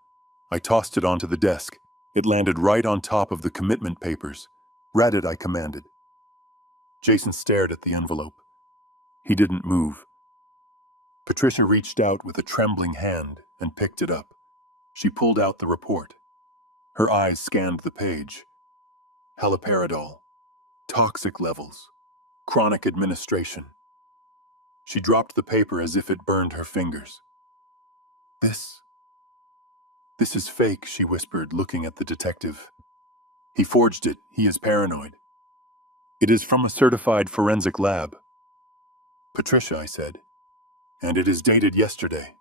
I tossed it onto the desk. It landed right on top of the commitment papers. "Read it," I commanded. Jason stared at the envelope. He didn't move. Patricia reached out with a trembling hand and picked it up. She pulled out the report. Her eyes scanned the page. Haloperidol. Toxic levels. Chronic administration. She dropped the paper as if it burned her fingers. This, this is fake, she whispered, looking at the detective. He forged it. He is paranoid. It is from a certified forensic lab. Patricia, I said, and it is dated yesterday.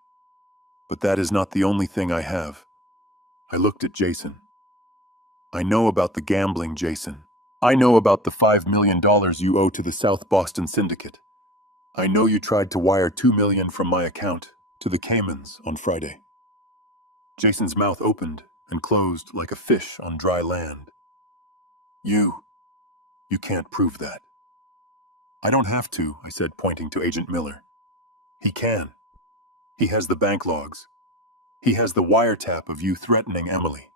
But that is not the only thing I have. I looked at Jason. I know about the gambling, Jason. I know about the $5 million you owe to the South Boston Syndicate. I know you tried to wire $2 million from my account to the Caymans on Friday. Jason's mouth opened and closed like a fish on dry land. You can't prove that. I don't have to, I said, pointing to Agent Miller. He can. He has the bank logs. He has the wiretap of you threatening Emily.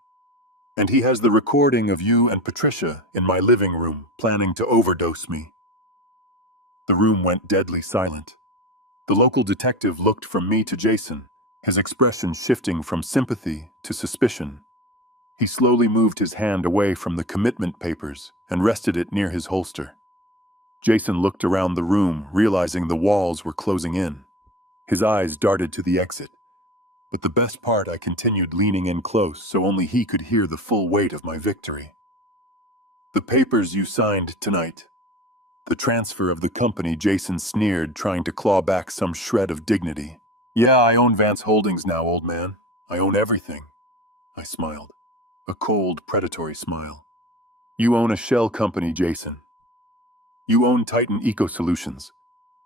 And he has the recording of you and Patricia in my living room planning to overdose me. The room went deadly silent. The local detective looked from me to Jason, his expression shifting from sympathy to suspicion. He slowly moved his hand away from the commitment papers and rested it near his holster. Jason looked around the room, realizing the walls were closing in. His eyes darted to the exit. But the best part, I continued leaning in close so only he could hear the full weight of my victory. The papers you signed tonight. The transfer of the company, Jason sneered, trying to claw back some shred of dignity. Yeah, I own Vance Holdings now, old man. I own everything. I smiled. A cold, predatory smile. You own a shell company, Jason. You own Titan Eco Solutions.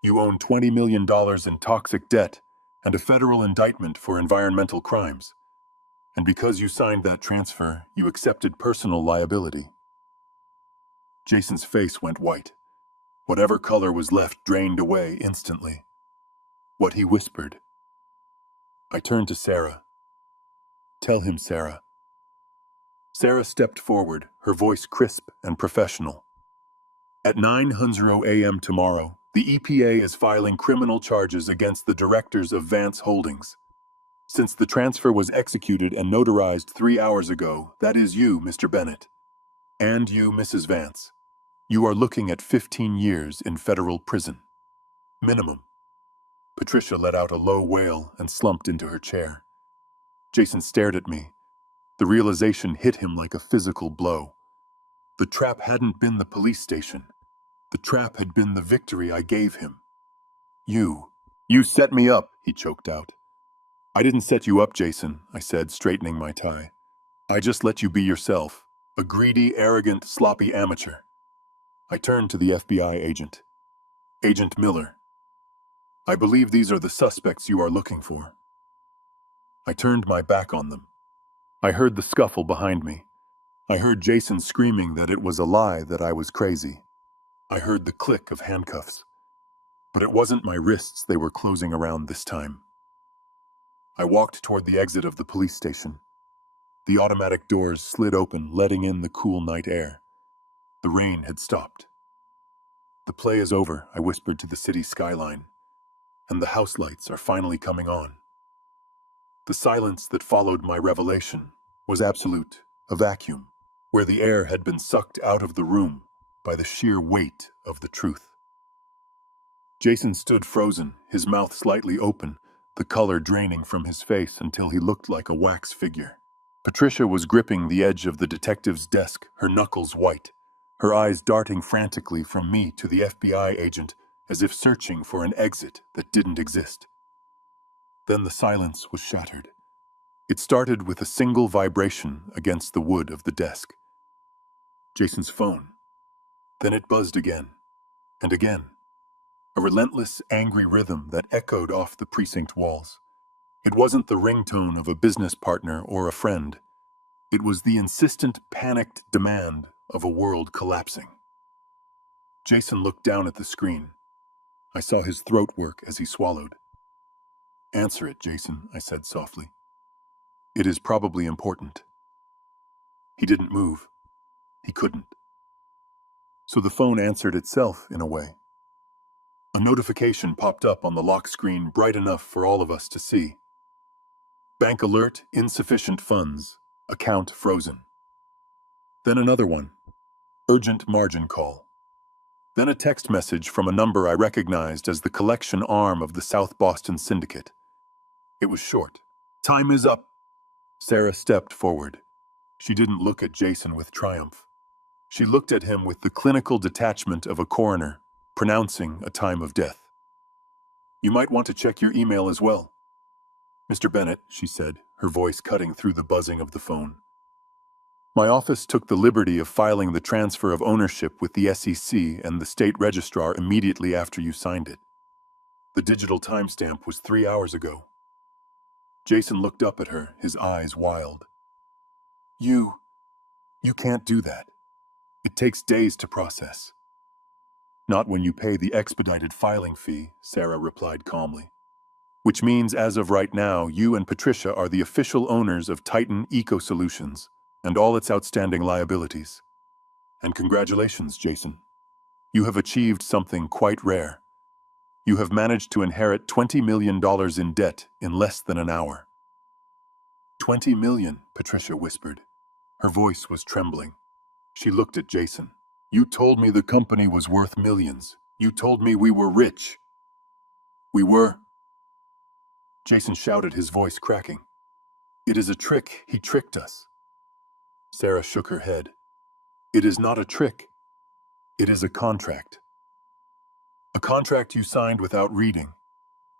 You own $20 million in toxic debt and a federal indictment for environmental crimes. And because you signed that transfer, you accepted personal liability. Jason's face went white. Whatever color was left drained away instantly. What he whispered. I turned to Sarah. Tell him, Sarah. Sarah stepped forward, her voice crisp and professional. At 9:00 a.m. tomorrow, the EPA is filing criminal charges against the directors of Vance Holdings. Since the transfer was executed and notarized 3 hours ago, that is you, Mr. Bennett. And you, Mrs. Vance. You are looking at 15 years in federal prison. Minimum. Patricia let out a low wail and slumped into her chair. Jason stared at me. The realization hit him like a physical blow. The trap hadn't been the police station. The trap had been the victory I gave him. You set me up, he choked out. I didn't set you up, Jason, I said, straightening my tie. I just let you be yourself, a greedy, arrogant, sloppy amateur. I turned to the FBI agent. Agent Miller. I believe these are the suspects you are looking for. I turned my back on them. I heard the scuffle behind me. I heard Jason screaming that it was a lie, that I was crazy. I heard the click of handcuffs. But it wasn't my wrists they were closing around this time. I walked toward the exit of the police station. The automatic doors slid open, letting in the cool night air. The rain had stopped. The play is over, I whispered to the city skyline, and the house lights are finally coming on. The silence that followed my revelation was absolute, a vacuum, where the air had been sucked out of the room by the sheer weight of the truth. Jason stood frozen, his mouth slightly open, the color draining from his face until he looked like a wax figure. Patricia was gripping the edge of the detective's desk, her knuckles white, her eyes darting frantically from me to the FBI agent as if searching for an exit that didn't exist. Then the silence was shattered. It started with a single vibration against the wood of the desk. Jason's phone. Then it buzzed again, and again. A relentless, angry rhythm that echoed off the precinct walls. It wasn't the ringtone of a business partner or a friend. It was the insistent, panicked demand of a world collapsing. Jason looked down at the screen. I saw his throat work as he swallowed. Answer it, Jason, I said softly. It is probably important. He didn't move. He couldn't. So the phone answered itself in a way. A notification popped up on the lock screen, bright enough for all of us to see. Bank alert, insufficient funds. Account frozen. Then another one. Urgent margin call. Then a text message from a number I recognized as the collection arm of the South Boston Syndicate. It was short. Time is up. Sarah stepped forward. She didn't look at Jason with triumph. She looked at him with the clinical detachment of a coroner, pronouncing a time of death. You might want to check your email as well. Mr. Bennett, she said, her voice cutting through the buzzing of the phone. My office took the liberty of filing the transfer of ownership with the SEC and the state registrar immediately after you signed it. The digital timestamp was 3 hours ago. Jason looked up at her, his eyes wild. You can't do that. It takes days to process. Not when you pay the expedited filing fee, Sarah replied calmly. Which means as of right now, you and Patricia are the official owners of Titan Eco Solutions and all its outstanding liabilities. And congratulations, Jason. You have achieved something quite rare. You have managed to inherit $20 million in debt in less than an hour. 20 million, Patricia whispered. Her voice was trembling. She looked at Jason. You told me the company was worth millions. You told me we were rich. We were? Jason shouted, his voice cracking. It is a trick. He tricked us. Sarah shook her head. It is not a trick. It is a contract. A contract you signed without reading.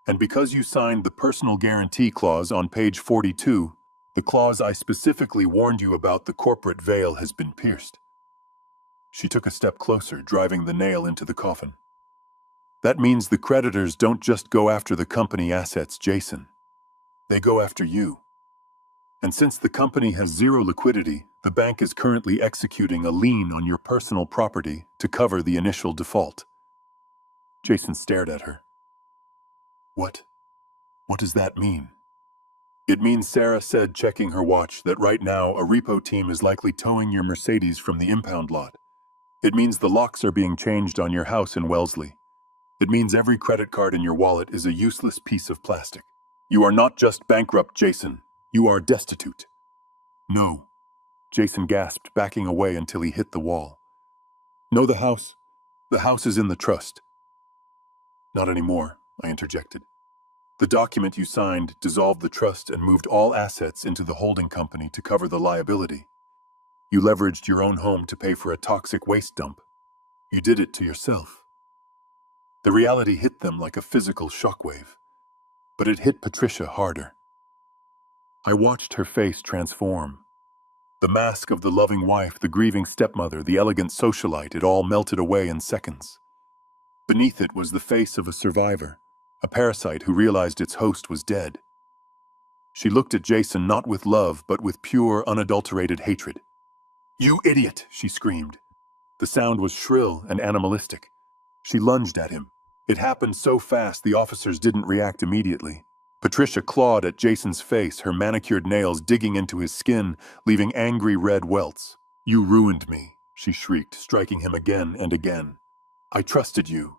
And because you signed the personal guarantee clause on page 42, the clause I specifically warned you about, the corporate veil has been pierced. She took a step closer, driving the nail into the coffin. That means the creditors don't just go after the company assets, Jason. They go after you. And since the company has zero liquidity, the bank is currently executing a lien on your personal property to cover the initial default. Jason stared at her. What? What does that mean? It means, Sarah said, checking her watch, that right now a repo team is likely towing your Mercedes from the impound lot. It means the locks are being changed on your house in Wellesley. It means every credit card in your wallet is a useless piece of plastic. You are not just bankrupt, Jason. You are destitute. No. Jason gasped, backing away until he hit the wall. No, the house. The house is in the trust. Not anymore, I interjected. The document you signed dissolved the trust and moved all assets into the holding company to cover the liability. You leveraged your own home to pay for a toxic waste dump. You did it to yourself. The reality hit them like a physical shockwave, but it hit Patricia harder. I watched her face transform. The mask of the loving wife, the grieving stepmother, the elegant socialite, it all melted away in seconds. Beneath it was the face of a survivor, a parasite who realized its host was dead. She looked at Jason not with love, but with pure, unadulterated hatred. You idiot, she screamed. The sound was shrill and animalistic. She lunged at him. It happened so fast the officers didn't react immediately. Patricia clawed at Jason's face, her manicured nails digging into his skin, leaving angry red welts. You ruined me, she shrieked, striking him again and again. I trusted you.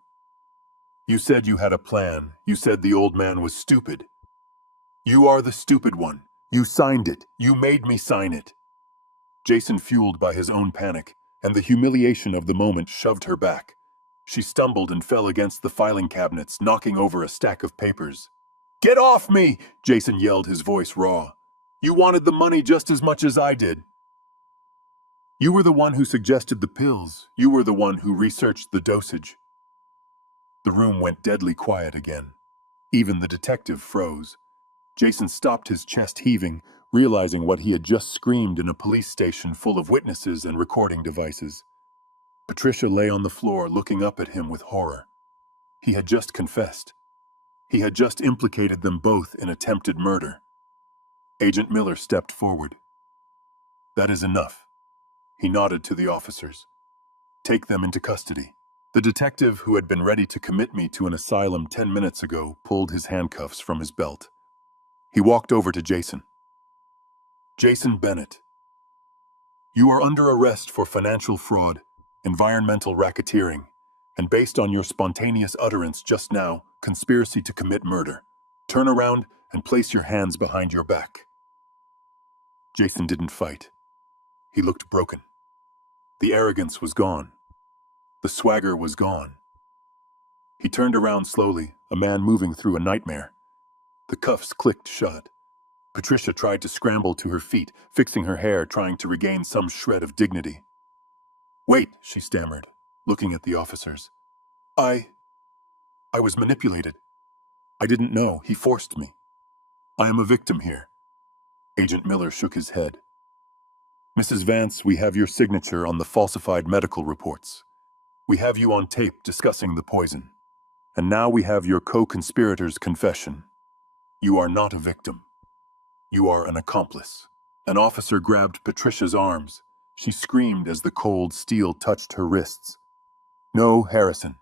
You said you had a plan. You said the old man was stupid. You are the stupid one. You signed it. You made me sign it. Jason, fueled by his own panic, and the humiliation of the moment, shoved her back. She stumbled and fell against the filing cabinets, knocking over a stack of papers. Get off me! Jason yelled, his voice raw. You wanted the money just as much as I did. You were the one who suggested the pills. You were the one who researched the dosage. The room went deadly quiet again. Even the detective froze. Jason stopped, his chest heaving, realizing what he had just screamed in a police station full of witnesses and recording devices. Patricia lay on the floor, looking up at him with horror. He had just confessed. He had just implicated them both in attempted murder. Agent Miller stepped forward. That is enough. He nodded to the officers. Take them into custody. The detective, who had been ready to commit me to an asylum 10 minutes ago, pulled his handcuffs from his belt. He walked over to Jason. Jason Bennett, you are under arrest for financial fraud, environmental racketeering, and based on your spontaneous utterance just now, conspiracy to commit murder. Turn around and place your hands behind your back. Jason didn't fight. He looked broken. The arrogance was gone. The swagger was gone. He turned around slowly, a man moving through a nightmare. The cuffs clicked shut. Patricia tried to scramble to her feet, fixing her hair, trying to regain some shred of dignity. "Wait," she stammered, looking at the officers. I was manipulated. I didn't know. He forced me. I am a victim here." Agent Miller shook his head. "Mrs. Vance, we have your signature on the falsified medical reports. We have you on tape discussing the poison. And now we have your co-conspirator's confession. You are not a victim. You are an accomplice." An officer grabbed Patricia's arms. She screamed as the cold steel touched her wrists. "No, Harrison.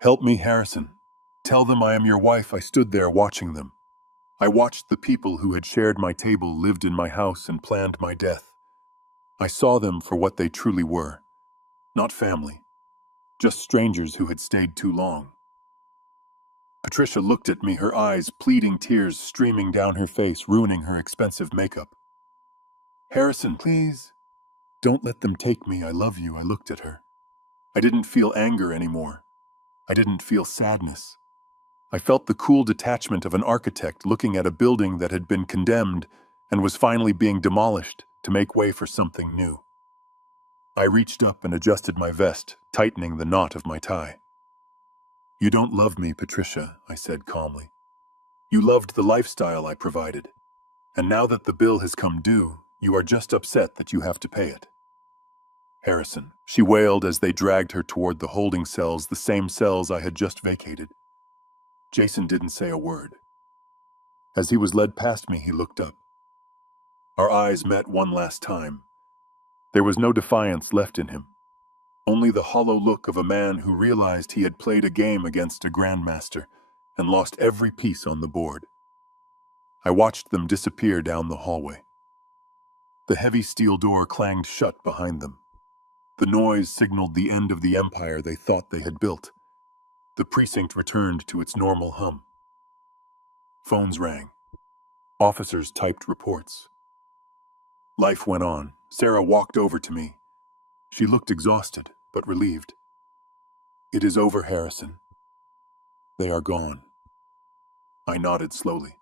Help me, Harrison. Tell them I am your wife." I stood there watching them. I watched the people who had shared my table, lived in my house, and planned my death. I saw them for what they truly were. Not family. Just strangers who had stayed too long. Patricia looked at me, her eyes pleading, tears streaming down her face, ruining her expensive makeup. "Harrison, please. Don't let them take me. I love you." I looked at her. I didn't feel anger anymore. I didn't feel sadness. I felt the cool detachment of an architect looking at a building that had been condemned and was finally being demolished to make way for something new. I reached up and adjusted my vest, tightening the knot of my tie. "You don't love me, Patricia," I said calmly. "You loved the lifestyle I provided. And now that the bill has come due, you are just upset that you have to pay it." "Harrison," she wailed as they dragged her toward the holding cells, the same cells I had just vacated. Jason didn't say a word. As he was led past me, he looked up. Our eyes met one last time. There was no defiance left in him, only the hollow look of a man who realized he had played a game against a grandmaster and lost every piece on the board. I watched them disappear down the hallway. The heavy steel door clanged shut behind them. The noise signaled the end of the empire they thought they had built. The precinct returned to its normal hum. Phones rang. Officers typed reports. Life went on. Sarah walked over to me. She looked exhausted, but relieved. "It is over, Harrison. They are gone." I nodded slowly.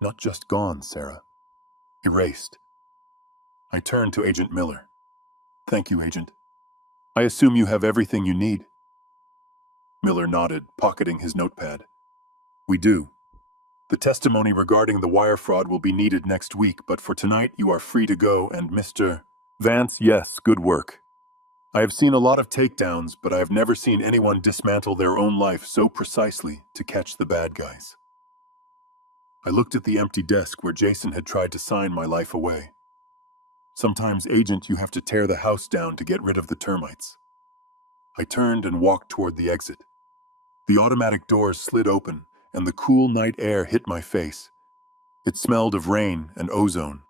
"Not just gone, Sarah. Erased." I turned to Agent Miller. "Thank you, Agent. I assume you have everything you need." Miller nodded, pocketing his notepad. "We do. The testimony regarding the wire fraud will be needed next week, but for tonight you are free to go, and Mr. Vance, yes, good work. I have seen a lot of takedowns, but I have never seen anyone dismantle their own life so precisely to catch the bad guys." I looked at the empty desk where Jason had tried to sign my life away. "Sometimes, Agent, you have to tear the house down to get rid of the termites." I turned and walked toward the exit. The automatic doors slid open, and the cool night air hit my face. It smelled of rain and ozone.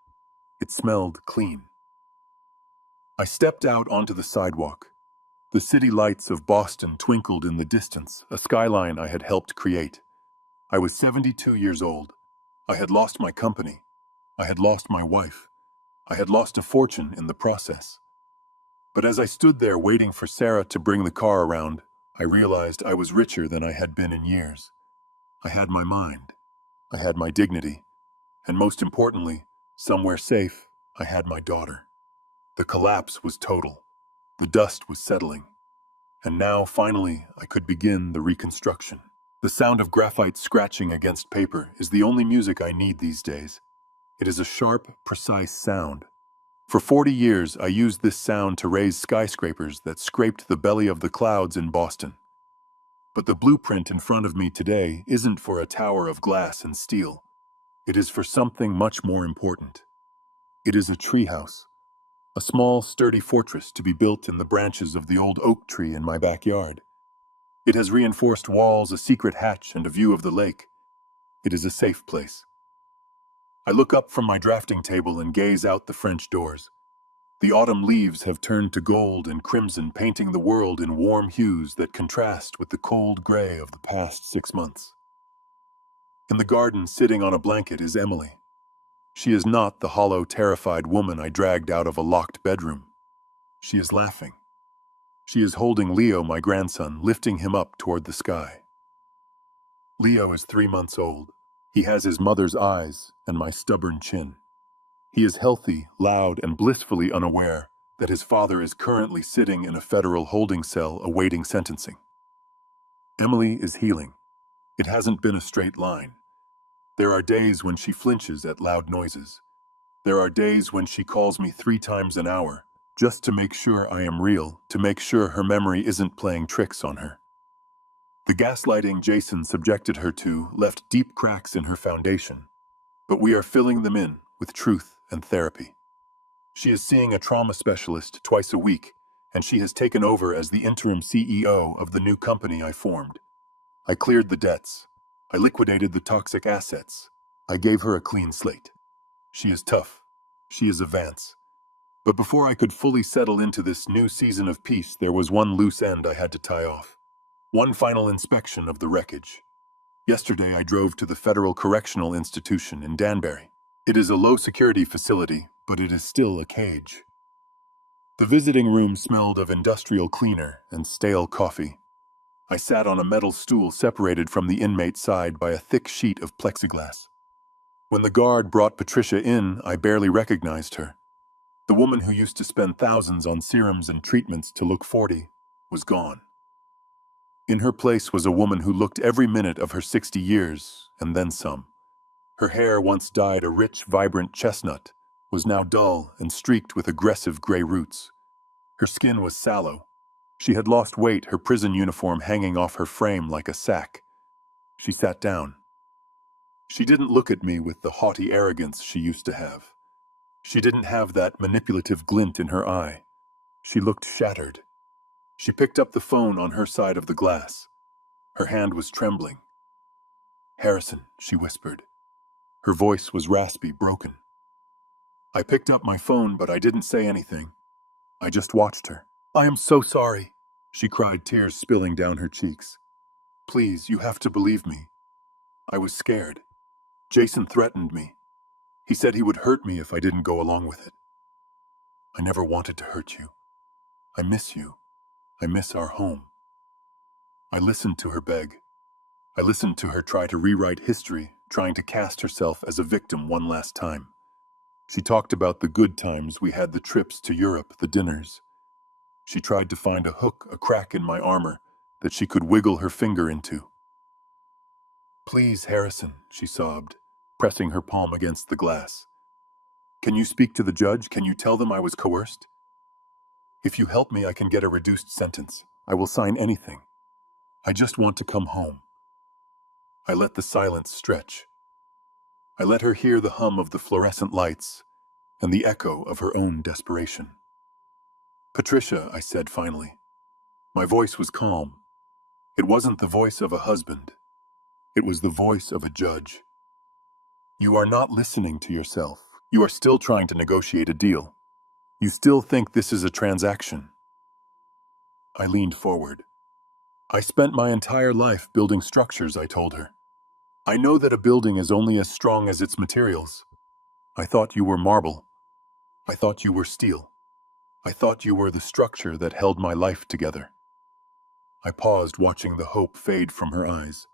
It smelled clean. I stepped out onto the sidewalk. The city lights of Boston twinkled in the distance, a skyline I had helped create. I was 72 years old. I had lost my company. I had lost my wife. I had lost a fortune in the process. But as I stood there waiting for Sarah to bring the car around, I realized I was richer than I had been in years. I had my mind. I had my dignity. And most importantly, somewhere safe, I had my daughter. The collapse was total. The dust was settling. And now, finally, I could begin the reconstruction. The sound of graphite scratching against paper is the only music I need these days. It is a sharp, precise sound. For 40 years, I used this sound to raise skyscrapers that scraped the belly of the clouds in Boston. But the blueprint in front of me today isn't for a tower of glass and steel. It is for something much more important. It is a treehouse, a small, sturdy fortress to be built in the branches of the old oak tree in my backyard. It has reinforced walls, a secret hatch, and a view of the lake. It is a safe place. I look up from my drafting table and gaze out the French doors. The autumn leaves have turned to gold and crimson, painting the world in warm hues that contrast with the cold gray of the past 6 months. In the garden, sitting on a blanket, is Emily. She is not the hollow, terrified woman I dragged out of a locked bedroom. She is laughing. She is holding Leo, my grandson, lifting him up toward the sky. Leo is 3 months old. He has his mother's eyes and my stubborn chin. He is healthy, loud, and blissfully unaware that his father is currently sitting in a federal holding cell awaiting sentencing. Emily is healing. It hasn't been a straight line. There are days when she flinches at loud noises. There are days when she calls me 3 times an hour, just to make sure I am real, to make sure her memory isn't playing tricks on her. The gaslighting Jason subjected her to left deep cracks in her foundation, but we are filling them in with truth and therapy. She is seeing a trauma specialist twice a week, and she has taken over as the interim CEO of the new company I formed. I cleared the debts. I liquidated the toxic assets. I gave her a clean slate. She is tough. She is a Vance. But before I could fully settle into this new season of peace, there was one loose end I had to tie off. One final inspection of the wreckage. Yesterday, I drove to the Federal Correctional Institution in Danbury. It is a low-security facility, but it is still a cage. The visiting room smelled of industrial cleaner and stale coffee. I sat on a metal stool separated from the inmate side by a thick sheet of plexiglass. When the guard brought Patricia in, I barely recognized her. The woman who used to spend thousands on serums and treatments to look 40 was gone. In her place was a woman who looked every minute of her 60 years, and then some. Her hair, once dyed a rich, vibrant chestnut, was now dull and streaked with aggressive gray roots. Her skin was sallow. She had lost weight, her prison uniform hanging off her frame like a sack. She sat down. She didn't look at me with the haughty arrogance she used to have. She didn't have that manipulative glint in her eye. She looked shattered. She picked up the phone on her side of the glass. Her hand was trembling. "Harrison," she whispered. Her voice was raspy, broken. I picked up my phone, but I didn't say anything. I just watched her. "I am so sorry," she cried, tears spilling down her cheeks. "Please, you have to believe me. I was scared. Jason threatened me. He said he would hurt me if I didn't go along with it. I never wanted to hurt you. I miss you. I miss our home." I listened to her beg. I listened to her try to rewrite history, trying to cast herself as a victim one last time. She talked about the good times we had, the trips to Europe, the dinners. She tried to find a hook, a crack in my armor that she could wiggle her finger into. "Please, Harrison," she sobbed, pressing her palm against the glass. "Can you speak to the judge? Can you tell them I was coerced? If you help me, I can get a reduced sentence. I will sign anything. I just want to come home." I let the silence stretch. I let her hear the hum of the fluorescent lights and the echo of her own desperation. "Patricia," I said finally. My voice was calm. It wasn't the voice of a husband. It was the voice of a judge. "You are not listening to yourself. You are still trying to negotiate a deal. You still think this is a transaction." I leaned forward. "I spent my entire life building structures," I told her. "I know that a building is only as strong as its materials. I thought you were marble. I thought you were steel. I thought you were the structure that held my life together." I paused, watching the hope fade from her eyes.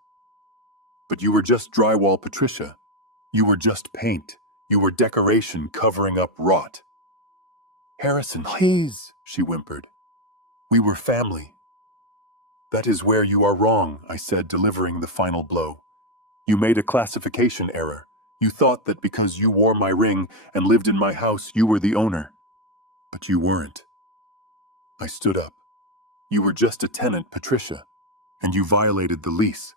"But you were just drywall, Patricia. You were just paint. You were decoration covering up rot." "Harrison, please," she whimpered. "We were family." "That is where you are wrong," I said, delivering the final blow. "You made a classification error. You thought that because you wore my ring and lived in my house, you were the owner. But you weren't." I stood up. "You were just a tenant, Patricia, and you violated the lease."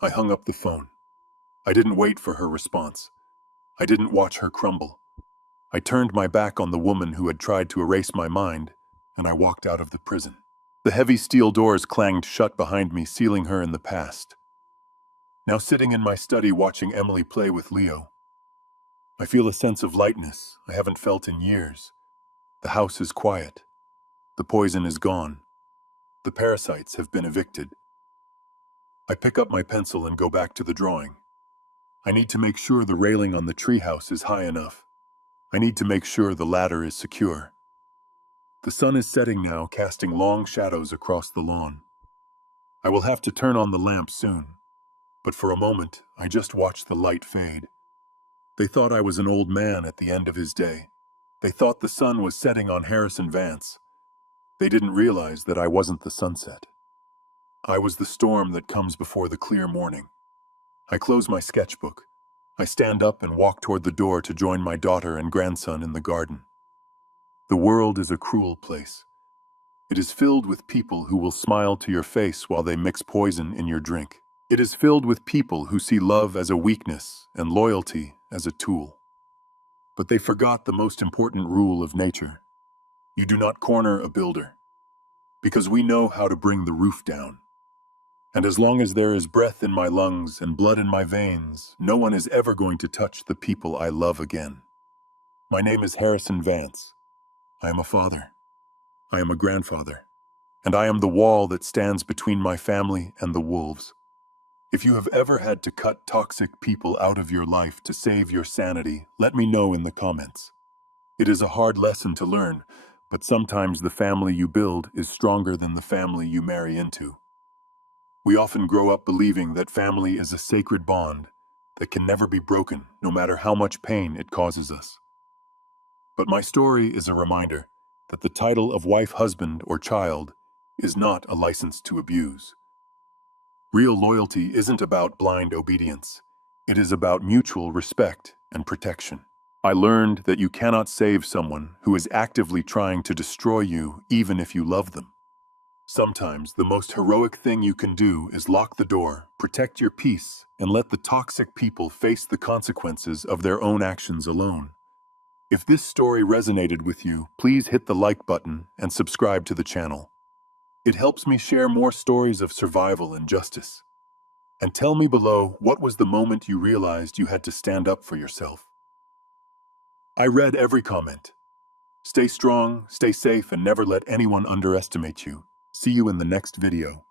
I hung up the phone. I didn't wait for her response. I didn't watch her crumble. I turned my back on the woman who had tried to erase my mind, and I walked out of the prison. The heavy steel doors clanged shut behind me, sealing her in the past. Now sitting in my study watching Emily play with Leo, I feel a sense of lightness I haven't felt in years. The house is quiet. The poison is gone. The parasites have been evicted. I pick up my pencil and go back to the drawing. I need to make sure the railing on the treehouse is high enough. I need to make sure the ladder is secure. The sun is setting now, casting long shadows across the lawn. I will have to turn on the lamp soon. But for a moment, I just watched the light fade. They thought I was an old man at the end of his day. They thought the sun was setting on Harrison Vance. They didn't realize that I wasn't the sunset. I was the storm that comes before the clear morning. I close my sketchbook. I stand up and walk toward the door to join my daughter and grandson in the garden. The world is a cruel place. It is filled with people who will smile to your face while they mix poison in your drink. It is filled with people who see love as a weakness and loyalty as a tool. But they forgot the most important rule of nature. You do not corner a builder, because we know how to bring the roof down. And as long as there is breath in my lungs and blood in my veins, no one is ever going to touch the people I love again. My name is Harrison Vance. I am a father. I am a grandfather. And I am the wall that stands between my family and the wolves. If you have ever had to cut toxic people out of your life to save your sanity, let me know in the comments. It is a hard lesson to learn, but sometimes the family you build is stronger than the family you marry into. We often grow up believing that family is a sacred bond that can never be broken, no matter how much pain it causes us. But my story is a reminder that the title of wife, husband, or child is not a license to abuse. Real loyalty isn't about blind obedience. It is about mutual respect and protection. I learned that you cannot save someone who is actively trying to destroy you, even if you love them. Sometimes the most heroic thing you can do is lock the door, protect your peace, and let the toxic people face the consequences of their own actions alone. If this story resonated with you, please hit the like button and subscribe to the channel. It helps me share more stories of survival and justice. And tell me below, what was the moment you realized you had to stand up for yourself? I read every comment. Stay strong, stay safe, and never let anyone underestimate you. See you in the next video.